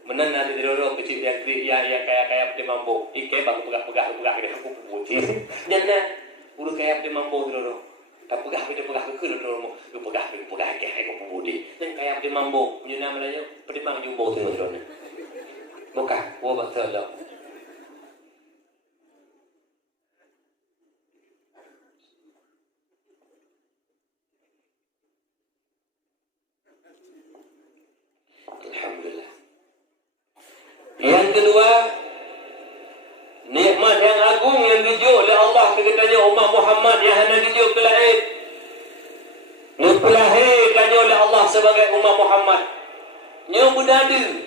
Menang nanti dirorong kecil yang kaya peti mampu. Ike bang pegah kita putih. Jangan urus kaya peti mampu dirorong. Tak pegah ke dorong. Pegah ke aku pudi. Dan kaya peti mampu. Nyuna malanya peti mang jumbo tengok dirorong. Bukan, gua betul dah. Alhamdulillah. Yang kedua, nikmat yang agung yang dijuk oleh Allah kepadanya umat Muhammad yang hendak dijuk ke lahir. Dipelahirkannya oleh Allah sebagai umat Muhammad. Nya berdada.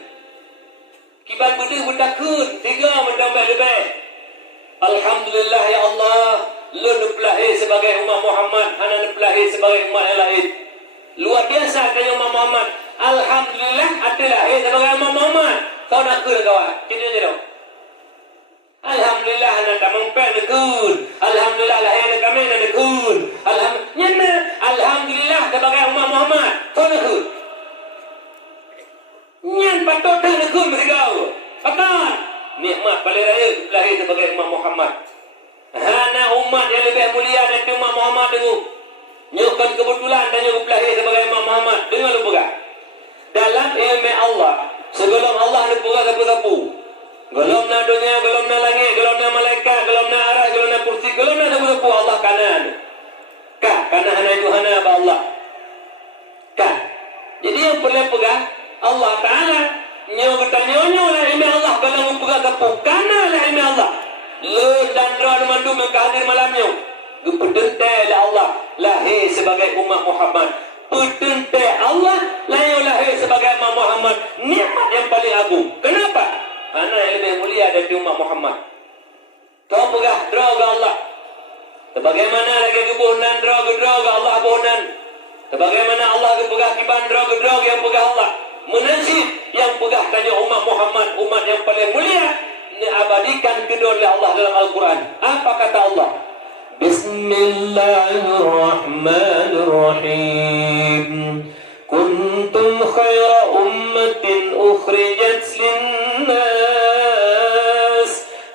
Kibat berdua bertakun. 3 menambah lebih. Alhamdulillah ya Allah. Lu dipelahir sebagai umat Muhammad. Anak dipelahir sebagai umat yang lain. Luar biasa kaya umat Muhammad. Alhamdulillah ada lahir sebagai umat Muhammad. Kau nak ke kawan? Kita je dong. Alhamdulillah anak tak mampu nekun. Alhamdulillah lahir kami nak nekun. Alhamdulillah sebagai umat Muhammad. Kau nekun. Nyan patut dah nekun berigau. Akan nikmat paling raya lahir sebagai umat Muhammad. Hana umat yang lebih mulia dari umat Muhammad dengu. Nyukan kebetulan dan nyukup lahir sebagai umat Muhammad. Dengar lu pegang. Dalam ilmu Allah, sebelum Allah dipegang sapu-sapu. Gelom na dunia, gelom na langit, gelom na malaikat, gelom na arah, gelom na kursi, gelom na sapu-sapu Allah kanan. Kanan hana itu hana apa Allah. Jadi yang perlu pegang Allah Ta'ala. Nyawa bertanya-nyawa lah ilmu Allah. Kalau mu pegang sapu, kanan lah ilmu Allah. Lu dan roh mandu mengkahadir malamnya. Pedente Allah lahir sebagai umat Muhammad. Pedente Allah lahir sebagai umat Muhammad. Nikmat yang paling agung. Kenapa? Mana yang lebih mulia dari umat Muhammad? Kau pegah draw ke Allah. Sebagaimana lagi kebunan draw ke Allah kebunan. Sebagaimana Allah pegah kiban draw ke yang pegah Allah. Menasib yang pegah tanya umat Muhammad, umat yang paling mulia. Diabadikan kedua oleh Allah dalam Al-Quran. Apa kata Allah? Bismillahirrahmanirrahim. Kuntum khaira ummatin ukhrijat linnas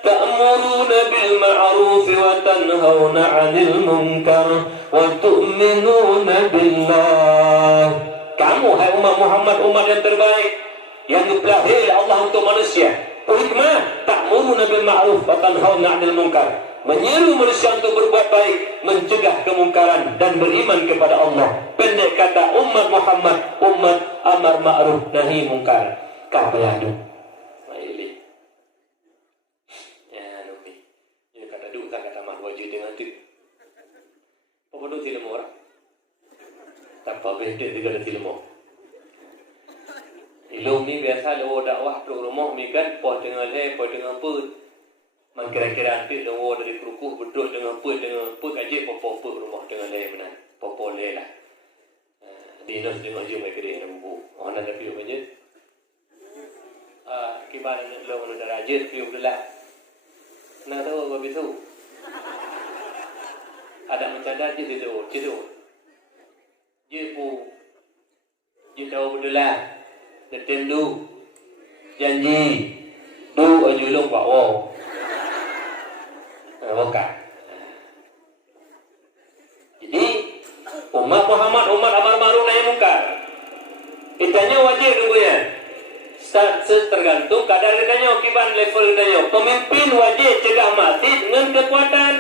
ta'muruna bil ma'ruf wa tanhauna 'anil munkar wa tu'minuna billah. Kamu hai umat Muhammad, umat yang terbaik yang dipelahir Allah untuk manusia. Hikmah ta'muruna bil ma'ruf wa tanhauna 'anil munkar. Menyeru manusia untuk berbuat baik, mencegah kemungkaran dan beriman kepada Allah. Pendek kata umat Muhammad, umat amar ma'ruf nahi munkar. Kapeladu. Baik. Ya, Nabi. Ini kata duk tak kata mak wajib dengan tu. Apa bodoh tidak orang? Tanpa beda juga ada tidak. Ilmu biasa lo dakwah keluar rumah mi kan, poh dengan poh dengan put. Man kira-kira nanti dakwah dari kerukuh berduk dengan put kaji poh rumah dengan lain benar. Poh lah. Dinas dengan jum mereka dia nampu. Orang nak piu aja. Kibar lo orang dah rajin piu belah. Nak tahu apa itu? Ada mencadar je tidur. Je pu. Je tahu belah. Detem du. Janji. Du ajulung pak wow. Bukan. Jadi umat Muhammad, umat amar ma'ruf nahi munkar. Itanya wajib tunggunya. Tergantung kadar kitanya, kiban level kitanya. Pemimpin wajib cegah mati dengan kekuatan.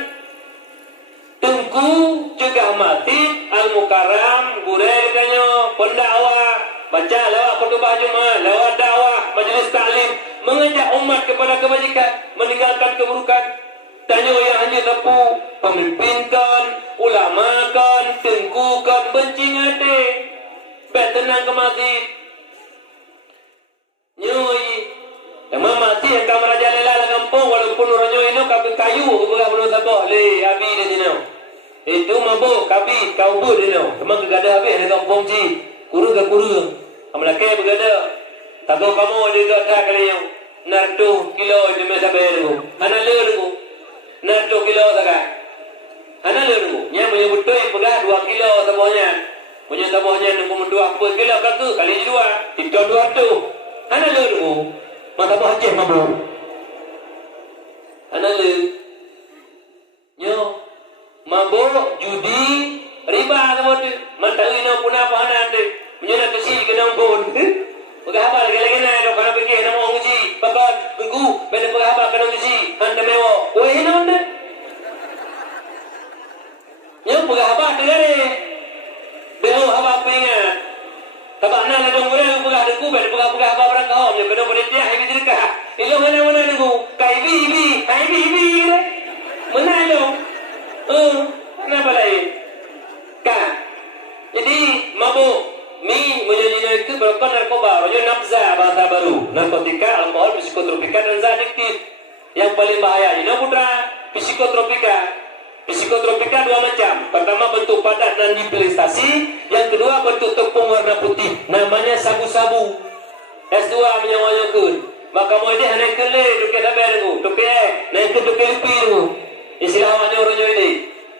Tengku cegah mati al-mukarram, gurel kitanya, pendakwah, baca lawat khutbah Jumaat, lawat dakwah, majlis ta'lim, mengajak umat kepada kebajikan, meninggalkan keburukan. Tanya yang hanya tepu, pemimpinkan, ulamakan, tengkukan, benci ngade. Bet tenang ke mati. Nyoi. Yang mati yang kamar raja lela la kampung walaupun orang nyoi no kabin kayu kebelah belum sabah le abi di sini. Itu mabuk kabi kau bud di sini. Teman kegadah habis di kampung ji. Kuru. Amalake bergada. Tak tahu kamu ada tak kali yang nartu kilo di masa bayar tu. Ana le tu. Nartu kilo tak. Ana le tu. Nya menyebut tu pegah 2 kilo sabahnya. Punya sabahnya 62 kilo katu kali 2. Itu 2 tu. Ana le tu. Mata bah Aceh mabuk. Ana le. Nyo mabuk judi riba semua tu. Mantai no punah pahanan tu. Menyana kesi kena pun. Pegahaba lagi-lagi na do kana pergi na mo uji. Pakat engku benda pegahaba kana uji. Anda mewo. Oi hina anda. Yang pegahaba dengar. Beo haba pengen. Tabak na la dong urang pegah nunggu ben buka-buka apa orang kau yo kena boleh dia ibi dirkah. Ilo mana nunggu. Kai ibi. Mana lo? Kenapa lain? Kan. Jadi mabuk menyanyi itu berupa narkoba, rojo nafza bahasa baru, narkotika, alkohol, psikotropika dan zat adiktif. Yang paling bahaya, ini putra psikotropika. Psikotropika dua macam. Pertama bentuk padat dan dipilestasi, yang kedua bentuk tepung warna putih, namanya sabu-sabu. S2 menyawanyakun. Maka mau dia naik ke le, duke sabar tu, duke naik ke duke lupi tu. Istilah awaknya orang ini.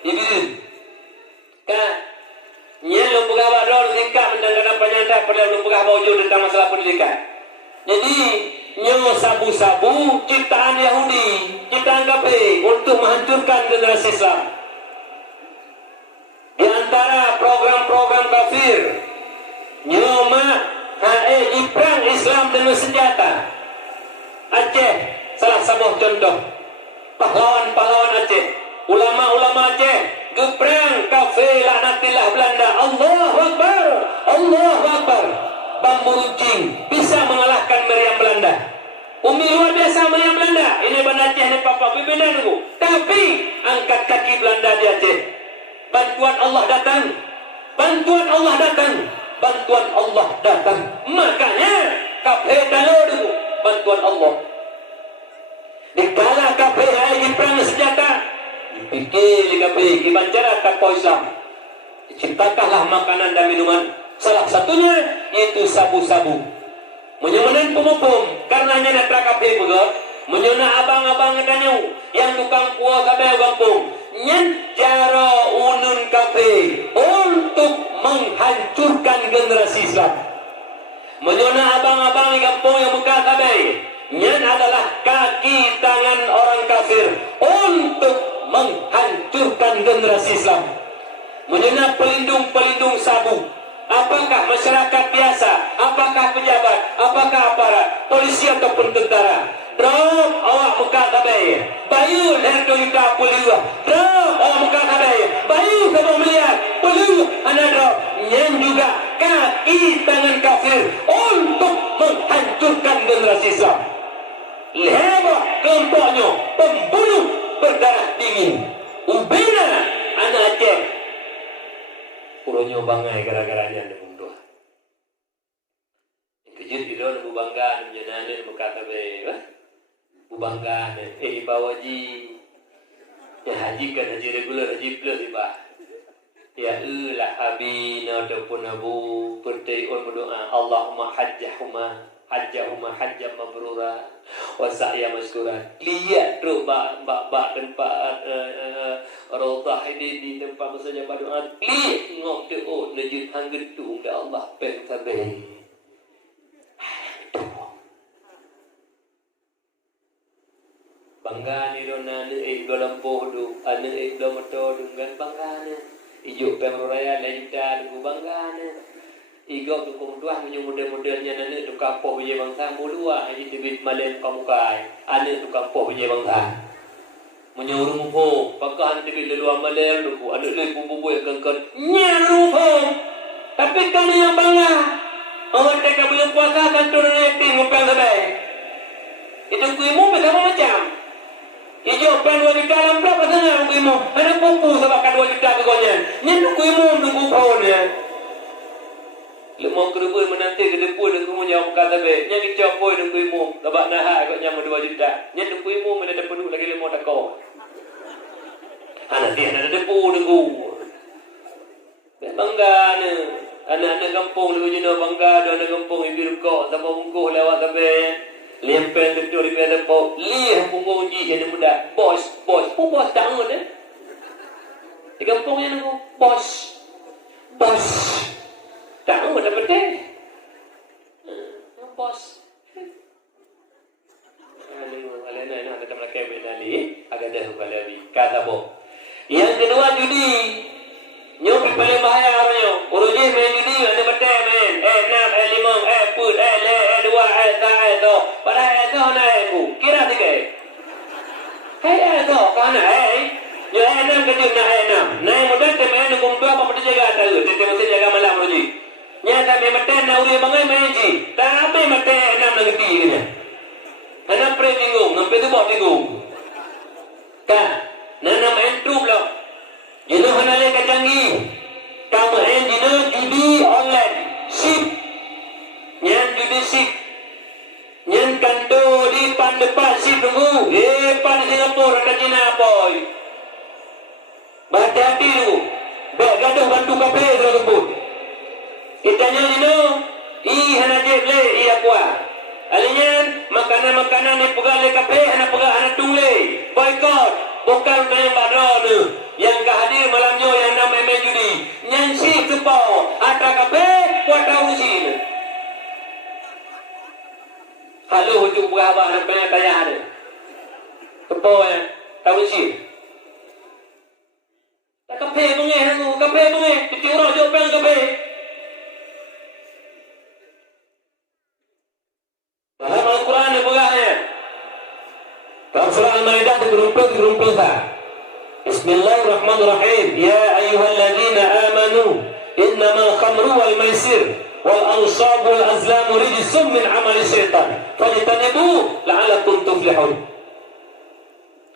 Ibin. Kan? Nya lumpuga badol lingkap mendengarkan penyandang pada lumpuga baujo tentang masalah pendidikan. Jadi nyo sabu-sabu ciptaan Yahudi, ciptaan kafir untuk menghancurkan generasi Islam. Di antara program-program kafir nyo perang Islam dengan senjata. Aceh salah satu contoh. Pahlawan-pahlawan Aceh, ulama-ulama Aceh geprang kafir laknatillah Belanda. Allahu Akbar. Bambu runcing bisa mengalahkan meriam Belanda. Umi luar biasa meriam Belanda. Ini Banda Aceh ni papa berbeda dulu. Tapi angkat kaki Belanda di Aceh. Bantuan Allah datang. Makanya kafir dulu dulu bantuan Allah. Dikala kafir lagi perang senjata, dipikir kafir kibancara takwa Islam. Ciptakanlah makanan dan minuman. Salah satunya yaitu sabu-sabu. Menyemenan pemupum karenanya nak kafir begot. Menyona abang-abang danyu yang tukang kuah kabel kampung. Nyen cara unun kafir untuk menghancurkan generasi Islam. Menyona abang-abang di kampung yang buka kabel. Nyen adalah kaki tangan orang kafir untuk menghancurkan generasi Islam. Menyena pelindung-pelindung sabu. Apakah masyarakat biasa, apakah pejabat, apakah aparat, polisi ataupun tentara. Drop awak muka kabel. Bayu dari 2 juta puluh. Drop awak muka kabel. Bayu ke 2 miliar. Puluh anak drop. Yang juga kaki tangan kafir untuk menghancurkan generasi Islam. Hebat kelompoknya, pembunuh berdarah dingin. Ubena anak Aceh. Puronya bangai gara-garanya dengan doa. Kejut itu nak bangga menyenangkan berkata baik. Bangga bawa haji. Ya haji kan haji regular, haji plus iba. Ya lah habina ataupun abu penting orang berdoa Allahumma hajjahuma hajjam mabrura wa sa'ya masykuran. Lihat tu bak tempat Raudhah ini di tempat maksudnya berdoa. Lihat ngok tu najid hanggetung dah Allah pen sabai. Bangga ni dona ni lampuh du ane do motor dengan bangga ni. Ijuk pemraya lenta du bangga ni. Igo tu kumtuah menyu model-modelnya nane tu kampung bije bangsa mulua ini tibit malen kamukai. Ane tu kampung bije bangsa. Menyuruh rumput, pakaian tibit leluar malen tu ane le bubu yang kengkon. Nyarupo. Tapi kan yang bangga. Orang tak boleh puasa kan turun naik ngupang sabai. Itu kuimu bersama macam. Ijo pen 2 juta dalam berapa sana kuimu? Ada pupu sebabkan 2 juta kegonyan. Nyen kuimu nunggu pohon ya. Lemong kerubun menanti ke depan dan kemudian kata baik. Nyen dicopoi dan kuimu. Sebab nahak kot nyama 2 juta. Nyen kuimu menada penuh lagi lemong takau. Anak dia ada depu nunggu. Bangga ni. Anak-anak kampung lebih jenuh bangga. Anak kampung ibu rukuk. Sampai bungkuh lewat sampai. Lempen betul di pada pok. Lihat punggung uji jadi muda. Bos. Bos tangan eh. Di kampung yang nunggu. Bos. Tangan dah betul. Bos. Alena ada teman kami nali. Agak dah kali. Kata bo. Yang kedua judi. Nyok paling bahaya orangnya. Uruji main judi ada betul main. 6, 5, put, le, 2, tak, tu. Pada tu nak aku. Kira 3. Hai tu, kau nak Yo 6 kejut nak 6. Naik mudah temen hukum tu apa mesti jaga tahu. Tete mesti jaga malam uruji. Nya ada memang na uri bangai meji. Tapi mate enam negeri kena. Enam pre-tinggung, nampai tu bawa tinggung. Tak, nanam entrup lah. Jenuh hanale kacanggih. Kamu jenuh judi online. Sip. Nyan judi sip. Nyan kanto di pan depan sip tunggu. Pan Singapura ada Cina boy. Hati-hati tu. Baik gaduh bantu kafe tersebut. Itanya jenuh. Hana jeble, apa? Alinyan, makanan-makanan ni pegang le kafe, hana pegang hana tungle. Boykot, bukan yang badro tu. Yang kehadir malamnya yang nama main judi. Nyansi kepau, ada kafe, kuat usin. Halo, hujuk berapa hana pengen tanya ada. Kepau tahu usin. Tak kafe bunga, kafe bunga. Kecil orang jauh pengen kafe. Dalam Al-Quran ni pegangnya. Dalam surah Al-Maidah digerumpul sah. Bismillahirrahmanirrahim. Ya ayyuhalladzina amanu innamal khamru wal maisir wal ansab wal azlamu rijsum min amali syaitan fajtanibu la'allakum tuflihun.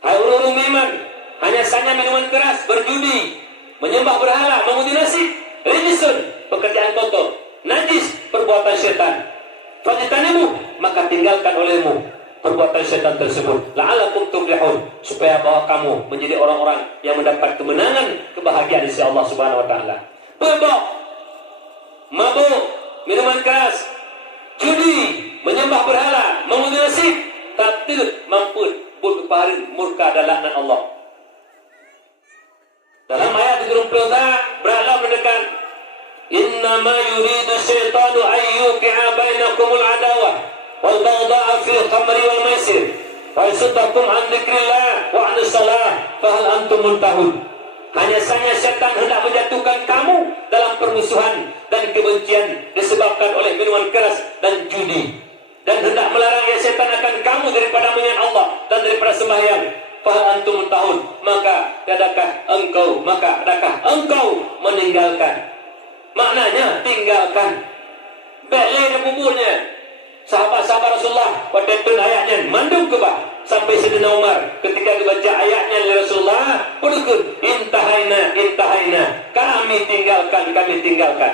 Hai orang beriman, hanya saja minuman keras, berjudi, menyembah berhala, mengundi nasib, rijsun, pekerjaan kotor, najis, perbuatan syaitan. Fajtanibu, maka tinggalkan olehmu perbuatan syaitan tersebut. La'allakum tuflihun, supaya bahwa kamu menjadi orang-orang yang mendapat kemenangan, kebahagiaan di sisi Allah Subhanahu wa taala. Pemabuk, mabuk, minuman keras, judi, menyembah berhala, mengundi nasib, tak mampu berpaling murka dan laknat Allah. Dalam ayat ke-20 berhala mendekat, innama yuridu syaitanu ayyuki'a bainakumul adawah wal baghdha'a fil khamri wal maisir wa yasuddakum an dzikrillah wa 'anis shalah fa hal antum muntahun. Hanya saja syaitan hendak menjatuhkan kamu dalam permusuhan dan kebencian disebabkan oleh minuman keras dan judi, dan hendak melarang syaitan akan kamu daripada mengingat Allah dan daripada sembahyang. Fa hal antum muntahun, maka adakah engkau meninggalkan. Maknanya tinggalkan. Balik dan kuburnya. Sahabat-sahabat Rasulullah pada itu ayatnya mandum ke bah sampai Sayyidina Umar ketika dibaca ayatnya oleh Rasulullah, berikut intahaina kami tinggalkan.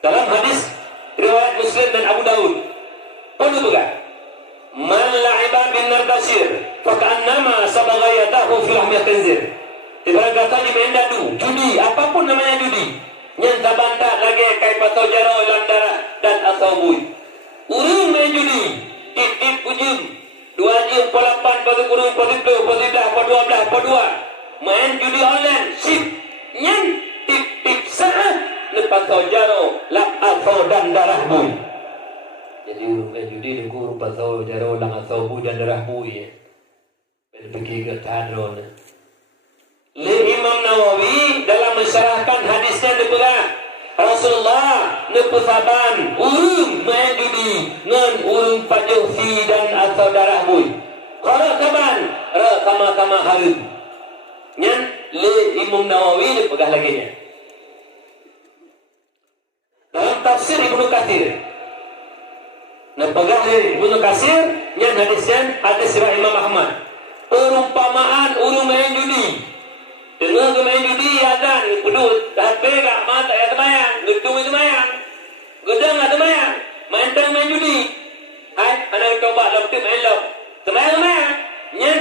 Dalam hadis riwayat Muslim dan Abu Daud, perlu juga man la'iba bin nardasir faka'annama sabagayatahu fil lahmi khinzir. Ibarat kata di mendadu judi, apapun namanya judi, nyanta bantak lagi kai patau jaro landara dan asabui. Urung main judi, tip ujung 2 jam 8 pada kurung pada 12 main judi online sip nyen tip saat lepas patau jaro lak asau dan darah bui. Jadi urung main judi di kurung patau jaro lang asau bui dan darah bui. Pergi ke tadron. Imam Nawawi dalam mensyarahkan hadisnya dipegang Rasulullah nepesaban urung main judi ngan urung pajuh si dan atau darah bui. Kalau kaban sama-sama harum. Nyan Imam Nawawi dipegang lagi nya. Dalam tafsir Ibnu Katsir. Nepegang Ibnu Katsir nyan hadis riwayat Imam Ahmad. Perumpamaan urung main judi. Dengan main judi ada pedut, HP gak mata ya temayang, gedung itu temayang, gedang ada temayang, main judi. Hai, anak coba laptop main lap, temayang, nyen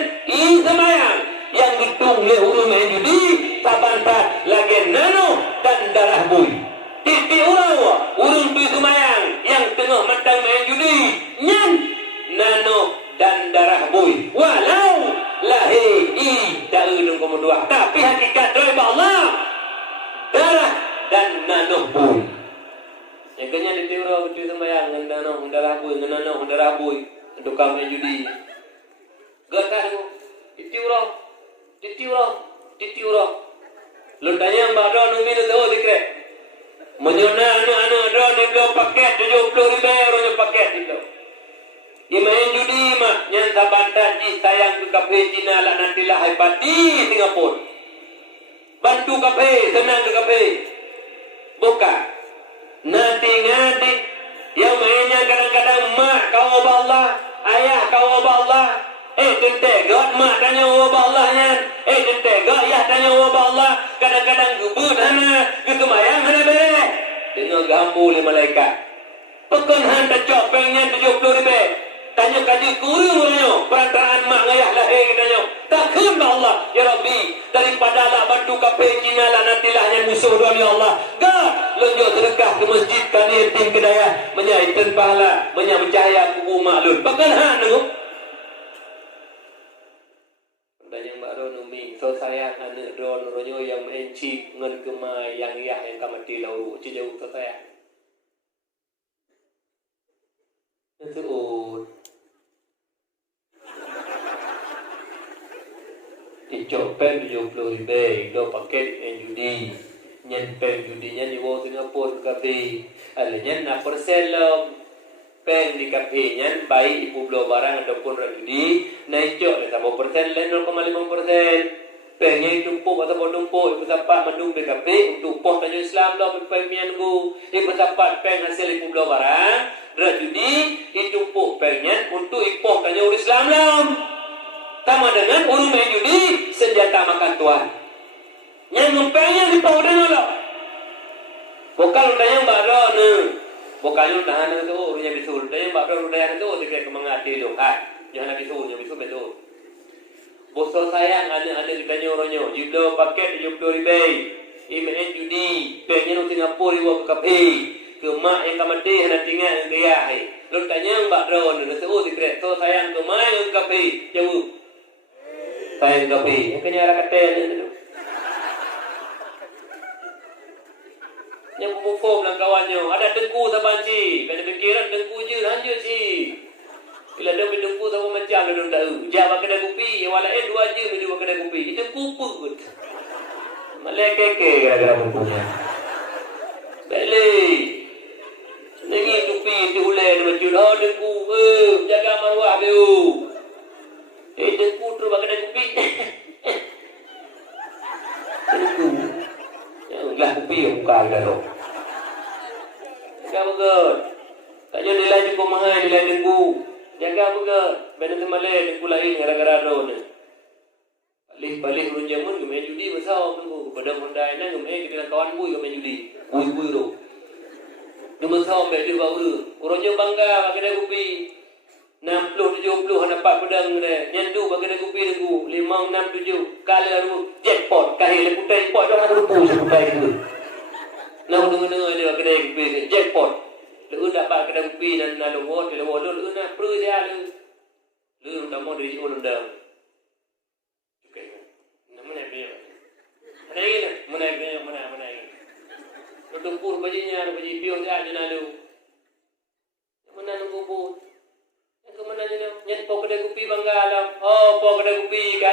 temayang, yang gedung le urung main judi, tabantat lagi nano dan darah bui. Titi urung tu temayang, yang tengah matang main judi, nyen nano dan darah bui. Walau lahi da'udun komodua, tapi hakikat dari Allah darah dan nanoh bui. Yang kenya ditiura uti sembayang nanoh darah bui, nanoh darah bui untuk kami judi. Gakar ditiura. Lutanya mbak numi tu dikre. Menyona anu do paket 70,000 euro paket itu. Imain judi mak nyanta bantan di sayang ke kafe Cina lah nantilah hebat di Singapura. Bantu kafe, senang ke kafe. Buka. Nanti ngadi yang mainnya kadang-kadang mak kau ubah Allah, ayah kau ubah Allah. Tente gak mak tanya ubah Allahnya. Tente gak ayah tanya ubah Allah. Kadang-kadang gebut hana, kemayang hana bere. Dengar gambu oleh malaikat. Pekan handa copengnya 70,000. Tanya kaji kurung olehnya. Perantaraan mak ayah lahir katanya. Takkan Allah ya Rabbi, daripada lah bantu kafe Cina lah nantilahnya musuh dunia Allah. Gak lonjok sedekah ke masjid kali yatim kedaya menyaitan pahala mencahaya kubu maklun. Bahkan hanu tanya Mbak Ron umi so sayang anak Ron ronyo yang mencip ngan kemai yang kamati lau cijau so sayang itu Pen 70,000 do paket yang judi nyen pen judinya di Singapura kafe alanya 6% lom pen di kafe nyen baik ibu belo barang ataupun orang judi naik jok sama persen lain 0,5% pennya tumpuk atau tumpuk ibu sapat mandung di kafe untuk poh tanya Islam lo pen miangu ibu sapat pen hasil ibu belo barang orang judi ditumpuk pennya untuk ipoh tanya Islam lo sama dengan urut main judi senjata makan tuan. Yang ngempengnya di pau dengan lo. Bokal udahnya Mbak Ron. Bokalnya udahan itu urutnya bisul. Udahnya Mbak Ron udahnya itu tidak kemangati lo. Jangan bisul betul. Bosok sayang ada ditanya orangnya. Judul paket 70,000. Imen judi. Pengnya di Singapura iwa ke kafe. Kemak yang kamati hendak tinggal yang gaya. Lo tanya Mbak Ron. Nasi tidak. So sayang kemak yang kafe. Jauh. Sayang kafe, yang kenyara kata itu. Yang bufo bilang kawannya, ada dengku sabanci, kena pikiran dengku je lanjut si. Bila ada dengku sama macam ada tahu. Jawab kedai kopi, wala 2 je menjual kedai kopi. Itu kuput. Malai keke gara-gara bukunya. Balik. Lagi kopi itu ulai macam dengku, jaga maruah beu. Dengku terus pakai kopi. Dengku. Lah kopi yang buka dah tu. Jaga betul. Tanya nilai cukup mahal nilai dengku. Jaga betul. Benda temalai dengku lain gara-gara tu. Balik urun jamun main judi besar dengku. Kepada mondai nang main kita kawan bui main judi. Bui tu. Dia besar main dia baru. Urunnya bangga pakai kopi. 60-70 hendak 4 pedang dia. Nyendu bagi dia kopi dengku. 5-6-7 kali lalu jackpot. Kahil dia putai jackpot. Dia ada rupu seputai itu. Nah, dengar-dengar dia bagi dia kopi dia. Jackpot. Dia dapat kedai kopi dan lalu wot. Dia wot. Dia nak perlu dia. Dia tak mau dari orang dalam. Cukai. Mana dia? Mana dia? Mana dia? Dia tempur bajinya. Baji biar dia aja lalu. Mana nunggu pun. Kemana nyen pok kedai kopi bangga alam. Pok kedai kopi ka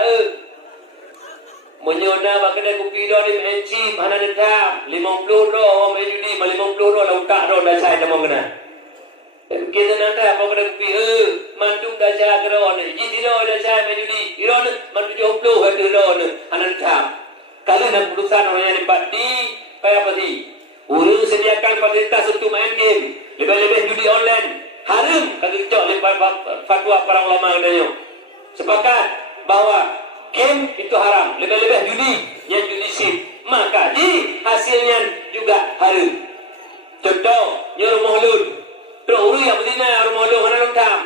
menyona kedai kopi do ni menci mana detam 50 ro main judi 50 ro la utak ro dah sai demong kena. Kita nak pok kedai kopi mantung dah sai kero ni. Ji ro dah sai main judi. Iro ni mantung 70 hati ro ni ana detam. Kalau nak perusahaan orang yang dipati kayak apa sih? Urus sediakan fasilitas untuk main game. Lebih-lebih judi online. Haram kata cok lepas fatwa para ulama katanya. Sepakat bahawa game itu haram, lebih-lebih judi yang judisi. Maka di hasilnya juga haram. Contoh, nyor maulud. Terus yang berzina rumah maulud mana lengkap?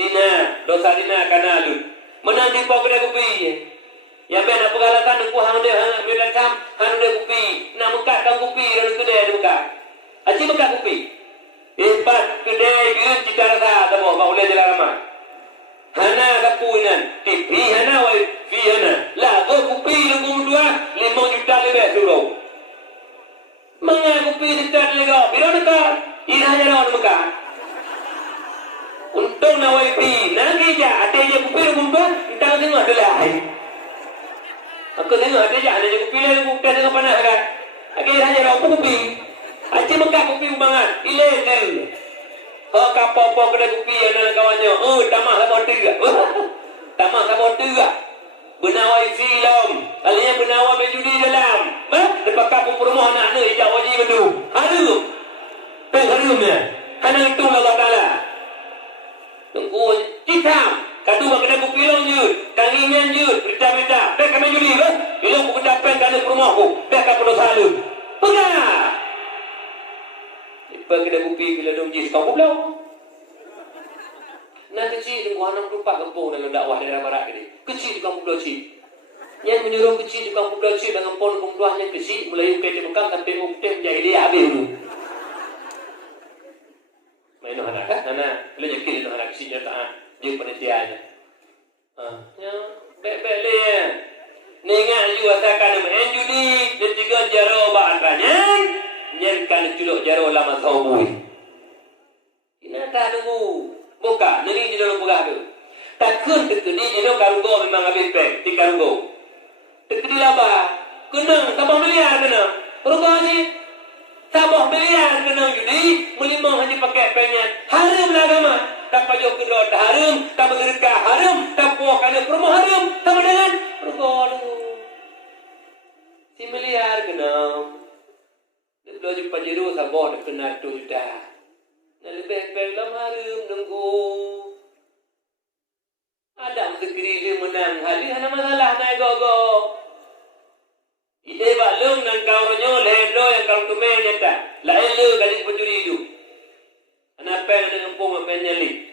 Dina, dosa dina kana alud. Menang di pok kedai kopi. Yang ben apa galatan aku hang dia hang dia lengkap, hang dia kopi. Nak buka kang kopi dan kedai buka. Aji buka kopi. Empat kedai giun cita rasa tamo ba ulai jalan ramah. Hana kapunan, TV hana wal fi hana. La go kopi lu dua 5 juta lebih suruh. Manga kopi juta lebih. Biro dekat. Ina hanya lawan muka. Untung na wal fi. Nanti ja ada je kopi lu dua, entah tengok adalah. Aku tengok ada je kopi lu bukan dengan panas kan. Akhir hanya lawan kopi. Acik Mekah kopi umbangan. Ilegal. Kapal-kapal kedai kopi yang dalam kawannya. Tamak sama tiga. Tamak sama tiga. Benawai silam. Alihnya benawai berjudi dalam. Lepas kapal perumah nak ni. Ijak wajib bedu. Ada. dunia. Karena itu Allah Ta'ala. Tunggu hitam. Kadua kena kupilong je. Tangingan je. Berita-berita. Bek kami juli ke? Ilong ku kecapai kerana rumahku. Bek kami perlu salun. Pegang. Ipa kena kupi bila dong jis. Kau pulau. Nah kecil. Tunggu anak lupa kempung dalam dakwah daerah barat ni. Kecil juga pulau cik. Yang menyuruh kecil juga pulau cik. Dengan pon kumpulannya kecil. Mulai ukai temukam sampai muktim. Jadi dia habis dulu. Main anak kan? Anak. Bila yakin itu anak kecil nyataan. Dia penelitiannya. Ya, bek-bek dia. Nengat juga asalkan main judi. Dia tiga jaro bahasanya. Nyerkan culuk jaro lama saubui. Ini tak tunggu. Buka. Nani di dalam buka tu. Takkan tekedi. Ini karunggo memang habis bek. Di karunggo. Tekedi laba. Kenang. Sabah miliar kenang. Karunggo ni. Sabah miliar kenang judi. Melimang hanya pakai penyan. Haram lah agama. Tak pajak kedua haram, tak bergerkah haram, tak puas kerana promo haram, sama dengan pergol. Si miliar kenam. Dia belum jumpa jeru sabah dia kena 2 juta. Nak lebih-lebih dalam haram nunggu. Ada sekiri dia menang. Hari ada masalah naik go-go. Ide balung dan kau ronyol hendo yang kau tumen nyata. Lain lu kali pencuri itu. Anak pen dengan pom pen nyali.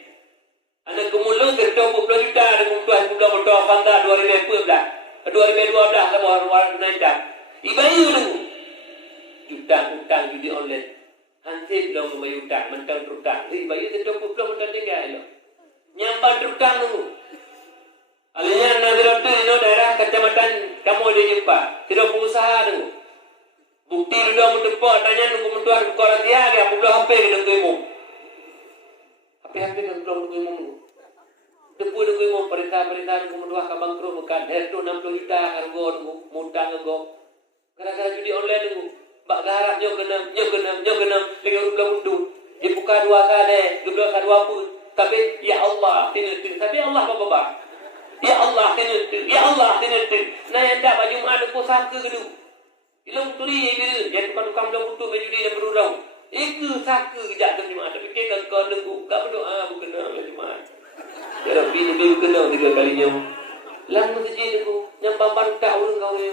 Anak kemulung tertua 20 juta dengan tuan budak berdoa fanda 2012 sama orang naik. Ibayu lu. Utang judi online. Hansi belum membayar utang, mentang utang. Ibayu tertua 20 mentang tinggal lo. Nyampan utang lu. Alihnya nazaratu ini daerah kecamatan kamu ada jumpa. Tidak pengusaha lu. Bukti sudah mendepak tanya nunggu mentuar koran dia apa belum HP dengan kamu. HP kan belum kamu. Depu kamu perintah kamu dua kabang kru makan hertu 60 juta harga mutang nggo. Gara-gara judi online nunggu. Bak garap nyo kenam lagi belum undu. Dibuka 2 kali, dua apa. Tapi ya Allah, tin tapi Allah apa. Ya Allah tinut. Nah yang tak baju mak aku saka gedu. Ilmu turi gedu. Yang tukang belum butuh baju dia berurau. Iku saka kejak tu jemaah. Tapi kan kau nunggu. Kau berdoa bukan nama jemaah. Ya Rabbi ni baru kenal 3 kalinya. Lang masjid aku. Yang bamban tak urung kau ni.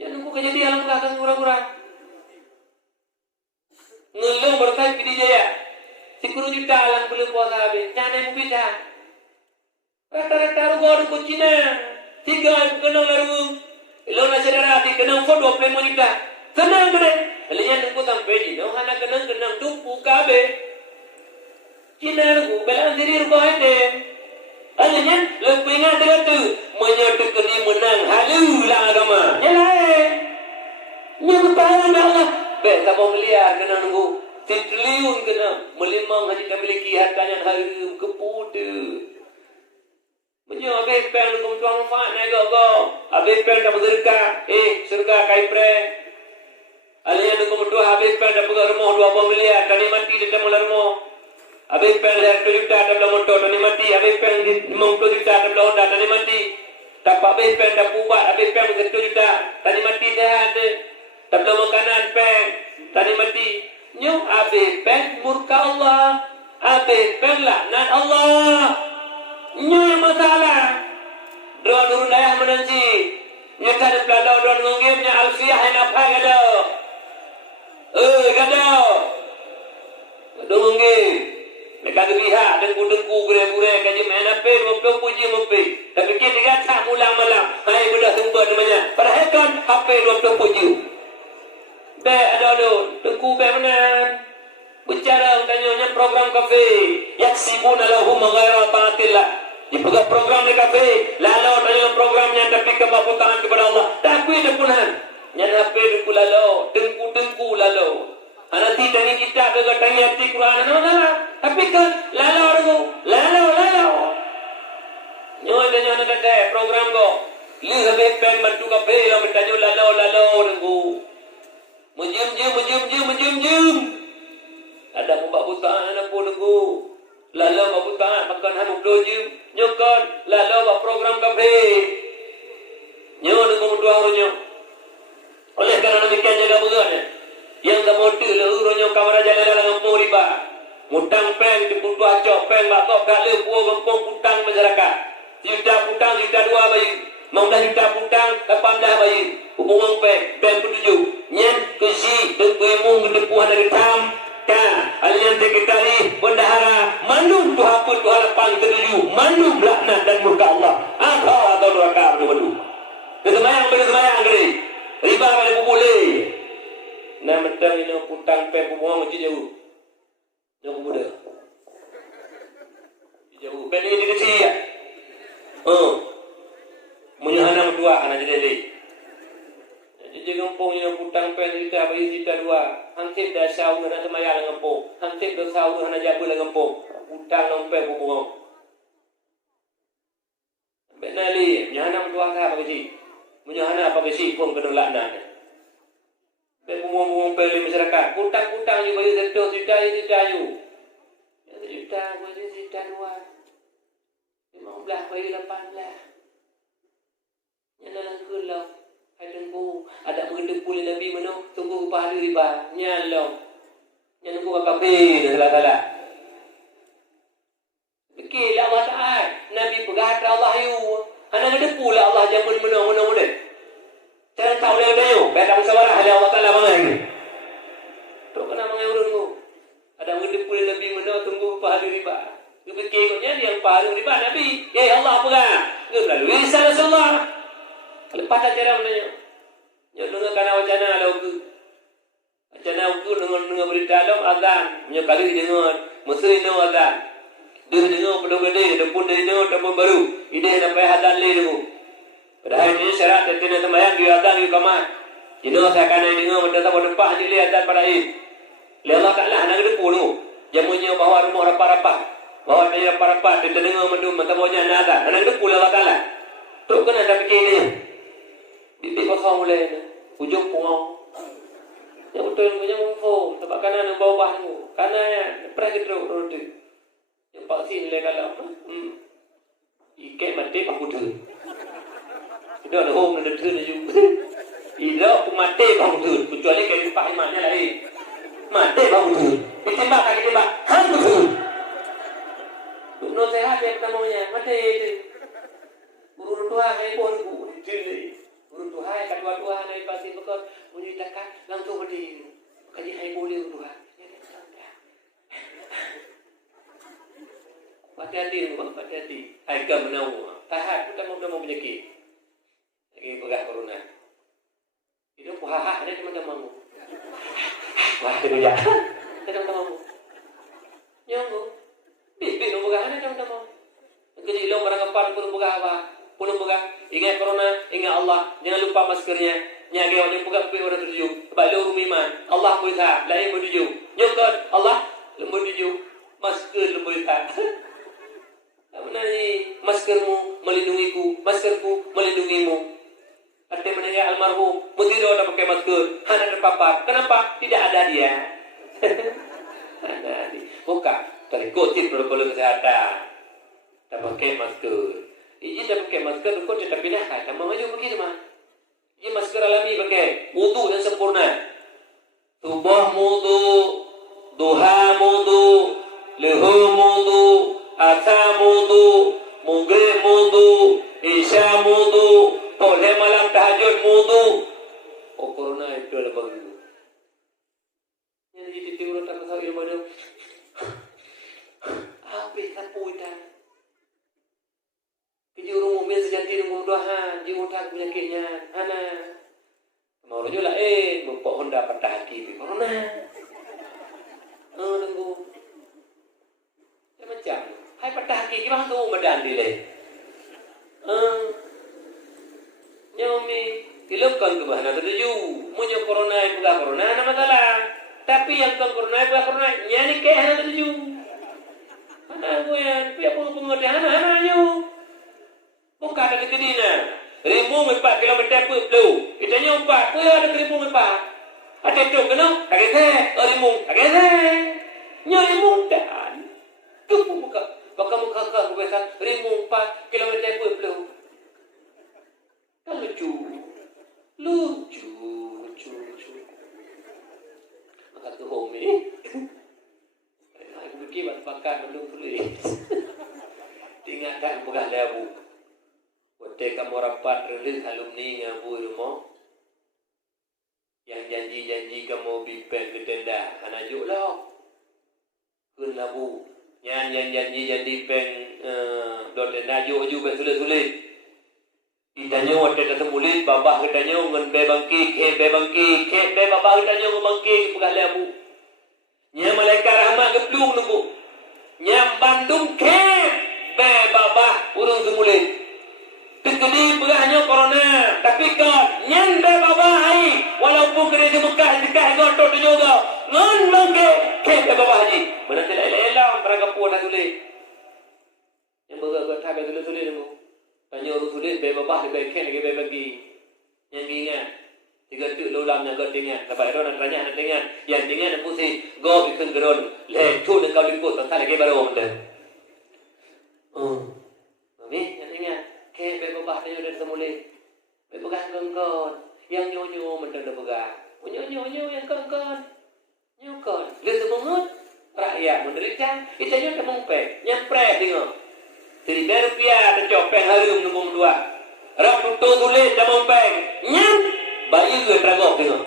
Yang nunggu kejadian belakang kurang-kurang. Ngelung berkait pidi jaya. 10 juta lang belum puasa habis. Jangan yang bisa. Rata-rata rugo ko Cina. 3 kenang laru. Ilo na saudara di kenang fo 25 juta. Kenang bre. Alinya nunggu sampai di no hana kenang tumpu kabe. Cina rugo belan diri rugo ende. Alinya lebih ingat dengan tu menyatu kini menang halu lah agama. Yalah. Nyampai Allah. Be tak mau melihat kenang nunggu. 1 triliun kenang melimang haji memiliki hartanya harum keputu. Menyo abe pen kum tuang fa na go. Abe pen ka berkah. Surga kai pre. Alian kum dua abe pen da pegar mo 2 miliar tani mati de temul mo. Abe pen da 1 juta da motor tani mati. Abe pen di 50 juta da Honda tani mati. Tak abe pen da pubat abe pen 1 juta tani mati dah ada. Tak makanan pen tani mati. Nyo abe pen murka Allah. Abe pen laknat Allah. Nyo masalah. Doa nurun ayah menanci. Nyata ada peladau doa ngongimnya alfiah yang apa gado. Gado. Doa ngongim. Mereka berpihak dan dengku gure-gure kaji main apa ngopi puji ngopi. Tapi kita kan tak mulang malam. Hai benda sumber namanya. Perhatikan HP 20 puji. Be ada dengku be menan. Bicara tanya program kafe. Yaksibuna lahum ghaira ta'atillah. Di program di kafe, lalu dalam programnya tapi kebapu tangan kepada Allah. Tapi depunan, nyana pe lalu, tengku lalu. Nanti tanya kita ke tanya hati Quran, mana? Tapi kan lalu. Nyonya kata program go. Lihat pen bantu kafe, lalu bertanya lalu tengku. Menjum. Ada mbak buta anak pun tengku. Lalu babu tangan makan hanuk doju nyokon lalu bab program kafe nyo dengan dua orangnya oleh kerana demikian jaga berani Yang kemudian lehuronyo kamera jalan dalam riba. Mutang peng di putu acok peng bakok kali buah gempong putang masyarakat. Juta putang juta dua bayi. Mau dah juta putang kapan dah bayi. Hubungan peng petujuh. Nyen kesi tengkuemu kedepuhan dari tam. Alian tekitari bendahara mandum Tuhan pun Tuhan lapang ketujuh. Mandum laknat dan murka Allah. Akau atau neraka berdu. Kesemayang kiri. Riba pada boleh. Nah mentang ini putang peng hubungan macam jauh. Jauh muda. Jauh. Beli di kecil ya. Menyahana berdua anak jadi. Jadi ngempongnya putang pen kita bagi kita dua. Hansip dah sahur nak semayang ngempong. Hansip dah sahur nak jago ngempong. Putang ngempeng hubungan. Benali menyahana berdua kah bagi. Menyahana bagi si pun kena laknat. Bumung-bumung peli masyarakat. Putang-putang you bagi sedo juta you. Juta bagi juta dua. 15 bagi 18. Yang dalam kulau. Hai tunggu. Ada mengendep pulih Nabi mana? Tunggu upah riba. Nyalong. Yang tunggu kakak dan salah-salah. Fikirlah Allah Ta'ala. Nabi pegat Allah you. Anak ada pula Allah jamun menang-menang. Jangan tahu dia dah. Baik tak sabarah ada Allah Taala bangai. Tok kena bangai urun tu. Ada mengendep pulih Nabi mana tunggu pahala riba. Tu fikirnya dia pahala riba Nabi. Allah apa? Dia melalui Rasulullah. Lepas acara menanya. Dia dengar kana wacana lagu. Wacana ukur dengar berita dalam azan. Nya kali dengar mesti dengar azan. Dia dengar pada gede depan dia dengar tempat baru. Ide sampai azan le dulu. Padahal ini syarat tetina sembahyang di azan di kamar. Jino sakana dengar benda sama dempah di azan pada ini. Le Allah Taala nak gede puluh. Jamunya bawa rumah rapa-rapa. Bawa dia rapa-rapa dia dengar mendum matabonya azan. Nak gede puluh Allah Taala. Tu kena ada fikir ni. Bibik kosong boleh ni. Ujung pungau. Yang betul punya mumpu. Sebab kanan yang bawah ni. Kanan yang pernah kita roti. Yang paksi nilai kalau. Ikat mati pak kuda. Tidak ada home dan terus juga. Tidak mati pak kuda. Kecuali kalau pak imannya lagi. Mati pak kuda. Ditembak kaki tembak. Hang kuda. Nuh sehat yang namanya. Mati itu. Urut Tuhan yang pun jadi. Urut Tuhan kedua Tuhan dari pasti bekal menyitakan langsung berdiri. Kaji hai boleh Tuhan. Hati-hati, hati-hati. Hai ke menau. Tahan kita mau penyakit. Lagi pegah corona. Itu puhaha ada teman-teman. Wah, itu ya. Teman-teman. Nyambo. Bibi no pegah ada teman-teman. Kecil lo barang apa pun pegah apa? Pun pegah. Ingat corona, ingat Allah. Jangan lupa maskernya. Nyaga yang pegang pergi orang tujuh. Balik rumah iman. Allah mudah. Lain menuju. Nyokot Allah menuju. Masker lembutan. Benar ni, maskermu melindungiku, maskerku melindungimu. Arti menanya almarhum, mesti dia orang pakai masker. Hanya terpapar. Kenapa? Tidak ada dia. Bukan. Terikutip protokol kesehatan. Tak pakai masker. Ini tak pakai masker, kau tidak pindahkan. Tak mau maju begitu mah. Ini masker alami pakai. Wudu yang sempurna. Subuh wudu, duha wudu, luhur wudu, asar wudu, maghrib wudu, isya wudu, oleh malam tahajud wudu. Oh corona itu ada begitu. Yang jadi timbul tak tahu ilmu dia. Habis sapu itu. Kerja rumah biasa janti dengan doahan, jiwa tak penyakitnya. Ana. Mau rujuk lah bapak Honda patah hati di corona. Tunggu. Macam hai patah hati gimana tu medan di le. Nyomi dilakukan ke bahana tertuju. Munyo corona itu gak corona ada masalah. Tapi yang kan corona itu gak corona nyani ke hana tertuju. Hana gue yang pihak pengertian hana nyo. Bukan ada kedina. 1,4 kilometer per jam. Itanya 4. Kau ada 1,4. Ada tu kena. Tak kena. 1,000. Tak kena. Nyari mudah. Tu buka. Baka muka kau biasa 1,4 kilometer per jam. Kan lucu. makan belum tulis. Tinggalkan bukan lebu. Waktu kamu rapat relih alumni ngabu rumah. Yang janji-janji kamu bipen ke tenda, anajuk lah. Kun labu. Yang janji pen do tenda juk juga sulit-sulit. Ditanya waktu datang mulit, babah katanya ngan be bangki, ke babah katanya ngan bangki bukan lebu. Nya malaikat rahmat geblung nunggu. Nya Bandung ke be babah urung semulit. Kekini berahnya corona, tapi kau nyen be babah hai walaupun kerja Mekah dekat ngotot juga. Ngan bangki ke be babah haji. Mana tidak elah mereka puan dah tulis. Yang beragam tak ada tulis nunggu. Tanya orang tulis be babah be ke lagi be bagi. Yang ingat tiga tu lulam yang kau dengar. Lepas itu nak tanya nak dengar. Yang dengar nak pusing. Go bikin geron. Lecu dengan kau liput. Tak lagi baru orang tu. Mami yang dengar. Kek be babah dia dah semula. Be pegang kongkon. Yang nyo mentang dah pegang. Nyo yang kongkon. Nyokon. Dia semungut. Rakyat menderita. Kita nyo dah mumpek. Nyampreh tengok. Jadi rupiah tercopeng harum nombor 2. Rak tutup tulis dah mumpek. Nyam. Bayi ke teragok tengok.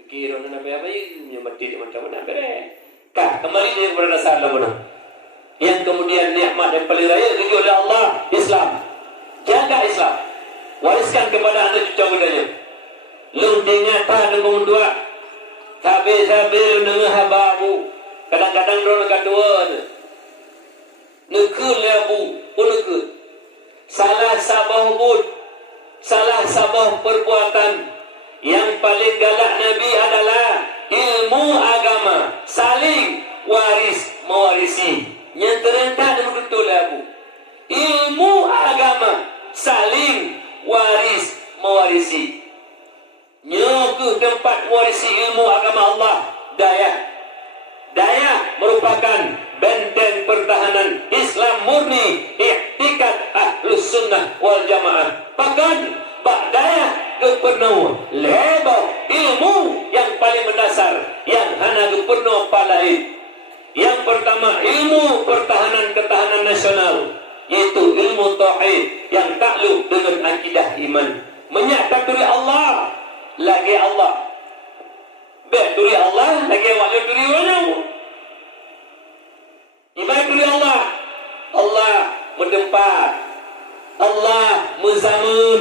Fikir orang nak bayi punya mati macam mana bere. Kah kembali dia kepada dasar lah benar. Yang kemudian nikmat yang paling raya diberi oleh Allah Islam. Jaga Islam. Wariskan kepada anak cucu mudanya. Lung dengar tak nombor 2. Sabar dengan habamu. Kadang-kadang orang kedua nekul lebu pun nekul. Salah sabah bud. Salah sabah perbuatan yang paling galak Nabi adalah ilmu agama, saling waris mewarisi. Yang terendah dan betul Abu. Ilmu agama, saling waris mewarisi. Nyoku tempat mewarisi ilmu agama Allah, Dayak. Dayak merupakan benteng pertahanan Islam murni, i'tikad Ahlus Sunnah wal Jamaah. Bahkan Bak Dayak kepenuh lebar ilmu yang paling mendasar yang hana kepenuh palai. Yang pertama ilmu ketahanan nasional, yaitu ilmu tauhid yang takluk dengan akidah iman. Menyatakan diri Allah lagi Allah. Diri Allah lagi waktu diri mana? Ibarat diri Allah. Allah mendempat. Allah menzamun.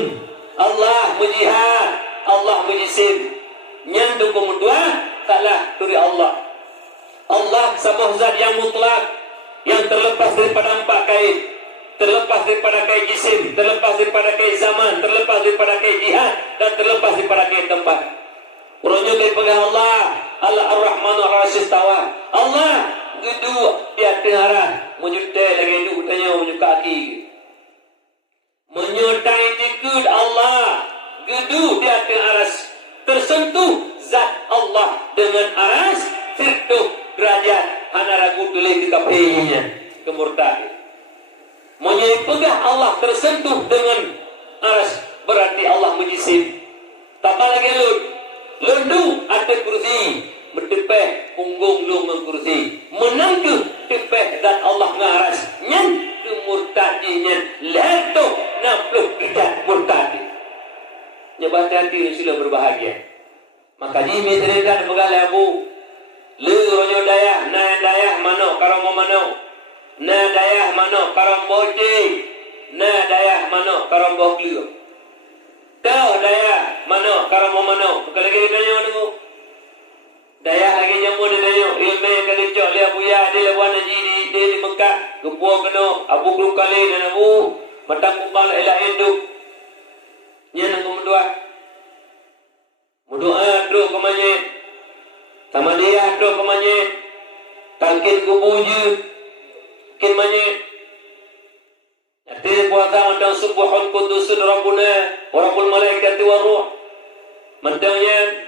Allah menjihad. Allah menjisim. Yang dukung dua taklah diri Allah. Allah sebuah zat yang mutlak, yang terlepas daripada 4 kait, terlepas daripada kait jisim, terlepas daripada kait zaman, terlepas daripada kait jihad, dan terlepas daripada kait tempat. Urangnya kait pegang Allah, Allah Ar-Rahman Ar-Rahim tawa. Allah duduk di atas arah, menyutai lagi duduk tanya menyukai kaki. Menyutai tikut Allah, duduk di atas aras, tersentuh zat Allah dengan aras, firduh derajat hana ragu tulis di kapinya kemurtad. Menyai pegah Allah tersentuh dengan aras, berarti Allah menjisim. Tak lagi lundu atas kursi, berdepeh punggung lungang kursi, menangguh tepeh dan Allah ngaras nyen kemurtadinya letup napluh kita murtadi. Nyebat hati sila berbahagia. Maka jimi terdekat pegalah Abu le ronyo dayah na dayah mano karomo mano na dayah mano karombo de na dayah mano karombo klio tau dayah mano karomo mano kalagi danyo nungu dayah lagi nyamu danyo ilme kali cok le buya de le wana ji di Mekah gepo keno abu klum kali dan abu matang kubal ila induk nya nang mudua mudua dro kemanye sama dia tu kemanya talkin kubuju kin manya arti puasa mandang subuhun kudusun rabbuna wa rabbul malaikati wa ruh mandangnya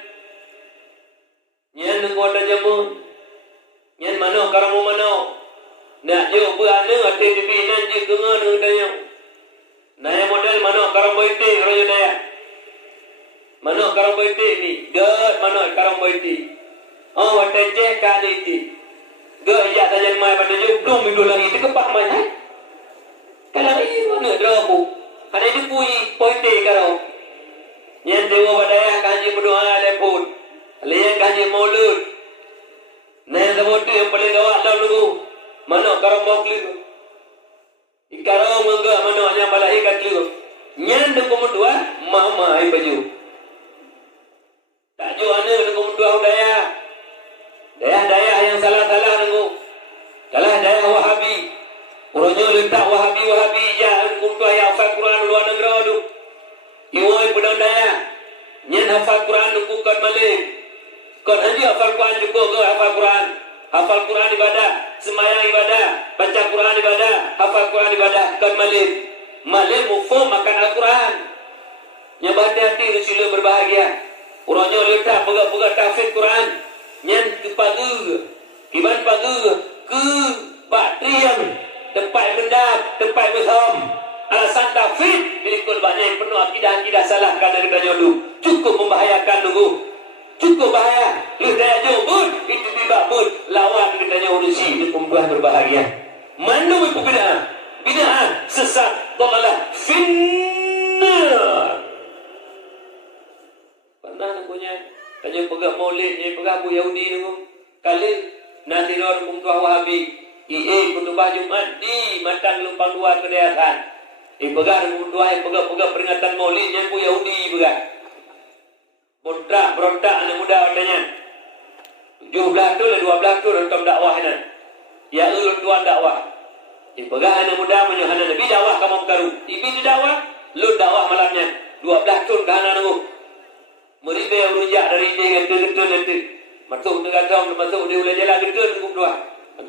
nyan ngota jamu nyan mano karamu mano nak yo bu anu ate dibi nan ji kengan nganyo naya model mano karambo ite royo daya mano karambo ite ni god mano karambo ite oh, wate je kali ti. Gaya saja mai pada belum hidup lagi terkepak mai hai. Kalau ini mana drabu. Ada itu pointe kalau. Yang dewa badaya kanji berdoa lepun. Lihat kanji maulud. Nah sebut yang paling gawat lalu mana karang bau keliru. Ikarang mangga mana hanya balahi keliru. Nyan de komudua mama ai baju. Tak jo ane de komudua daya. Daya yang salah-salah nunggu. Salah daya Wahabi. Uronyo letak Wahabi ya komudua ya hafal Quran luar negara tu. Iwai pedang daya. Nyan hafal Quran nunggu kan malik. Kan handi hafal Quran juga ke hafal Quran. Hafal Quran ibadah, semayang ibadah, baca Quran ibadah, hafal Quran ibadah kan malik. Malik mufhum makan Al-Quran. Yang berhati-hati Rasulullah berbahagia. Orangnya letak pegang-pegang tafsir Quran. Yang kepadu, kiban padu, ke batriam, tempat mendap, tempat berham. Alasan tafsir, berikut banyak yang penuh akidah-akidah salah kan dari dulu. Cukup membahayakan dulu. Cukup bahaya. Lidaya jubur, itu dibabur. Lawan lidanya urusi, itu pembuah berbahagia. Mana itu bid'ah? Bid'ah, sesat, dalalah, finnar. Pernah namanya tanya pegang maulid, ni pegang Abu Yahudi tu. Kali nanti orang pembuah Wahabi, kutubah Jumat di Matang Lumpang Dua Kedayakan. Pegang pembuah, pegang peringatan maulid yang Abu Yahudi pegang. Berontak anak muda katanya. 17 tu lah 12 tu dalam dakwah ni. Ya ulun tuan dakwah. Pegang anak muda menyuhana Nabi dakwah kamu karu. Ibi tu dakwah, lu dakwah malamnya. 12 tu kahana nunggu. Meribe urujak dari dia getul. Masuk dengan kaum masuk dia boleh jalan getul nunggu dua.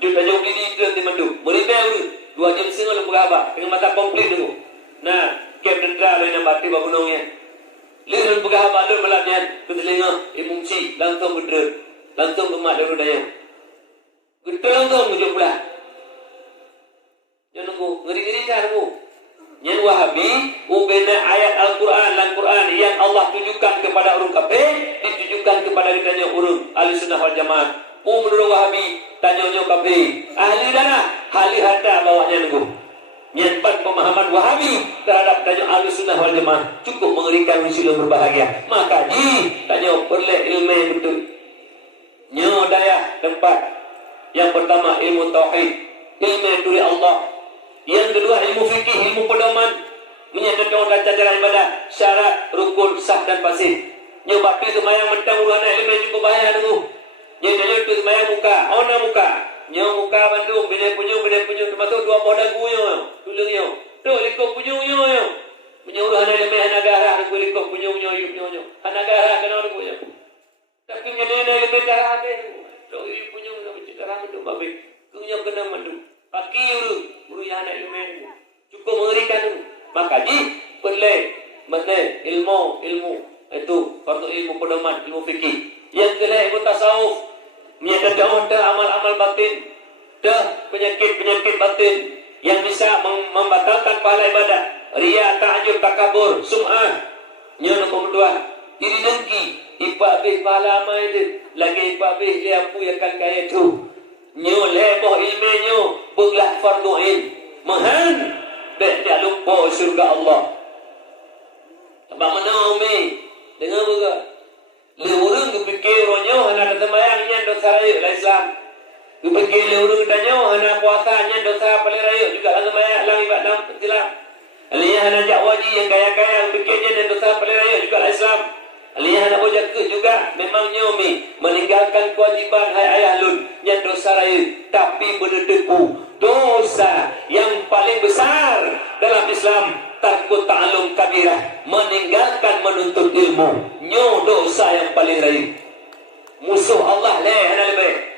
Dia tajam bini tu di mandu. Meribe uru 2 jam setengah lu berapa dengan mata komplit nunggu. Nah, kem dendra lain bati babunongnya. Lihat pegah balur malamnya ke telinga imumsi langsung gedre langsung kemat dari daya gedre langsung hujung pula yang nunggu ngeri-ngeri kan nunggu yang Wahabi ubena ayat Al-Quran yang Allah tunjukkan kepada orang kafir ditujukan kepada kitanya orang ahli sunnah wal jamaah menurut Wahabi tanya-tanya kafir ahli dana ahli harta bawanya nunggu nyempat pemahaman Wahabi terhadap tanya ahli sunnah wal jamaah cukup mengerikan Rasulullah berbahagia. Maka tanya perlu ilmu yang betul. Nyo daya tempat. Yang pertama ilmu tauhid, ilmu dari Allah. Yang kedua ilmu fikih, ilmu pedoman, menyatakan dan cara ibadah, syarat, rukun, sah dan fasih. Nyo bakti semayang mentang urana ilmu cukup bahaya dulu. Nyo jadi tu semayang muka, ona muka. Nyo muka Bandung, bina punya termasuk 2 buah dagu nyo, tulung nyo. Tu likop punya nyo. Menyuruh anak lemah anak garah aku likop punya nyo. Anak garah kena orang punya. Tapi menjadi lebih garah deh. Tu punya nyo cara mandu babe. Punya kena mandu. Paki uru yang anak lemah. Cukup mengerikan. Maka perlu mana ilmu itu fardu ilmu pedoman, ilmu fikih. Yang kedua ilmu tasawuf. Menyatakan amal-amal batin, penyakit batin yang bisa membatalkan pahala ibadah, riya, ta'ajub, takabur, sum'ah. Yang kedua, iri dengki, ipak bih pahala amal itu, lagi ipak bih liapu yang akan kaya itu. Nyo leboh ilmenyo, belah fardu ilm, mahan, dia lupa surga Allah. Abang mana umi, dengar buka. Leurung kepikir ronyo hana semayang nya dosa raya la Islam. Kepikir leurung tanyo hana puasa nya dosa paling raya juga la semayang lang ibadah Islam. Aliyah hana jak waji yang kaya-kaya kepikirnya dan dosa paling raya juga la Islam. Aliyah hana boja ke juga memang nyomi meninggalkan kewajiban hai ayah lun nya dosa raya tapi berdebu dosa yang paling besar dalam Islam. Takut ta'alum kabirah, meninggalkan menuntut ilmu, nyo dosa yang paling raya. Musuh Allah lebih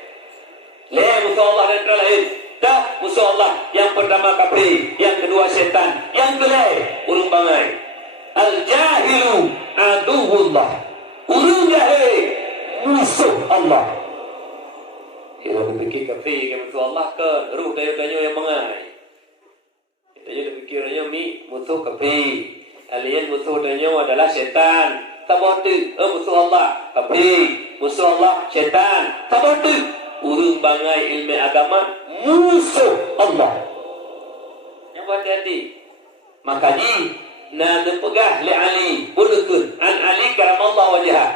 musuh Allah dan lain dah musuh Allah. Yang pertama kafir, yang kedua setan, yang kedua urung bangai. Al-jahilu aduwullah, urung jahil musuh Allah. Kita berfikir kafir ke musuh Allah ke ruh daya-daya yang bangai. Jadi fikirnya musuh kafir. Alien musuh dunia adalah setan. Tabotu, musuh Allah kafir. Musuh Allah setan. Tabotu, urang bangai ilmu agama musuh Allah. Yang hati-hati. Makanya na pegah li Ali bulukun an Ali karamallahu wajhah.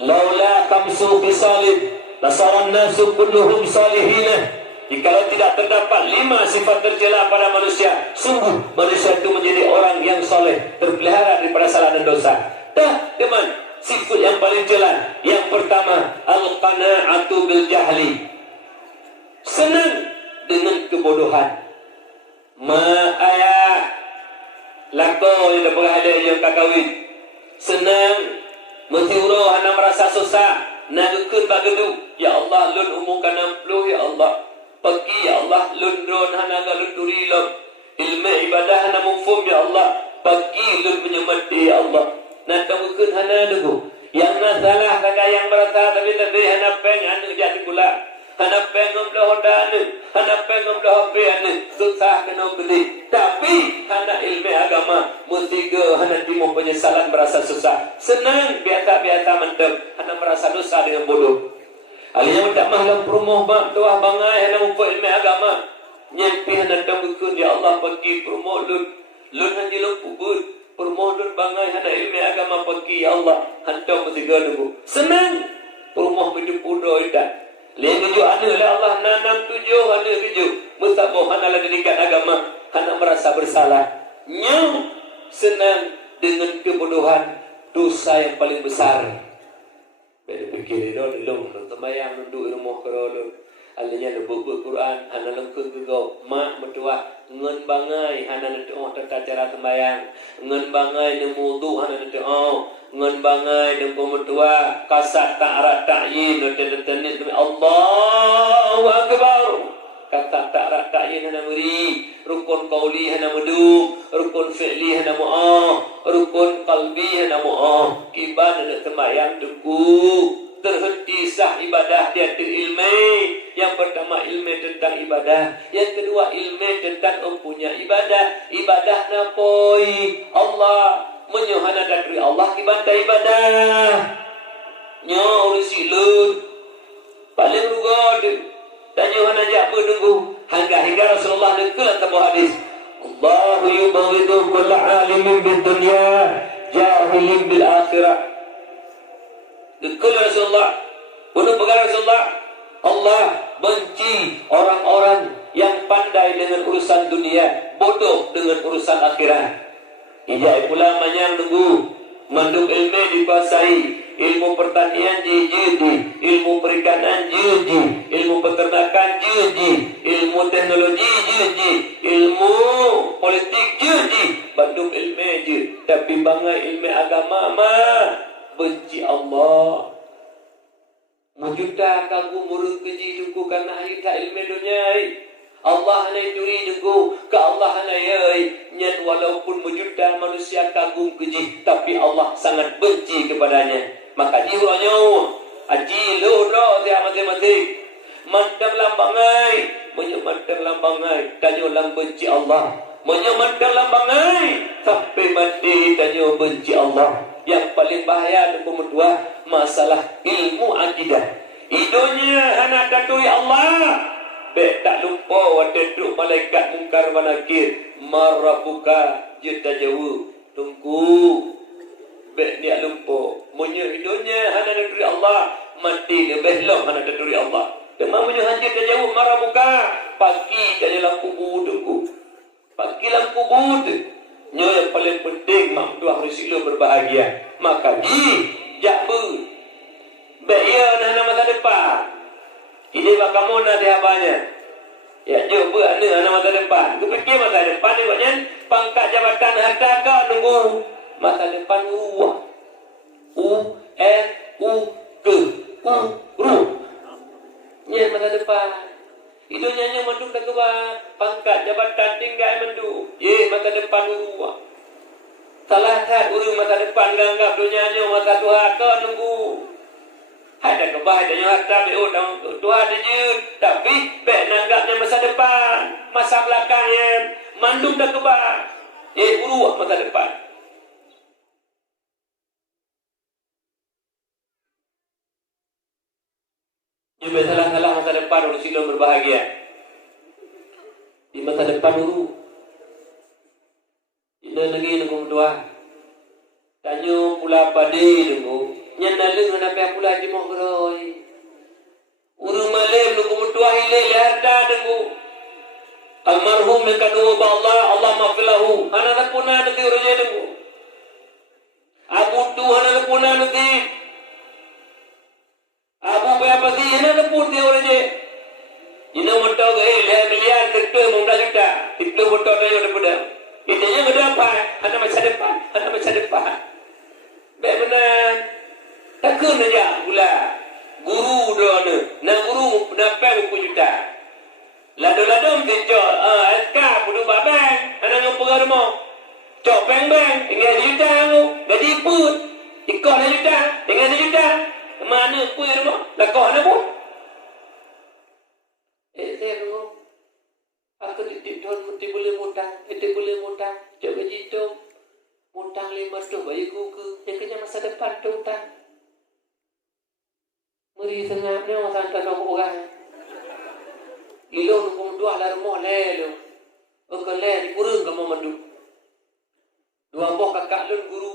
Laula khamsu fisalin lasaran nasu kulluhum salihina. Jikalau tidak terdapat 5 sifat tercela pada manusia, sungguh manusia itu menjadi orang yang soleh, terpelihara daripada salah dan dosa. Dah, teman, sifat yang paling jelas. Yang pertama, al-qana'atu bil jahli. Senang dengan kebodohan. Ma'aya lako yang dah ada yang kakawin. Senang mentiuro hana merasa susah. Nagukun bagedu. Ya Allah, lun umumkan 60, ya Allah. Pagi ya Allah lun ron hana galun durilom ilmu ibadah hana mufum ya Allah pagi lun menyemati ya Allah nanti mungkin hana dugu yang nasalah kagak yang merasa tapi hana peng anu jadi pula hana peng ngomlah hodanu hana peng ngomlah hobi anu susah kena gede tapi hana ilmu agama musiga hana timu penyesalan merasa susah senang biasa-biasa mantap hana merasa dosa dengan bodoh. Alihnya tak mahlam perumoh mak tuah bangai hana mumpu ilmu agama. Nyempi hana tambukun ya Allah pergi perumoh lun. Lun hanji lumpubun. Perumoh lun bangai hana ilmu agama pergi ya Allah. Hantam mesti gaduh. Senang. Perumoh hidup pudo idak. Lihat tujuh anu lah Allah. Nanam tujuh anu tujuh. Mustaboh hana lah dedikan agama. Hana merasa bersalah. Nyam. Senang dengan kebodohan. Dosa yang paling besar. Pikir itu belum terbayang duduk rumah kerolon. Alanya lebuk Quran, hana lengkung gegau. Mak mertua ngen bangai hana nanti tata cara sembahyang. Ngen bangai nemu wudu hana nanti ngen bangai nemu mertua kasat ta'rat ta'yin nanti tenis Allahu Akbar. Kata ta'rat ta'yin hana beri, rukun qauli hana mudu, rukun fi'li hana mu'ah, rukun qalbi hana mu'ah. Kiban hana sembahyang tuku. Terhenti sah ibadah dia ilmu. Yang pertama ilmu tentang ibadah, yang kedua ilmu tentang mempunyai ibadah. Ibadah napoi Allah menyohana dari Allah ibadah ibadah. Nyo urisi lun paling rugod dan nyohana jak menunggu hingga Rasulullah dekulan tabu hadis. Allahu yubawidu kulla alimin bid dunya jahilin bil akhirah. Dekul Rasulullah, bunuh pegang Rasulullah. Allah benci orang-orang yang pandai dengan urusan dunia, bodoh dengan urusan akhirat. Ijai pula manyang nunggu, manduk ilmu dikuasai, ilmu pertanian jiji, ilmu perikanan jiji, ilmu peternakan jiji, ilmu teknologi jiji, ilmu politik jiji, bandung ilmu je. Tapi bangai ilmu agama mah benci Allah. Mujuta kagu murung keji jengku karena hita ilmu dunia. Allah hana duri jengku ke Allah hana yai. Nyan walaupun mujuta manusia kagum keji, tapi Allah sangat benci kepadanya. Maka jiwanya aji lo dia mati-mati. Mantam lambangai, menyemantam lambangai, tanyo lang benci Allah. Menyemantam lambangai sampai mati tanyo benci Allah. Yang paling bahaya nombor 2 masalah ilmu akidah. Idonya hana datui Allah. Bek tak lupa wadaduk malaikat mungkar wa nakir. Marabuka juta jauh. Tunggu. Bek ni lupa. Munyo idonya hana datui Allah. Mati lebih long hana datui Allah. Demam munyo hanjir jauh marabuka. Pagi tanya lampu tunggu. Pagi lampu Nyo yang paling penting mak dua hari silo berbahagia. Maka jakbu. Baia nak masa depan. Ini kamu nak diapanya? Ya jo buat ni nak masa depan. Tu fikir masa depan ni buatnya pangkat jabatan harta kau nunggu masa depan uang. Nya masa depan. Itu nyanyi mendung tak kebar pangkat jabatan tinggal mendu. Masa depan uang. Salah tak urung masa depan ganggap dunia nyo masa Tuhan kau nunggu. Ada kebah ada harta beo Tuhan je. Tapi bek nanggapnya masa depan, masa belakangnya mandung tak kebar. Uruak masa depan. Jangan salah-salah masa depan dulu silom berbahagia. Di masa depan dulu. Ina lagi nunggu doa. Tanyo pula pade nunggu. Nyan naleng kenapa pula di mau geroi. Urung malam nunggu doa hilal harta nunggu. Almarhum yang kanu ba Allah maghfirlahu. Ana napuna nanti urangnya nunggu. Abu tu ana napuna nanti. Abu apa sih ana napun dia urangnya. Ina moto gay miliar kerja mumda kita. Itu moto dia udah pada. Idenya berapa? Ana masa depan. Bagaimana? Takun aja pula. Guru doa na guru na peng juta. Lado-lado mkejo SK pudu babang. Ana ngopengar mo. Copeng bang, ingin juta aku. Gaji put. Ikut na juta, ingin juta. Mana pun mo? Lakoh na pun. Saya aku titip tuan mesti boleh mutang, itu boleh mutang. Coba jitu mutang 500 bayi kuku, yang kena masa depan tu utang. Meri tengah ni orang santai nak orang. Ilong nunggu dua lah rumah lelu. Engkau lelu kurang kamu mandu. Dua boh kakak lelu guru.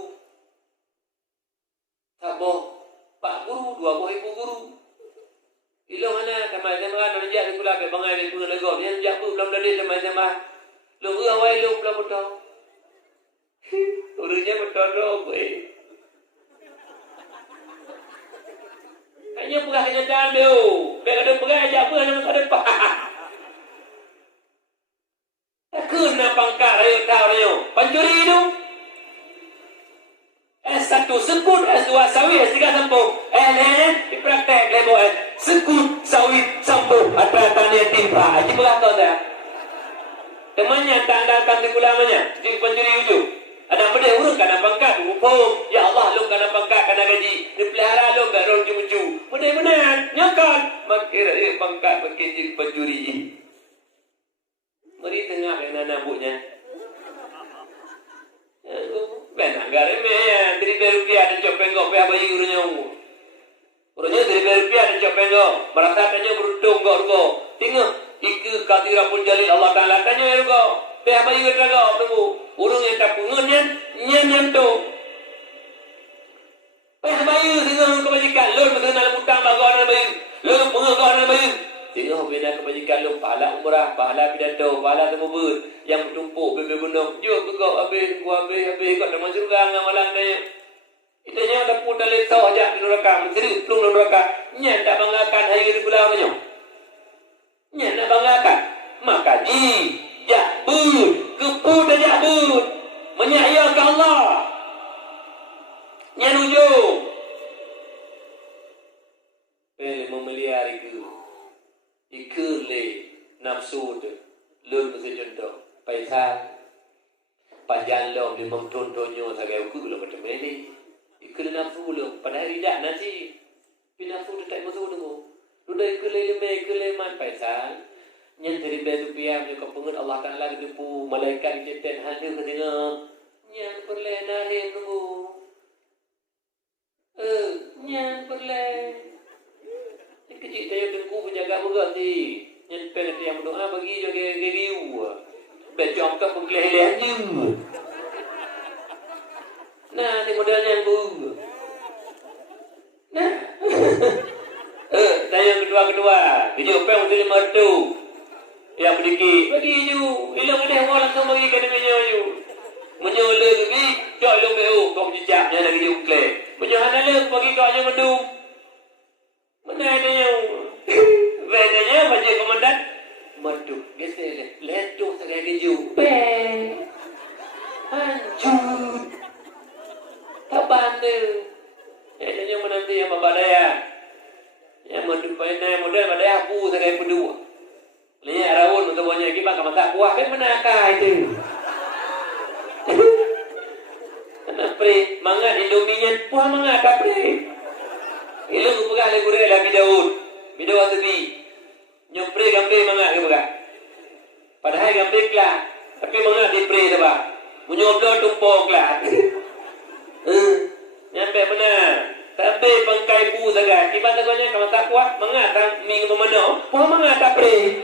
Saboh pak guru, dua boh ibu guru. Ilong mana sama sama nak jadi pula ke bangai ni pun lego. Yang jabu belum dari sama-sama. Lu awal lu belum betul. Urusnya betul dong, boy. Hanya pegah dengan jalan dia. Biar ada pegah jabu hanya masa depan. Takut nak pangkat rayu tahu rayu. Pancuri itu. S1 sekut, S2 sawit, S3 sampung. LN dipraktek lebo sekut, sawit, sampung. Atas tanya timpa. Ini pegah kau tak? Temannya tak datang di kulamanya. Jadi pencuri ujung. Ada benda urus kena pangkat. Hukum. Ya Allah, lu kena pangkat, kena gaji. Dipelihara lu gak rong cucu. Benar-benar. Nyakal. Makira pangkat pakai jadi pencuri. Mari tengah dengan anak bunya. Benar, gak remeh ya. Rp1,000 ada copeng kau. Pihak bayi urunya. Urunya Rp1,000 ada copeng kau. Merasakannya beruntung kau. Tengok. Ika katira pun jalil Allah Ta'ala tanya ya kau. Pihak bayi kata kau. Tunggu. Urung yang tak pungun nyan tu. Pihak bayi tengok kebajikan. Lun mengenal hutang kau anak bayi. Lun pungun kau anak bayi. Tengok bina kebajikan lu. Pahala umrah. Pahala pidato. Pahala temubut. Yang bertumpuk. Bebe gunung. Jom kau habis. Kau habis. Kau tak masuk surga. Ngamalang tanya. Itanya ada pun dalam tahu ajak di neraka. Menteri pelung neraka. Nyan tak banggakan hari ini pulau tanya. Nyan nak banggakan. Maka jabut. Keput dan jabut. Menyayangkan Allah. Nyan ujung. Pilih memelihara iku. Iku le nafsu tu. Lun mesti contoh. Paisah. Panjang lom di memtontonyo sagai uku belum macam ini. Iku le nafsu belum. Padahal tidak nanti. Pinafsu tu tak masuk tu. Sudah ikulai man paisal. Nyan dari betu piam yang kepungut Allah Ta'ala ditipu. Malaikat dicetan hadir ke tengok. Nyan perleh nahim tu. Nyan perleh. Yang kecil saya tengku penjaga berganti. Nyan pengen yang berdoa bagi jaga geriu. Becom ke pengkelih je. Nah, ni modelnya yang bu. Nah. Dan yang kedua Dijauh peng untuk 500 Yang berdikit bagi je Ilang ada orang langsung bagi ke dengannya je Menyola lebih Cok ilung behu kau berjejak Yang lagi dia uklik Menyohan ala bagi kau yang mendung Mana adanya Bedanya baca komandan Merduk Gesel Letup sekali keju Peng Hancur Tak bandel Adanya menanti yang membadaya yang mendupainai model pada aku sebagai pendua. Lihat rawon untuk banyak kita kamu tak kuah kan menakah itu. Kenapa? Mangat Indominya puah mangat kapre. Ilmu pegah le gure la Daud. Daud sebi. Nyopre gambe mangat ke pegah. Padahal gambe kelah. Tapi mangat dipre sebab. Menyodor tumpok kelah. Nyampe benar. Tapi bangkai ibu saja. Tiba taganya kalau tak kuat mengata minggu memano, pun mengata pre.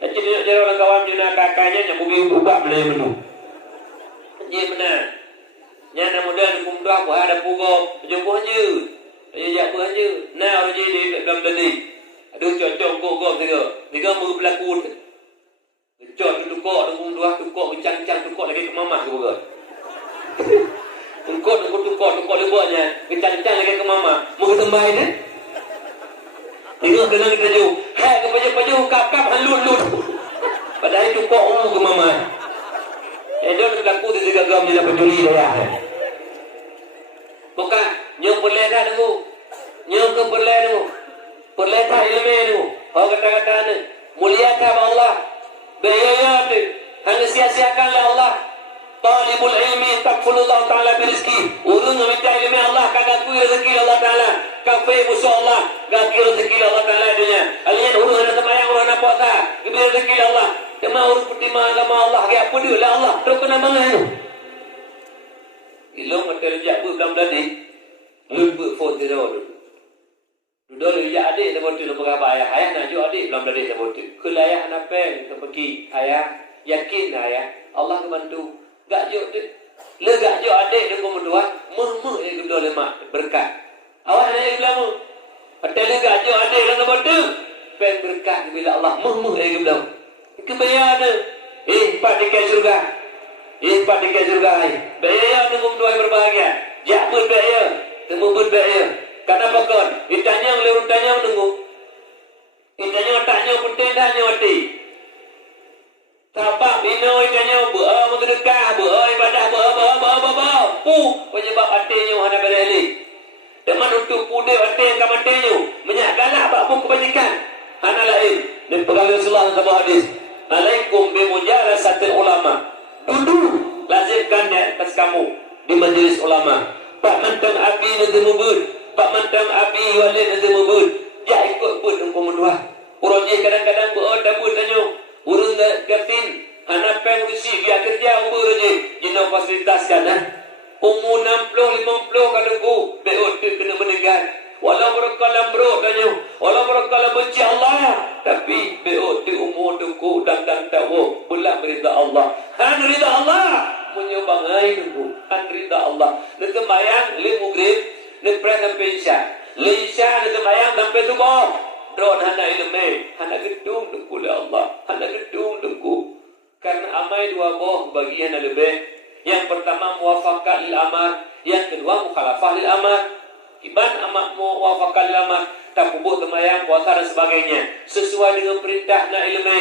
Jadi nak jauh orang kawan juna kakaknya yang bumi ubah beli menu. Dia benar. Yang nak muda hukum dua buah ada pukul jumpa je. Ya apa je. Nah orang jadi dalam tadi. Aduh cocok kok tiga mulu berlaku. Cocok tukok hukum dua tukok kencang tukok lagi ke mama tu kan. Tukok lebatnya kencang lagi ke mama. Mau ketambahin eh? Tengok kena kita jauh. Hai ke paju kap halut. Padahal itu kok ke mama. Dia berlaku di segala dia peduli dia. Bukan nyong boleh dah dulu. Nyong ke boleh dulu. Boleh tak ilmu dulu. Oh kata-kata ni muliakan Allah. Bayar tu. Hanya sia-siakanlah Allah. Talibul ilmi taqulullah ta'ala birizki. Urung minta ilmu Allah kagak kui rezeki Allah Ta'ala. Kafe musuh Allah gaki rezeki Allah Ta'ala dunia. Alian urung ada semayang urung ada puasa. Gede rezeki Allah. Kema urung pertima agama Allah. Kaya apa dia lah Allah. Terus kena bangan tu. Ilmu mata rejak pun belum berani. Lupa phone dia dulu. Duduk rejak adik dia bodoh. Dia berapa ayah. Ayah nak jauh adik belum berani dia bodoh. Kelayah nak peng. Dia pergi. Ayah. Yakin ayah. Allah kebantu. Gak jauh tu. Legak jauh adik dia pun berdua. Murmur dia kedua lemak. Berkat. Awak nak yang bilang. Hotel legak jauh adik dia pun berdua. Peng berkat bila Allah. Murmur dia kedua. Kebayar tu. Pak dekat surga. Pak dekat surga. Bayar tu pun berdua berbahagia. Jakbut bayar. Temubut bayar. Kenapa kon? Itanya oleh untanya menunggu. Itanya otaknya penting dah nyoti. Tabak bina itanya mengedekah, ibadah, penyebab hatinya ada berheli. Teman untuk pudih hati yang kamu hatinya. Menyak galak bakmu kebajikan. Hana lain. Dan pegawai Rasulullah sama hadis. Alaikum bimujalasatil ulama. Duduk. Lazimkan di atas kamu. Di majlis ulama. Pak Mantang Abi nanti mubud. Pak Mantang Abi walid nanti mubud. Ya ikut pun engkau mendua. Urunnya kadang-kadang dabut tanya. Urun gatin, anak pengurusi dia kerja umur je, jenak fasilitas kan? Umur 60, 50 kalau ku, beot tu kena mendengar. Walau mereka lambrok tanya, walau mereka benci Allah, tapi beot tu umur tu ku dan tahu, pula berita Allah. Han rida Allah, menyobangai tu, han rida Allah. Nanti bayang le mugrib, nanti perang pensia, le isya nanti bayang sampai tu kau. Drone hana ilmu, hana gedung dengku oleh Allah, hana gedung dengku. Karena amai dua boh bagian lebih. Yang pertama muwafaqah lil amar, yang kedua mukhalafah lil amar. Iban amak muwafaqah lil amar, tak kubur temayang, puasa dan sebagainya. Sesuai dengan perintah na ilmu,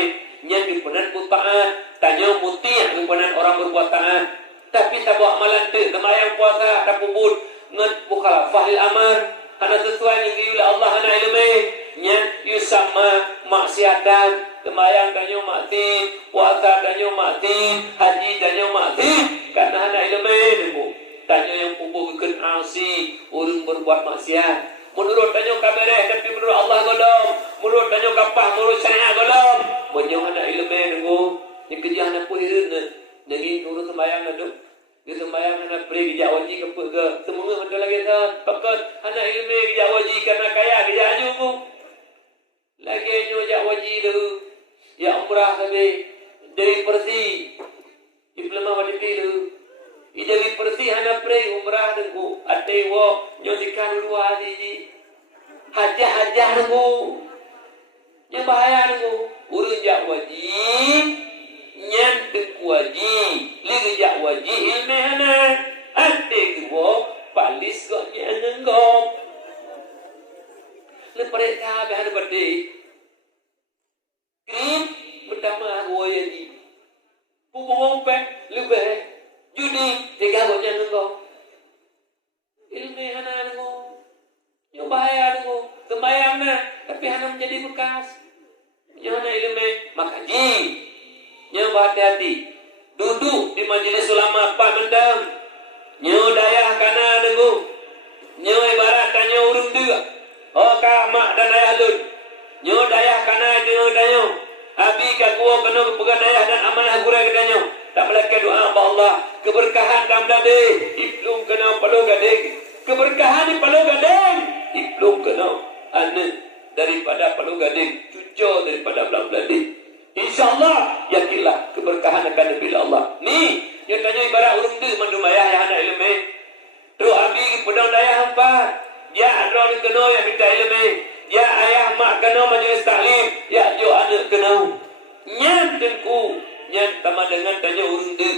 yang dipenan pun taat, tanya muti dipenan orang berbuat taat. Tapi tak buat amalan tu, temayang puasa, tak kubur, ngan mukhalafah lil amar. Hana sesuai yang diulah Allah hana ilmu. Nya yusama maksiatan, temayang danyo mati, puasa danyo mati, haji danyo mati, karena hana ilmu demo. Danyo yang kubur bikin asi, urung berbuat maksiat. Menurut danyo kamera, tapi menurut Allah golong. Menurut danyo kapah, menurut syariat golong. Menyo hana ilmu demo. Yang kerja hana puhirin, jadi urung temayang aduk. Dia sembahyang hana pergi kerja wajib ke semua ada lagi kan. Pakat hana ilmu kerja wajib karena kaya kerja ajuku. Lagi nyojak wajib dulu. Ya umrah sabi dari Persi. Diploma wajib dulu. Dari Persi hana pergi umrah dengku. Ate wo nyojikan dulu haji. Hajah dengku. Yang bahaya dengku. Urun jak wajib. Nyan dengku wajib. Lagi jak wajib ilmu hana. Ate wo palis kok nyan nenggok. Lepas itu habis ada berdeh. Krim pertama goya di. Pupung pek lebih. Judi tiga gonya nengko. Ilmu hana nengko. Yang bahaya nengko. Sembayang na, tapi hana menjadi bekas. Yang hana ilmu makaji. Yang berhati-hati. Duduk di majlis ulama Pak Mendam. Nyo dayah kana nengko. Nyo ibarat tanya urung juga. Oh kak mak dan ayah lud. Nyo dayah kana nyo dayo. Abi ka kuo kena pegang dayah dan amanah gura kedanyo. Tak melaka doa apa Allah. Keberkahan dalam dade. Iplung kena palo gadeng. Keberkahan di palo gadeng. ron kena yang minta ilmu. Ya ayah mak kena majlis taklim. Ya jo anak kena. Nyan tengku. Nyan sama dengan tanya urang dek.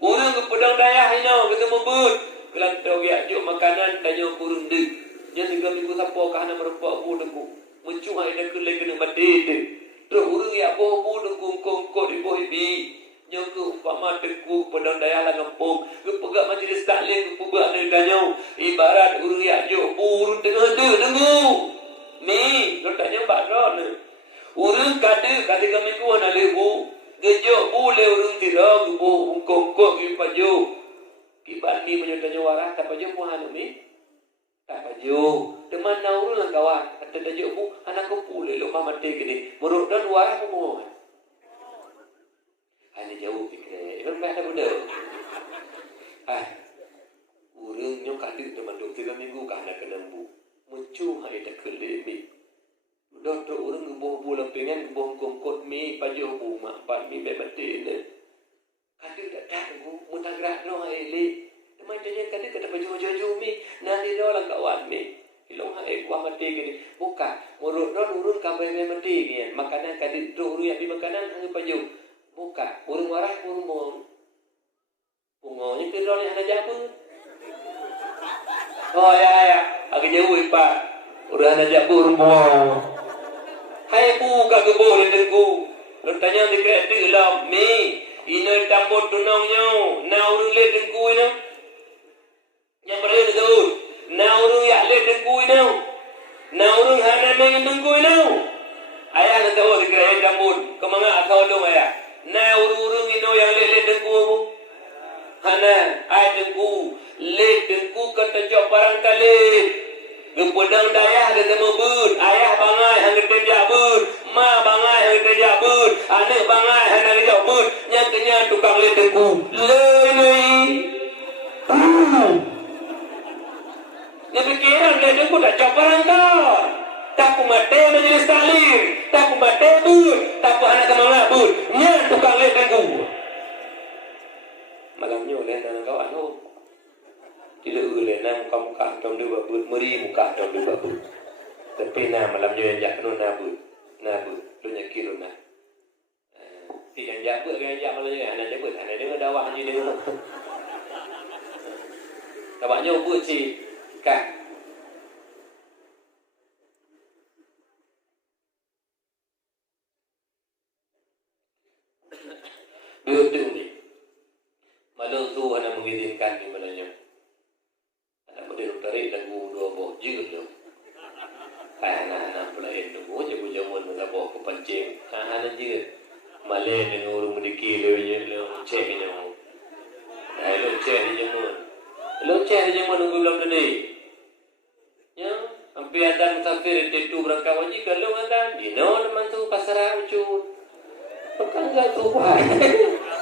Urang ke pedang dayah ino ketemu but. Kelantau ya jo makanan tanya urang dek. Nyan 3 minggu sampai kahana merempak bu dengku. Mencu hai dah kelai kena mati dek. Terus urang ya boh bu dengku kongkok di boh bi. Nyong ke umpama dengku pedang dayah lah kampung. Ke pegak majlis taklim ke pegak anak tanya. Ibarat urang ya jo urang tengah dek dengku. Ni, lo tanya Pak Ron. Urang kata kami ku ana lebu. Gejok boleh urang tirang bu kongkok ki paju. Ki bani menyotanya warah tak paju mu anu ni. Tak paju. Teman na urang kawan. Kata tajok bu anak ku boleh lo mati gini. Menurut dan warah mu. Hanya jauh fikir. Kan ada benda. Urang nyok kata teman doktor kami ku kana kenambu. Muncul hari tak kelih mi. Doktor orang ngebuh bulan pengen ngebuh kongkot mi paju bu mak pat mi bemati ne. Kata tak tak bu mutagrak no hai le. Temai tanya kata paju mi nanti do lang kawan mi. Ilong hai ku mati gini. Buka urut don urun kabai bemati ni. Makanan kata do urun yang makanan hang paju. Buka urun warah urun mon. Pungonya ke do ni ada jabu. Oh ya. Agak jauh Pak. Udah najak burung buang. Hai buka ke boleh dengku. Lo tanya di kreatif lah. Mi. Ina tambut tunangnya. Na urung le dengku ina. Yang berada tu. Na urung yak le dengku ina. Na urung hana mengin dengku ina. Ayah nak tahu di kreatif tambut. Kemana akau dong ayah. Na urung ina yang le dengku. Hana. Ayah dengku. Le dengku kata jawab barang kali. Gempodang dayah ada sama bud. Ayah bangai hang kerja bud. Ma bangai hang kerja bud. Anak bangai hang kerja bud. Yang kenya tukang le dengku. Le. Ni fikiran le dengku tak jawab barang kau. Tak ku mati majlis taklim. Tak ku mati bud. Tak ku anak kemana bud. Nya tukang le dengku. Malamnya oleh dan kawan tu. Tidak boleh nak muka trong dia babut meri muka trong dia babut. Tapi na malamnya yang jak kena nabut. Lu nyakir lu na. Ti yang jak buat yang jak malamnya anak jak buat anak dia dawah ni dia. Dawahnya buat si kak. Betul ni. Malam tu anak mengizinkan di mananya. Tarik lagu 2 bawah je tu. Anak-anak pula itu jamu-jamuan mengabawa ke pancing. Anak je. Malay dengan orang mendeki lewanya ceknya. Lo cek di jamuan. Lo cek di jamuan nunggu belum tadi. Ya, hampir ada musafir itu berangkat wajib kalau ada. Dino teman tu pasar ucut. Bukan enggak tu wah.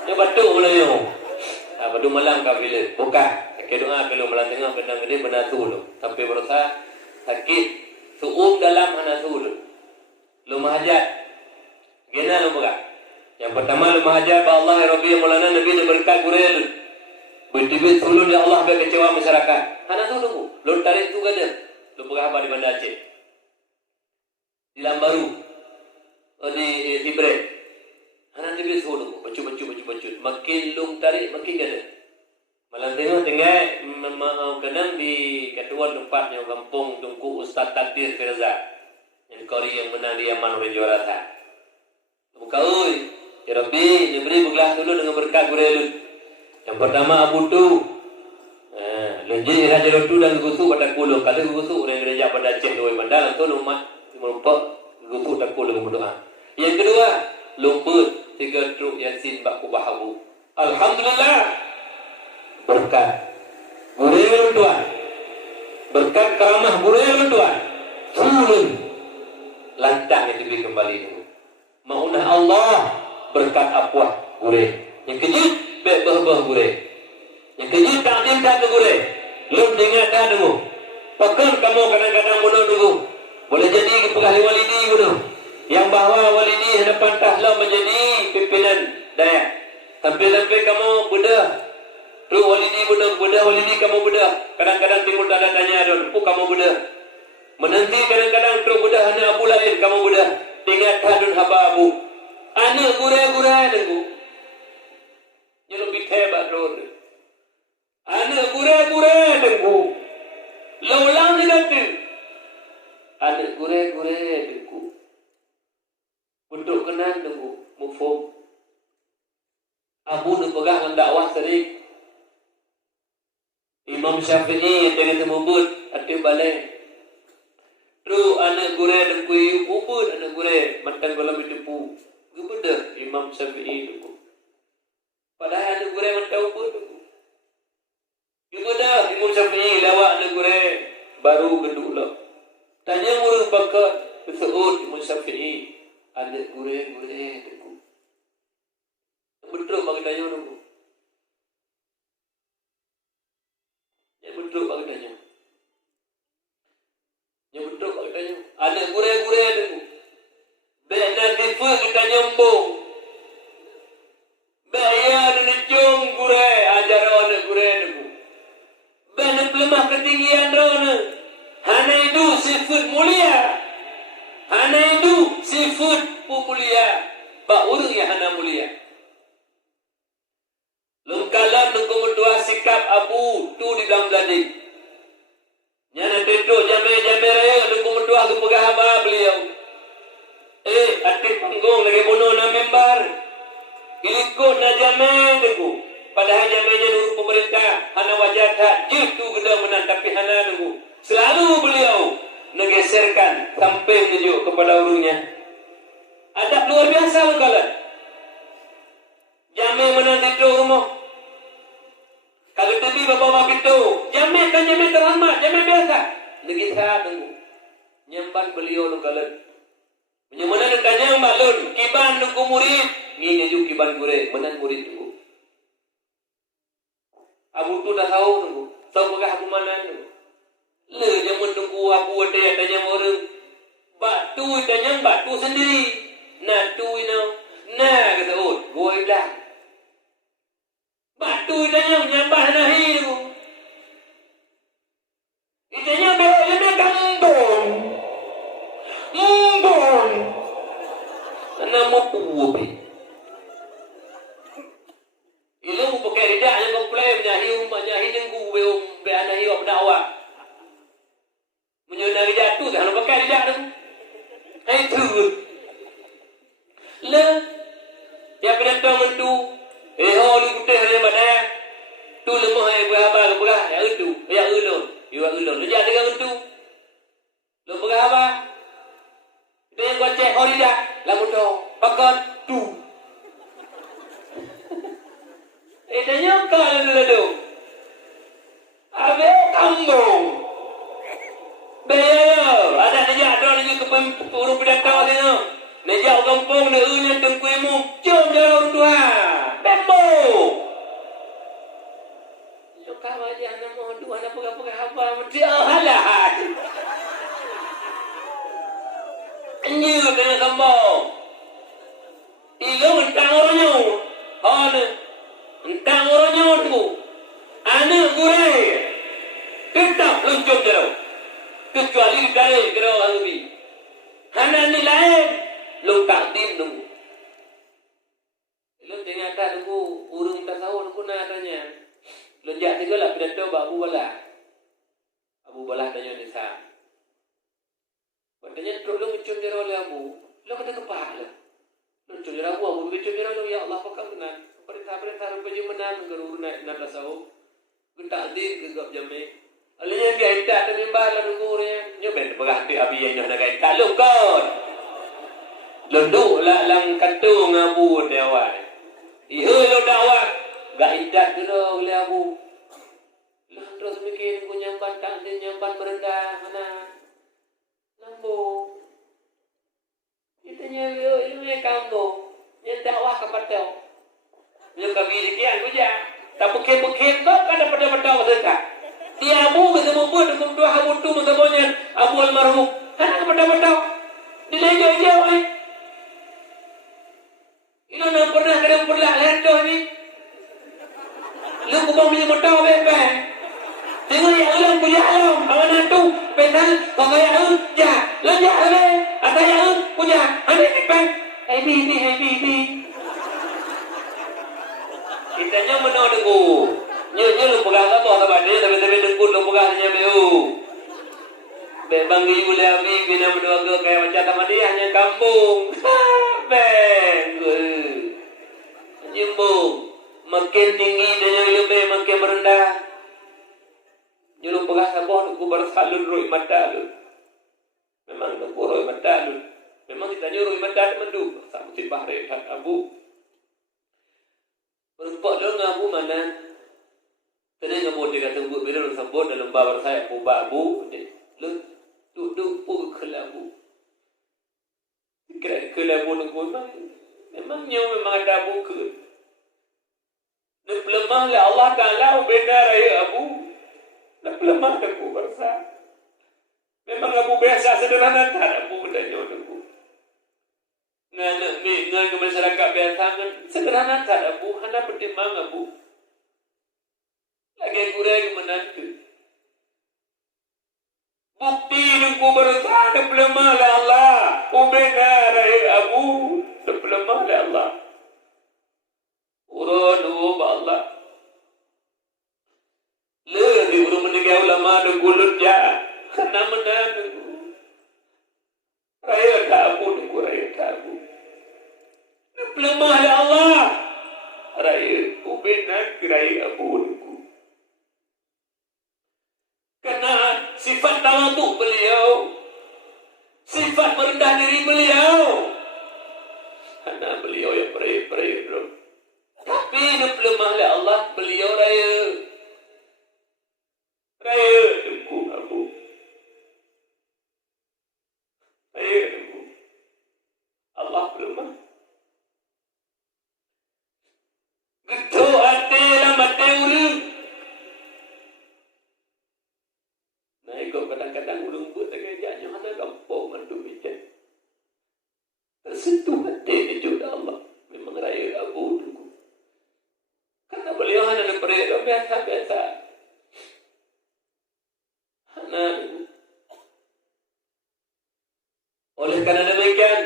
Ya betul pula yo. Betul malam kau bila buka. Ke doa kalau malam tengah benar gede benar tu lo. Sampai berusaha sakit suum dalam hana tu lo. Lu mahajat. Gena lu buka. Yang pertama lu mahajat ba Allah ya Rabbi ya Maulana Nabi dia berkat kurel. Betul sulun ya Allah biar kecewa masyarakat. Hana tu lu. Lu tarik tu gada. Lu buka apa di Banda Aceh. Di Lambaru. Di Tibret. Hana Tibret sulun. Bacu. Makin lu tarik makin gada. Malam tengah kenang di ketua tempatnya kampung Tungku Ustaz Takdir Firza. Yang kori yang menang di Yaman oleh juara tak. Buka oi. Ya Rabbi, diberi begelas dulu dengan berkat gurelu. Yang pertama Abu Tu. Lenji Raja Rotu dan Gusu pada kulung. Kata Gusu orang gereja pada Aceh doi mandal tu umat merempak Gusu tak kulung berdoa. Yang kedua, lumpur 3 truk Yasin bak kubahabu. Alhamdulillah. Berkat gurel Tuhan, berkat karamah gurel Tuhan, sulun lantang yang diberi kembali dulu. Maunah Allah berkat apa gurel. Yang kejut bebah gurel. Yang kejut takdim tak gurel. Lu dengar tak dengar. Pakai kamu kadang-kadang dulu. Boleh jadi kepegawai walidi dulu. Yang bahawa walidi hadapan tahlah menjadi pimpinan daya. Sampai kamu bedah. Tu walidi bedah walidi kamu bedah. Kadang-kadang timur tanda tanya don, kamu bedah. Menanti kadang-kadang teruk budak anak abu lain kamu budak ingat hadun haba abu. Anak gureh-gureh dengku. Nyeluk bitebak drone. Anak gureh-gureh dengku. Laulang ni nanti. Anak gureh-gureh dengku. Untuk kenal dengku. Mufum. Abu nak pegang dakwah sering. Imam Syafi'i yang jadi temubut. Hati balik. Terus anak gureh dengku. Ubud anak gureh. Mantang kolam ditepu. Gubeda Imam Syafi'i dengku. Padahal anak gureh mantang ubud dengku. Gubeda Imam Syafi'i lawak anak gureh. Baru geduk lah. Tanya murid bakat. Betul Imam Syafi'i. Anak gureh-gureh dengku. Betul bagi tanya dulu. Ya betul bagi tanya. Ya betul bagi tanya. Ada gureh-gureh dulu. Bena tifu kita nyombong. Bayar necong gureh ajar anak gureh dulu. Bena pelemah ketinggian rona. Hana itu sifat mulia. Hana itu sifat mulia. Pak urang yang hana mulia. Lengkalan nengkumudua sikap abu tu di dalam jadi. Nyana tetuk jame-jame raya nengkumudua kepegah haba beliau. Atik panggung lagi bunuh na membar. Ilikut na jame dengku. Padahal jamenya nurut pemerintah. Hana wajah tak jitu gedang menang tapi hana dengku. Selalu beliau negeserkan sampai menuju kepada urungnya. Adab luar biasa lengkalan. Jame menang tetuk rumah. Kalau tepi bapak-bapak itu, jamin kan jamin terhormat, jamin biasa. Negisa tunggu. Nyamban beliau nungkalan. Menyemana nungkanya balun, kiban nungku murid. Ini juga kiban gure, menan murid tunggu. Abu tu dah tahu tunggu. Tahu pegah aku mana tunggu. Le jamun tunggu aku ada yang tanya orang. Batu tanya batu sendiri. Nah tu ino. Nah kata gua dah. Batu itanya menyambah nahi itu. Itanya belakangnya kambung. Mumbung. Nama puwe. Ilu pakai ridak yang komplain menyahi dengku be anahi wa dakwah. Menyona ridak tu jangan pakai ridak tu. Itu. Le ya penentang mentu. Holi putih dia badai. Tu lemah yang berapa berah ya itu. Ya ulun. Ya ulun. Lu jadi dengan itu. Lu berapa? Dia gocek holi dah. Lamun tu pakat tu. Tanya kalau dulu. Abe kambung. Bayar. Ada nejak ada lagi ke urung pendatang sini. Nejak kampung nak unya tengkuimu. Jom jalan Tuhan. Bembo. Suka wajah anak mohon anak pegah-pegah apa. Dia halah. Anjir dengan kambung. Ilo entang orangnya. Entang orangnya tu. Anak gureh. Tetap luncur jauh. Kecuali di kare kira orang lebih. Hana ni lain. Lu takdim dulu. Lu ternyata dulu urung tasawuf pun adanya. Lonjak juga lah pidato Abu Balah. Abu Balah tanya Nisa. Katanya terus lu mencun jera oleh Abu. Lu kata kepak lu. Mencun jera Abu mencun jera lu ya Allah pakam benar. Perintah-perintah rupanya menang ke urung nak tasawuf. Ku takdim ke gap jame. Alanya dia tidak ada membah lalu urungnya. Nyo ben berhati abi yang nak kait tak lu kon. Lunduk lah lang kantung Abu dewan. Iya lo dakwah. Gak idat kena oleh Abu. Lah terus mikir ku nyampan takdir nyampan merendah mana. Lambo. Itanya ini kamu. Yang dakwah kepada. Yang kami dikian puja. Tak bukit-bukit kok kada pada-pada sedekah. Dia Abu bersama buat dengan dua Abu tu bersamanya Abu almarhum. Kan pada-pada. Dilejau-jauh ni. Ilo nak pernah kada pernah lendoh ni. Lu kubang punya motor bebek. Tengok ya Allah yang punya alam, awan tu, petal, kaya ja, lanja ale, ataya punya, ane pipan, ini. Kita nya menau dengu, nya lu pegang satu atau badai, tapi dengkul lu pegang nya meu. Bebang ibu liami bina berdua ke kayak macam taman dia hanya kampung, beng, nyembung, makin tinggi dan lebih makin merendah. Nyelum pegang sabah aku bersalun roi mata lu. Memang aku roi mata lu. Memang kita nyuruh mata mendu. Sampai bahre tak abu. Berempat lu ngabu mana? Tadi ngabu dia kata bu bila lu sabot dalam babar saya aku babu. Lu duduk pu kelabu. Kira kelabu lu memang nyawa memang ada abu ke. Lemah lah Allah Taala benar ya abu. Lemah aku bersa. Memang abu biasa sederhana tak abu bedanya aku. Ngan ke masyarakat biasa kan sederhana tak abu. Hana pertimbangan abu. Lagi kurang menantu. Bukti aku bersa lemah lah Allah. Benar ya abu. Lemah lah Allah. Urut Allah. Lebih urut menegak ulama dan gulut ja. Karena menang. Raya tabu. Lemah ya Allah. Raya ubenan raya abu. Karena sifat tawaduk beliau. Sifat merendah diri beliau. Karena beliau yang pray. Tapi lemah ya Allah. Beliau raya aku abu. Aku. Allah lemah. Gitu hati lah mati urung. Nah, ikut kadang-kadang urung pun tak kaya jangan ada gampang mandu bijan. Tersentuh hati itu Allah. Memang raya abu. Karena beliau hanya berada biasa-biasa. Oleh karena demikian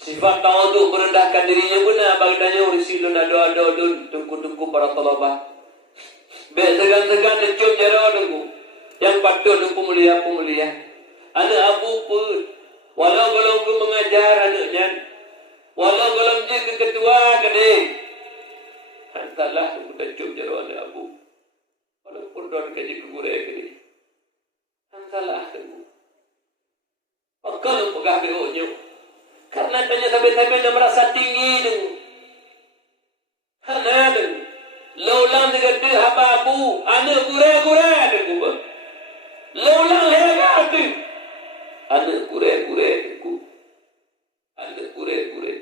sifat tawaduk merendahkan dirinya benar baginanya ursilun adu-adu tungku-tungku para talabah baik segan-segan lencum jara tunggu yang patut tunggu mulia anak abu pun walau golong ku mengajar anaknya walau golong je ke ketua kene hantarlah tunggu lencum jara anak abu walaupun don kaji kegurai kene hantarlah tunggu kalau pegah beoknya karena tanya sampai-sampai dia merasa tinggi tu. Hana tu. Laulang dia kata haba abu, anak gurau-gurau tu. Laulang lega tu. Anak gurau-gurau tu. Anak gurau-gurau.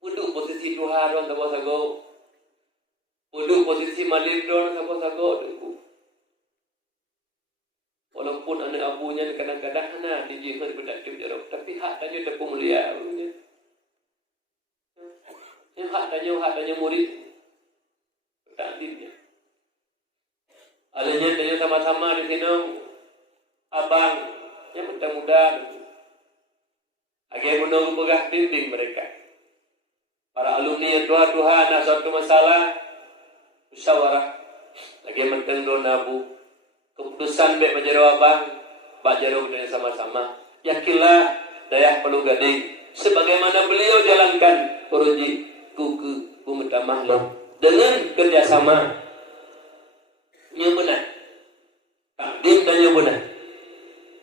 Duduk posisi Tuhan orang sago-sago. Duduk posisi Malik orang sago-sago tu. Walaupun anak abunya kadang-kadang hana dijihkan berdakwah jarok, tapi hak tanya tepung mulia. Yang hak tanya murid. Takdirnya. Alanya tanya sama-sama di sini abang yang muda-muda. Agar menunggu pegah bimbing mereka. Para alumni yang doa-doa nak suatu masalah musyawarah. Lagi menteng do nabu. Keputusan baik menjadi abang, Pak Jaruk dan sama-sama. Yakinlah daya perlu gading. Sebagaimana beliau jalankan proyek kuku pemerintah makhluk dengan kerjasama nyebuna, takdim dan nyebuna.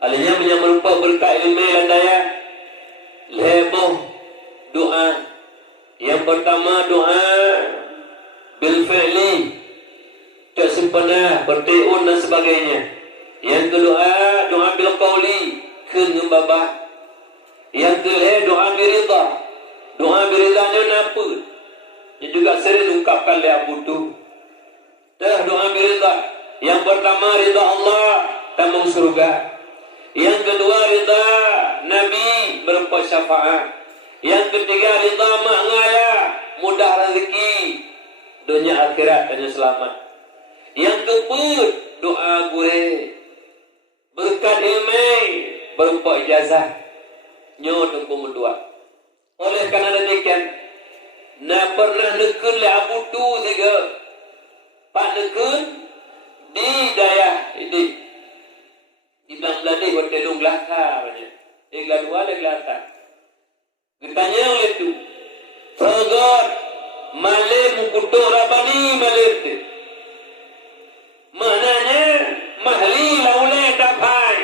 Alihnya menyamrupa berkat ilmu dan daya, leboh doa. Yang pertama doa bil fi'li. Tak sempurna, bertiun dan sebagainya. Yang kedua, doa bil qawli, kengembabah. Yang kedua, doa birida. Doa biridanya napa? Dia juga sering ungkapkan oleh Abu tu. Doa birida. Yang pertama, rida Allah, tamang surga. Yang kedua, rida Nabi, berupa syafaat. Yang ketiga, rida mak ngaya, mudah rezeki. Dunia akhirat hanya selamat. Yang keempat, doa gue berkat ilmu berupa ijazah nyo tengku mendua. Oleh karena demikian, na pernah nekun le abu tu juga pak nekun di daya ini di belang-belang ni hotelung gelata banyak. Dua le gelata. Ditanya oleh tu, Fagar malam kutu rabani malam tu. Mananya mahli laule dapai.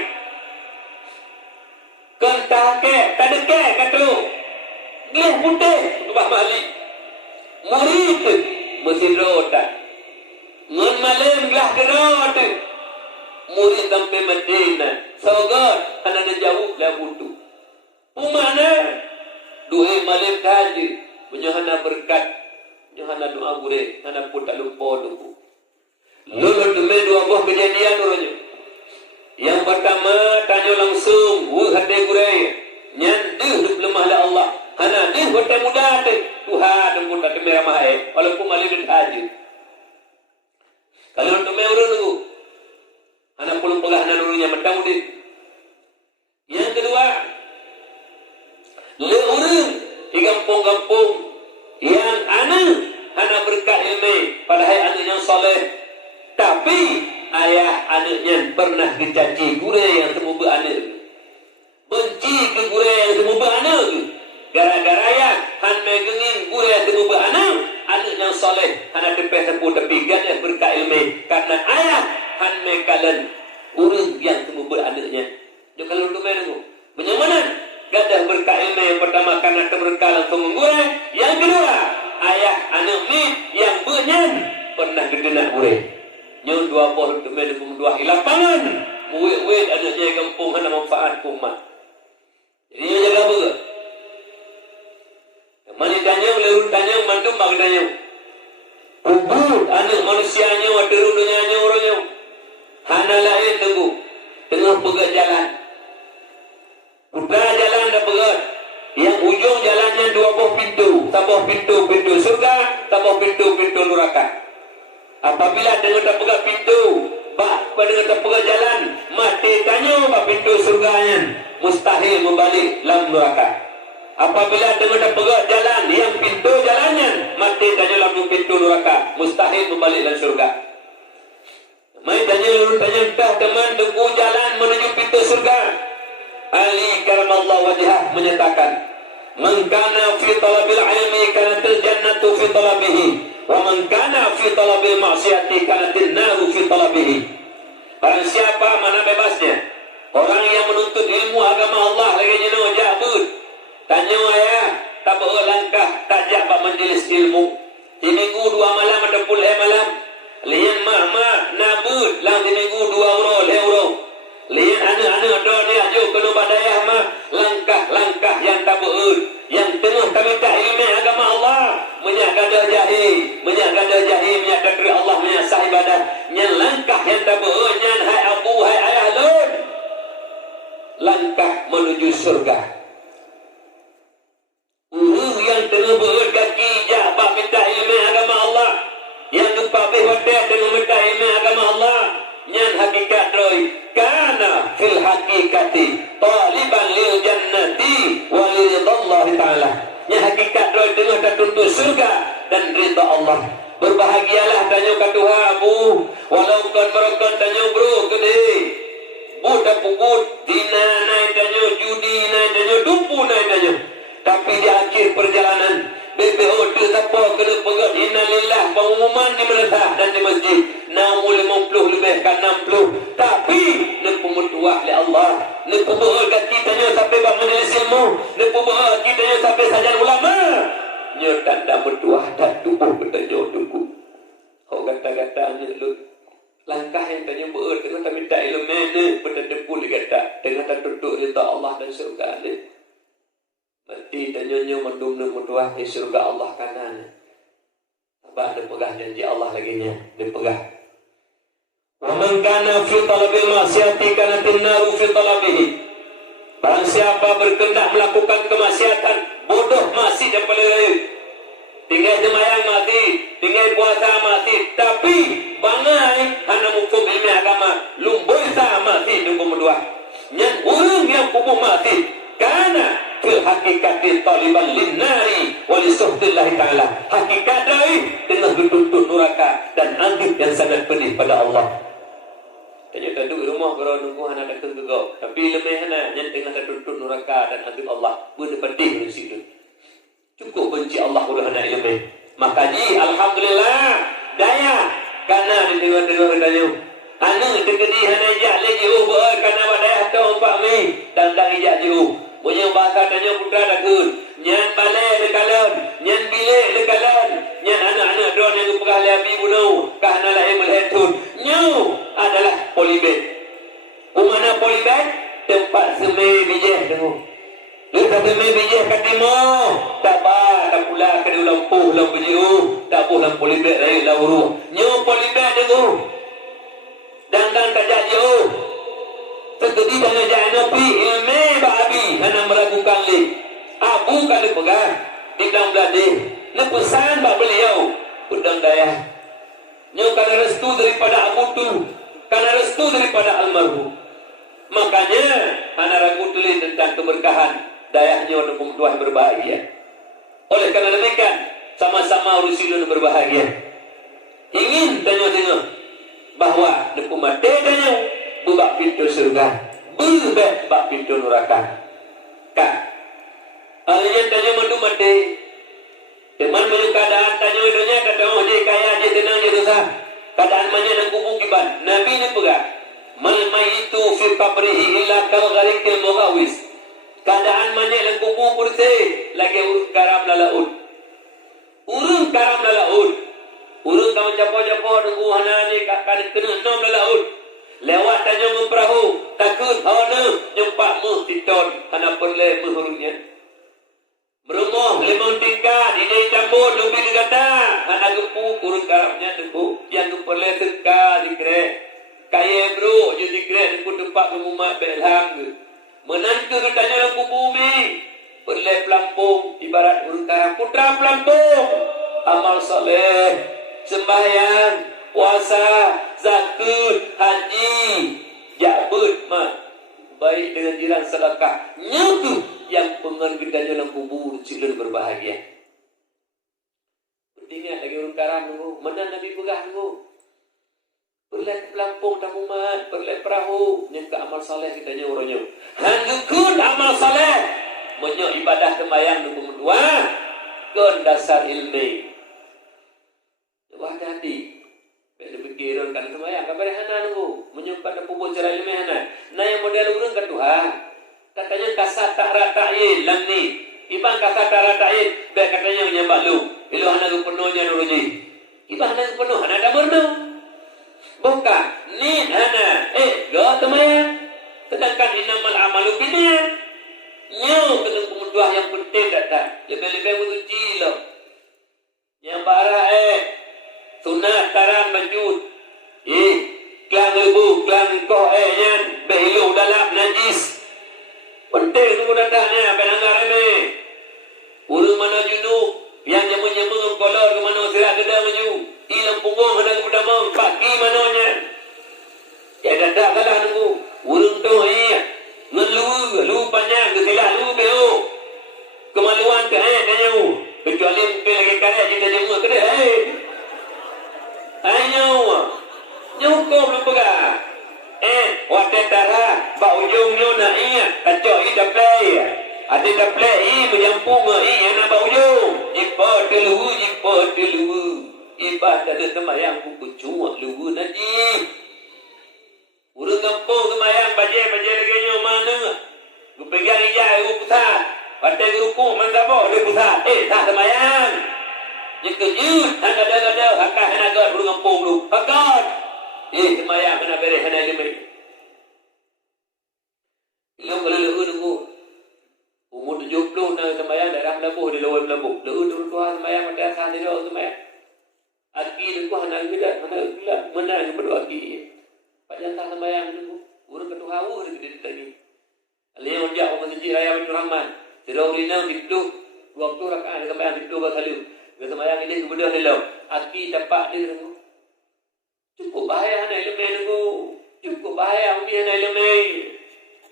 Kentake tadeke katlu. Gleh putih ubah mahli. Murid mesin roda. Ngon malam glah gerot. Murid sampai Madinah. Fagar ana jauh lah butuh. Umana duhe malam kaji. Menyohana berkat. Menyohana doa gure. Hana pun tak lupa dulu. Lalu demi dua buah kejadian orangnya. Yang pertama tanya langsung, wah hati gure, nyanduh lemah le Allah. Hana dih hati muda tu, Tuhan dan pun tak merah mahal. Walaupun malam dia haji. Kalau demi orang tu, hana pulung pegah hana orangnya mentang mudi. Yang kedua, le orang di kampung-kampung yang hana berkat ilmu, padahal anak yang soleh. Tapi ayah anaknya pernah dicaci gure yang temu beranak. Benci ke gure yang temu beranak. Gara-gara ya han megengin gure yang temu beranak. Anak yang soleh han tepeh tepu tepi gana berkat ilmu. Karena ayah han mekalan urang yang temu beranaknya. Jadi kalau tu menu menyamanan gadah berkat ilmu yang pertama karena keberkah langsung menggure. Yang kedua ayah anak ni yang benyan pernah kedenak gure. Nyo dua bol tu melu dua lapangan. Muwek-wek anaknya kampung hana manfaat umat. Jadi nyo jaga apa ke? Mani tanya ulun tanya mantu bang tanya. Kubur anak manusianya wa teru dunia nyo orangnya. Hana lain tunggu. Tengah pegat jalan. Putra jalan dah pegat. Yang ujung jalannya dua buah pintu. Tambah pintu surga, tambah pintu neraka. Apabila dengan tak pegang pintu, dengan tak pegang jalan, mati tanya bak pintu surganya, mustahil membalik dalam neraka. Apabila dengan tak pegang jalan, yang pintu jalannya, mati tanya dalam pintu neraka, mustahil membalik dalam surga. Mai tanya entah teman tunggu jalan menuju pintu surga. Ali karamallahu wajhah menyatakan, "Man kana fi talabil ilmi kanatil jannatu fi talabihi." Wa man kana fi talabil ma'siyati kanatin naru fi talabihi. Barang siapa mana bebasnya orang yang menuntut ilmu agama Allah lagi jenuh jabut. Tanya ayah tak berlangkah tajak bak majlis ilmu. Di minggu 2 malam ada pulih malam. Lian mak nabut lang di minggu 2 euro. Lian anak-anak ada ni ajo kena badayah mah langkah-langkah yang tak ber. Yang tengah kami tak ilmu agama Allah. Menyak gadah jahil, menyak takdir Allah, menyak sah ibadah. Yang langkah yang tak berenyan, hai abu, hai ayah lun. Langkah menuju surga. Yang tengah berkaki jabak minta ilmu agama Allah. Yang kepabih wadah dengan minta ilmu agama Allah. Yang hakikat roi. Kana fil hakikati taliban lil jannati walidallahi ta'ala. Yang hakikat roi tengah tak tuntut surga dan rida Allah. Berbahagialah tanya kat Tuhan Abu. Walau kan mereka tanya bro gede. Budak pukut dina naik tanya, judi naik tanya, dupu naik tanya. Tapi di akhir perjalanan BPO tu siapa kena pegat innalillah pengumuman di madrasah dan di masjid 50 lebih kan 60. Tapi nak pemutuah oleh Allah. Nak pemutuah kita nya sampai bab majlis ilmu. Nak pemutuah kita nya sampai sajan ulama. Nya tanda bertuah tak tubuh bertanya tunggu. Kau kata-kata nya lu. Langkah yang tanya berat dengan tak minta ilmu mana bertepuk kata dengan tak tutup rida Allah dan surga ni. Mati tanya mendum bertuah di surga Allah kanan. Abah dia pegah janji Allah lagi nya, dia pegah. Wa man kana fi talabil ma'siyati kanatin naru fi talabihi. Barang siapa berkehendak melakukan kemaksiatan, bodoh masih dan paling lain. Tinggal sembahyang mati, tinggal puasa mati, tapi bangai hana mukum ilmu agama lumboi ta mati dunggu medua nyan urang yang kubu mati karena fil hakikati taliban linnari walisuhdillahi ta'ala hakikat dari dengan dituntut neraka dan andib yang sangat pedih pada Allah. Tanya duduk rumah kalau nunggu hana datang juga tapi lemah hana nyan dengan dituntut neraka dan andib Allah benar pedih di situ. Cukup benci Allah udah hana ilmu. Makanya alhamdulillah daya karena dengar-dengar daya anu tegedi hana jak lagi boy karena wadaya tau pak mi dan dari jak jauh punya bahasa tanya putra dakun nyan balai dekalon nyan bilik dekalon nyan anak-anak don yang pegah labi bunuh kahna lain melhetun nyu adalah polybag mana polybag tempat semai bijih tengok lu kata semai bijih katimo tak ba tak pula kena lampuh lampu jiu tak boleh polybag lain lauru nyu polybag tengok dan tak jauh terjadi dengan jalan api ilmu babi hanya meragukan li abu kali pegang di dalam beladi lepesan bak beliau udang daya nyu karena restu daripada abu tu karena restu daripada almarhum makanya hanya ragu tulis tentang keberkahan dayahnya untuk dua berbahagia oleh karena demikian sama-sama urusin berbahagia ingin tanya-tanya bahwa depu mati tanya bubak pintu surga bubak bak pintu neraka kak alanya tanya mandu mati teman menyu keadaan tanya idonya kata oh dia kaya dia tenang dia susah keadaan mana nak kubuk kiban nabi ni pegah mal maitu fi qabrihi illa kal gharikil mughawis keadaan mana nak kubuk bersih lagi urus karam lalaut urus karam lalaut urus kamu japo-japo nunggu hana ni kan kena nom lalaut lewat tanya memperahu takut hana nyempak mu titon hana perle muhurungnya berumah limau tingkat ini campur lebih kata hana gepu kurus karamnya tepu yang perle teka dikre kaya bro je dikre depu tempat pemumat belham menantu tanya lampu bumi perle pelampung ibarat kurus karam putra pelampung amal soleh sembahyang puasa zakat haji jabut mah baik dengan jiran sedekah nyutu yang pengergedanya dalam kubur cilin berbahagia ingat lagi urang karam nunggu mana nabi pegah nunggu perlai pelampung tamumat perlai perahu nyangka amal saleh kitanya orangnya handukun amal saleh menyo ibadah sembahyang nunggu dua kon dasar ilmu wah hati pada pikiran kan sembahyang kabar hana nunggu menyumpat dan pupuk cara ilmu hana nah yang model urang kan Tuhan katanya kasat tak ratain lang ni ibang kasat tak ratain baik katanya menyembah lu ilu hana penuhnya nuruji ibang hana penuh hana ada merdu buka ni hana go temayang sedangkan inamal amalu binian nyu kena pemuduah yang penting datang lebih-lebih menguji lo yang barah sunat taran manjud klang lebu klang koh nyan behilu dalam najis penting tu datangnya penanggar ini urang mana junub yang jamu-jamu kolor ke mana sirat geda maju ilang punggung kena ke pedamang pagi mananya ya datang kalah nunggu urang tu ngelu lu panjang ke silah lu beo kemaluan ke tanya kecuali mungkin lagi karya kita jamu ke dia nyukup lu pegah waktu darah bak ujungnya nak kacau daplay ada daplay menyampung nak bak ujung jipa dulu ibadah ada temayang buku cuak lu najib urang kampung temayang bajai lagi nya mana lu pegang ijai lu pusat pada ruku mantap dia pusat tak temayang yang kejut ada hakah hanagat urang kampung lu hakat temayang kena beres hana lemai ilmu kalau nunggu umur 70 nak temayang daerah Labuh di luar Labuh lu tuan temayang pada asal dia temayang aki tu hana gila mana berdoa aki panjang tak temayang nunggu urang ketuhawu dia tadi alih onjak masjid raya Baitur Rahman Sirau lina hidup 20 rakaat temayang hidup kali dia temayang ini kemudian lelau aki dapat dia Cukup bahaya anak ilmu nunggu. Cukup bahaya umi anak ilmu.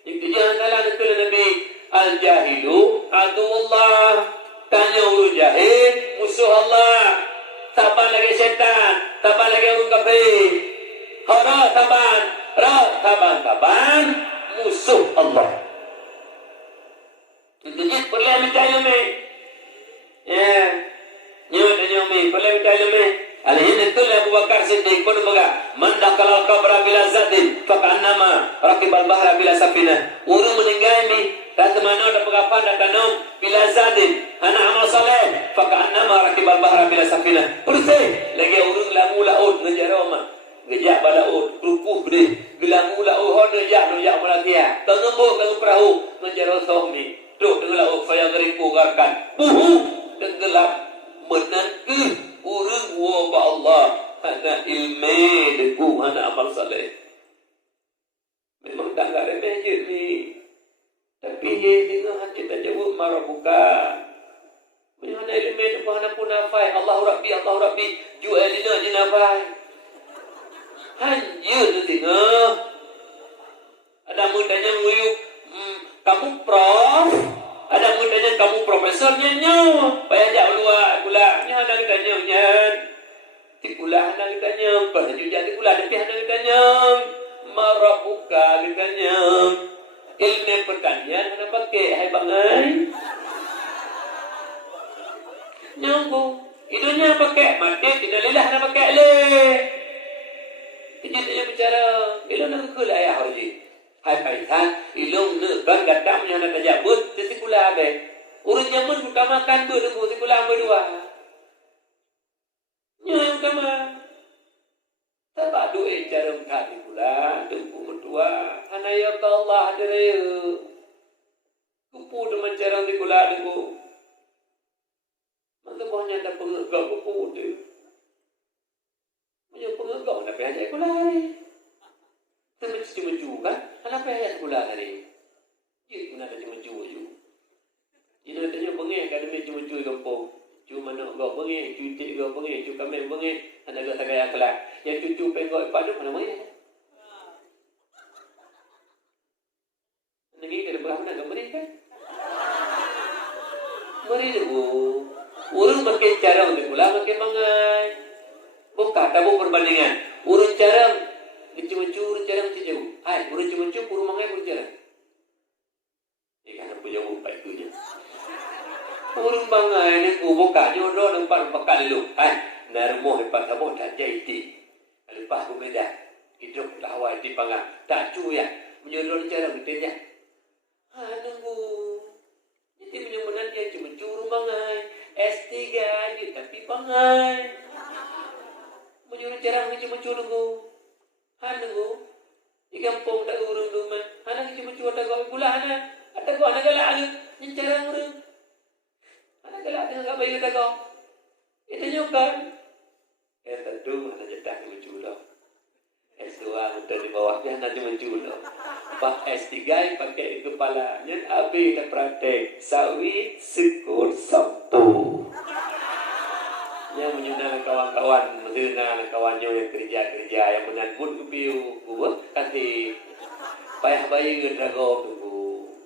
Itu jangan salah betul Nabi. Al-jahilu aduullah. Tanya urut jahil, musuh Allah. Taban lagi setan, taban lagi orang kafir. Hara taban, taban, musuh Allah. Itu je perlu minta ilmu. Ya. Nyo mi, perlu minta ilmu. Alhin itu Abu Bakar Siddiq pun berkata, "Man dakhala al-qabra bila zadin, faqannama raqibal bahra bila safina." Urang meninggal ni, dan mana ada pengapan dan tanam bila zadin, anak amal saleh, faqannama raqibal bahra bila safina. Urusai, lagi urang lamu laut ngejak Roma. Ngejak balaut, kerukuh deh. Gelangu laut hon ngejak malatia. Tanumbu kalau perahu ngejak rosong ni. Duk dengan laut saya ngeriku garkan. Buhu tenggelam menangkih. Urang wa Allah hana ilmu deku hana amal saleh. Memang tak remeh je ni. Tapi ye dengan hati tak jawab marah buka. Hana ilmu deku hana pun nafai. Allahu Rabbi jual dina je nafai. Hanya tu tengok. Ada mudanya nguyuk kamu prof. Ada mudanya kamu profesor nyanyo. Payah jak luar gula. Nya ada kita nyanyo. Ti gula ada kita nyanyo. Pada juga ti gula tapi ada kita nyanyo. Marah buka kita nyanyo. Ilmu pertanian ada pakai hai bangai. Nyongko. Idunya pakai mati tidak lelah ada pakai le. Tidak dia bicara. Bila nak kul ayah haji. Hai paitan ilung ne ban gadam yang nak jabut sesikula abe urut jamun buka makan ber tu sesikula berdua nyang kama tabak duit cara kali pula tunggu berdua hanaya ka Allah dere kupu dengan cara dikula deku mantap banyak dah pengegau kupu tu banyak pengegau nak pergi ajak kula hari temen cucu kan kenapa ayat sekolah hari dia pun ada cucu je dia tanya bengih kan demi cucu kampung cuma nak gak bengih cutik gak bengih cucu kami bengih ada gak sagaya kelak yang cucu pegok pada mana bengih negeri kada berapa nak gak bengih kan beri tu urang makin cara untuk pula makin mangai bukan tabu perbandingan urang cara Mencuri jarang sejauh. Hai, urut mencuri puru mangai puru jarang. Ikan apa jauh baik tu je. Puru mangai ni ku buka jodoh nampak kali lu. Hai, narmo hebat kamu tak jadi. Lepas ku medan. Hidup lawai di pangang. Tak cu ya. Menjodoh jarang getenya. Ha, nunggu. Jadi menyumbang dia cuma curu mangai. S3 dia tapi pangai. Menjodoh jarang ni cuma curu nunggu. Hanunggu, di kampung tak urung rumah. Anak cuma tak kau pula anak. Ada kau anak galak ni, nyencarang urung. Anak galak dengan kau bayi kata kau. Itu nyukan. Tentu anak cetak cuma culo. S2 udah di bawahnya anak cuma culo. Pak S3 pakai kepala. Yang habis tak praktek. Sawit sekur sabtu. Yang menyunang kawan-kawan, mendengar kawannya yang kerja-kerja yang menanggut upiu, kasih payah bayi ke drago tunggu.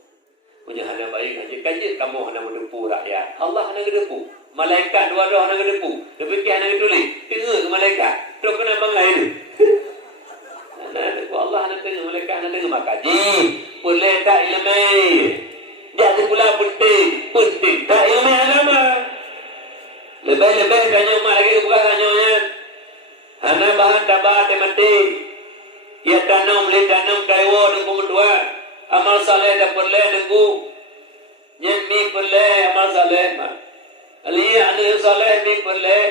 Punya anak bayi kaji kamu anak mendepu rakyat. Allah anak mendepu. Malaikat dua-dua anak mendepu. Demikian anak tulis. Tengok ke malaikat. Terus kena bangai itu. Anak Allah anak tengok malaikat anak tengok makaji. Boleh tak ilmu? Jadi pula penting tak ilmu agama. Lebih-lebih tanya mak lagi bukan tanyanya. Hana bahan tabah mati. Ia tanam kaiwa nunggu mendua. Amal saleh dah perle nunggu. Nyemi perle amal saleh mak. Ali anu saleh ni perle.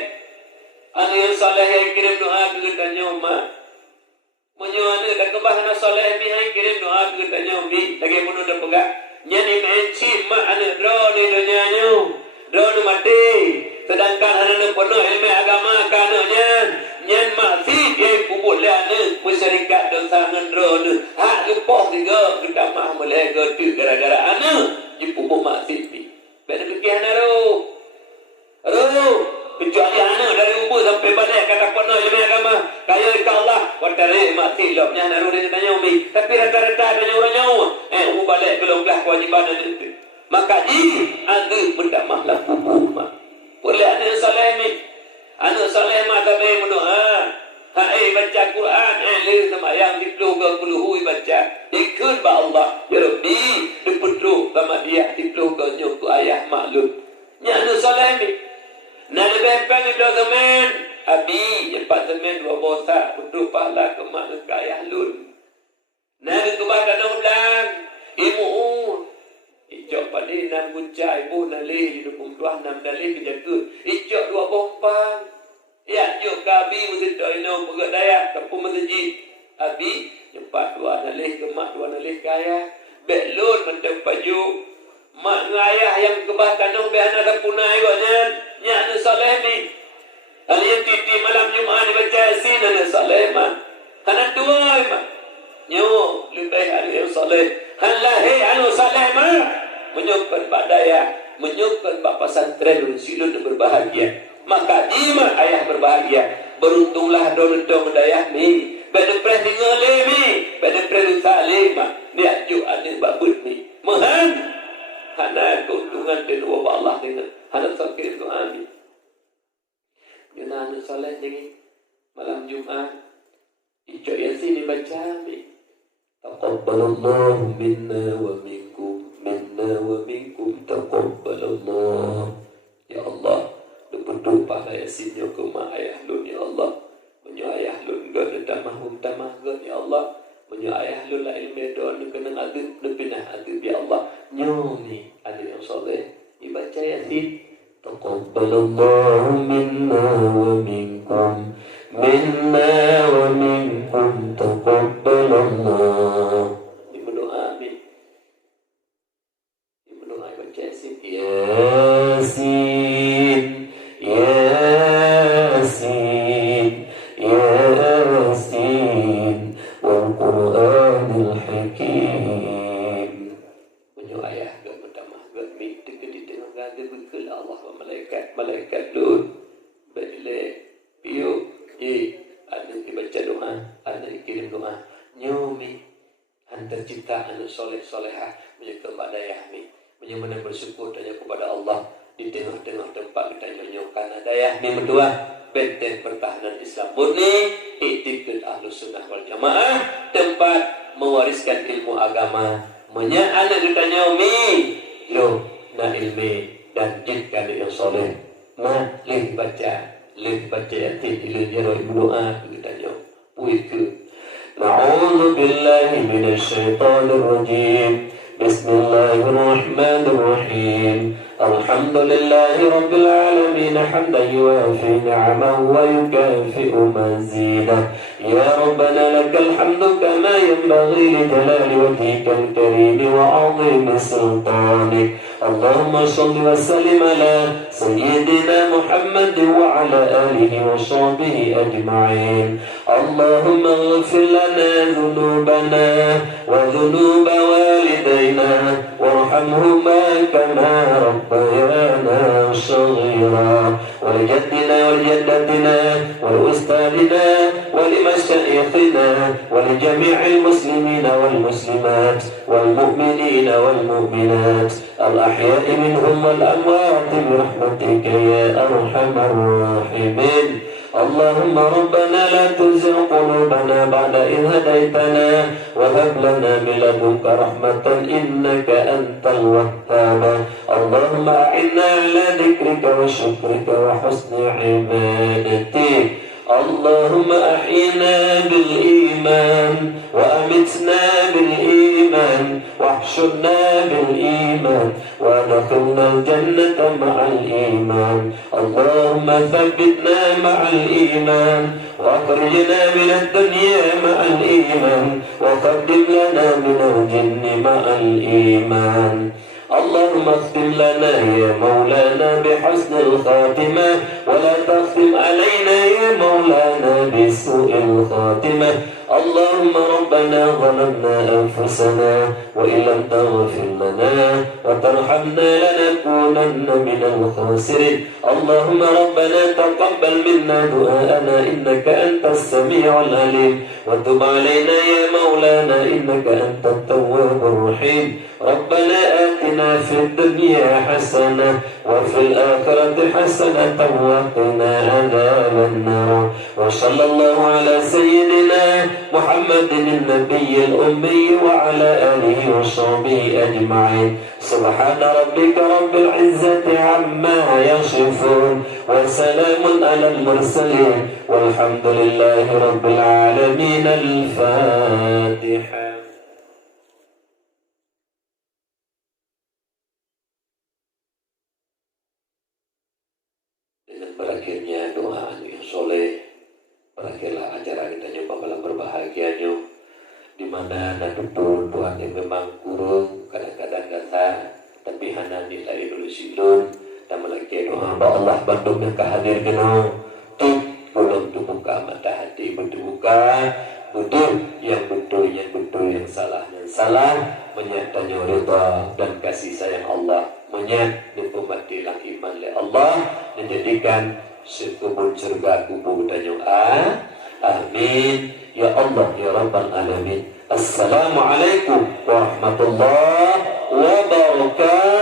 Anu saleh yang kirim doa ke tanya mak. Menyo anu dah kebah anu saleh ni yang kirim doa ke tanya umi. Lagi pun dah pegang. Nyani menci mak anu dro ni dunia nyu. Dro nu mati. Sedangkan anak penuh ilmu agama kananya nyen masih dia kubur lana masyarakat dosa ngendro ni hak gepoh juga kita mah boleh getu gara-gara anak di kubur masih pi benda fikih ro kecuali anak dari umur sampai balik kata penuh ilmu agama kaya tarik mati loknya naruh dia tanya umi. Tapi rata-rata ada orang nyawa. Balik belum kelah kewajiban itu. Maka ada benda mahlah kubur mak. Boleh anak soleh ni. Anak soleh mak kami berdoa. Baca Quran. Lih sama yang dipuluh ke puluh baca. Ikut ba Allah. Ya Rabbi. Diputru sama dia dipuluh ke nyuku ayah maklum. Ni anak soleh ni. Nah lebih pengen dua teman. Abi, empat teman dua bosak. Putru pahala ke mak ke ayah lun. Nah kebahagiaan nak ulang. Ibu ijok pada nan buncai ibu nalih hidup tuah nam nalih kejaga ijok dua bompang ya juk kabi mesti doino pegat daya kapu masjid abi cepat dua nalih ke mak dua nalih kaya belon mendem baju mak ngayah yang kebahagiaan nak behana dan punai banyak nya anu soleh ni alien titi malam Jumaat dibaca yasin anu soleh mak kana dua mak nyo lebih ada yang soleh halahi anu soleh mak menyukai badaya, menyukai bapa santren silun berbahagia. Maka jima ayah berbahagia. Beruntunglah donutong dayah ni. Bada pres ngale ni, bada pres salim. Dia ju ane babut ni. Mohan hana keuntungan dan wabah Allah dengan hana sakit doa ni. Yana anu soleh ni malam Jumaat. Ijok yasin dibaca ni. Taqabbalallahu minna wa minkum. Minna wa minkum taqabbalallah. Ya Allah, dupur pada yasin yo ke mak ayah lun ya Allah. Menyo ayah lun ga tamah gan ya Allah. Menyo ayah lun la ilmu doa nu kena adu nepinah adu ya Allah. Nyo ni ada yang soleh dibaca yasin. Taqabbalallahu minna wa minkum. Minna wa minkum taqabbalallah. Yasin, Yasin, Yasin, wal Qur'anil Hakim. Punya ayah gak bertamah gak minta ke di tengah gada bekal Allah wa malaikat dun. Balik, piu, ada dibaca doa, ada dikirim doa. Nyomi, antar cipta anu soleh-solehah menyukai badayah ni. Menyemana bersyukur tanya kepada Allah di tengah-tengah tempat kita nyonyokan dayah ni berdua benteng pertahanan Islam murni iktikad Ahlus Sunnah wal Jamaah tempat mewariskan ilmu agama anak kita nyomi lo na ilmi dan jidkan yang soleh na lih baca yatim ilmu jero ibu doa kita nyom puiku na'udzu billahi minasy syaithanir rajim. بسم الله الرحمن الرحيم الحمد لله رب العالمين حمدا يوافي نعمه ويكافئ مزيده يا ربنا لك الحمد كما ينبغي لجلال وجهك الكريم وعظيم سلطانك اللهم صل وسلم على سيدنا محمد وعلى آله وصحبه أجمعين اللهم اغفر لنا ذنوبنا وذنوب والدينا وارحمهما كما ربيانا صغيرا ولجدنا ولجدتنا ولأستاذنا ولمشايخنا ولجميع المسلمين والمسلمات والمؤمنين والمؤمنات الأحياء منهم والأموات برحمتك يا أرحم الراحمين اللهم ربنا لا تزغ قلوبنا بعد إذ هديتنا وهب لنا من لدنك رحمة إنك أنت الوهاب اللهم أعنا على ذكرك وشكرك وحسن عبادتك اللهم أحينا بالإيمان وأمتنا بالإيمان واحشرنا بالإيمان وادخلنا الجنة مع الإيمان اللهم ثبتنا مع الإيمان وأخرجنا من الدنيا مع الإيمان وقدم لنا من الجن مع الإيمان اللهم اختم لنا يا مولانا بحسن الخاتمة ولا تختم علينا يا مولانا بسوء الخاتمة اللهم رب ربنا ظلمنا أنفسنا وإن لم تغفر لنا وترحمنا لنكونن من الخاسرين اللهم ربنا تقبل منا دعاءنا إنك أنت السميع العليم وتب علينا يا مولانا إنك أنت التواب الرحيم ربنا آتنا في الدنيا حسنة وفي الآخرة حسنة وقنا عذاب النار وصلى الله على سيدنا محمد النبي الأمي وعلى آله وصحبه أجمعين سبحان ربك رب العزة عما يصفون وسلام على المرسلين والحمد لله رب العالمين الفاتحة. Dengan berakhirnya doa yang soleh, berakhirlah acara kita nyoba malam berbahagianya, di mana dan betul Tuhan yang memang kurung kadang-kadang kata tapi hana nilai dulu silun dan melaki doa Allah bantu yang kehadir kena tuh belum buka mata hati betul buka betul yang salah menyatanya rida dan kasih sayang Allah menyat nikmati lang iman le Allah menjadikan sekubur surga kubur dan amin ya Allah ya Rabbal Alamin. Assalamualaikum warahmatullahi wabarakatuh.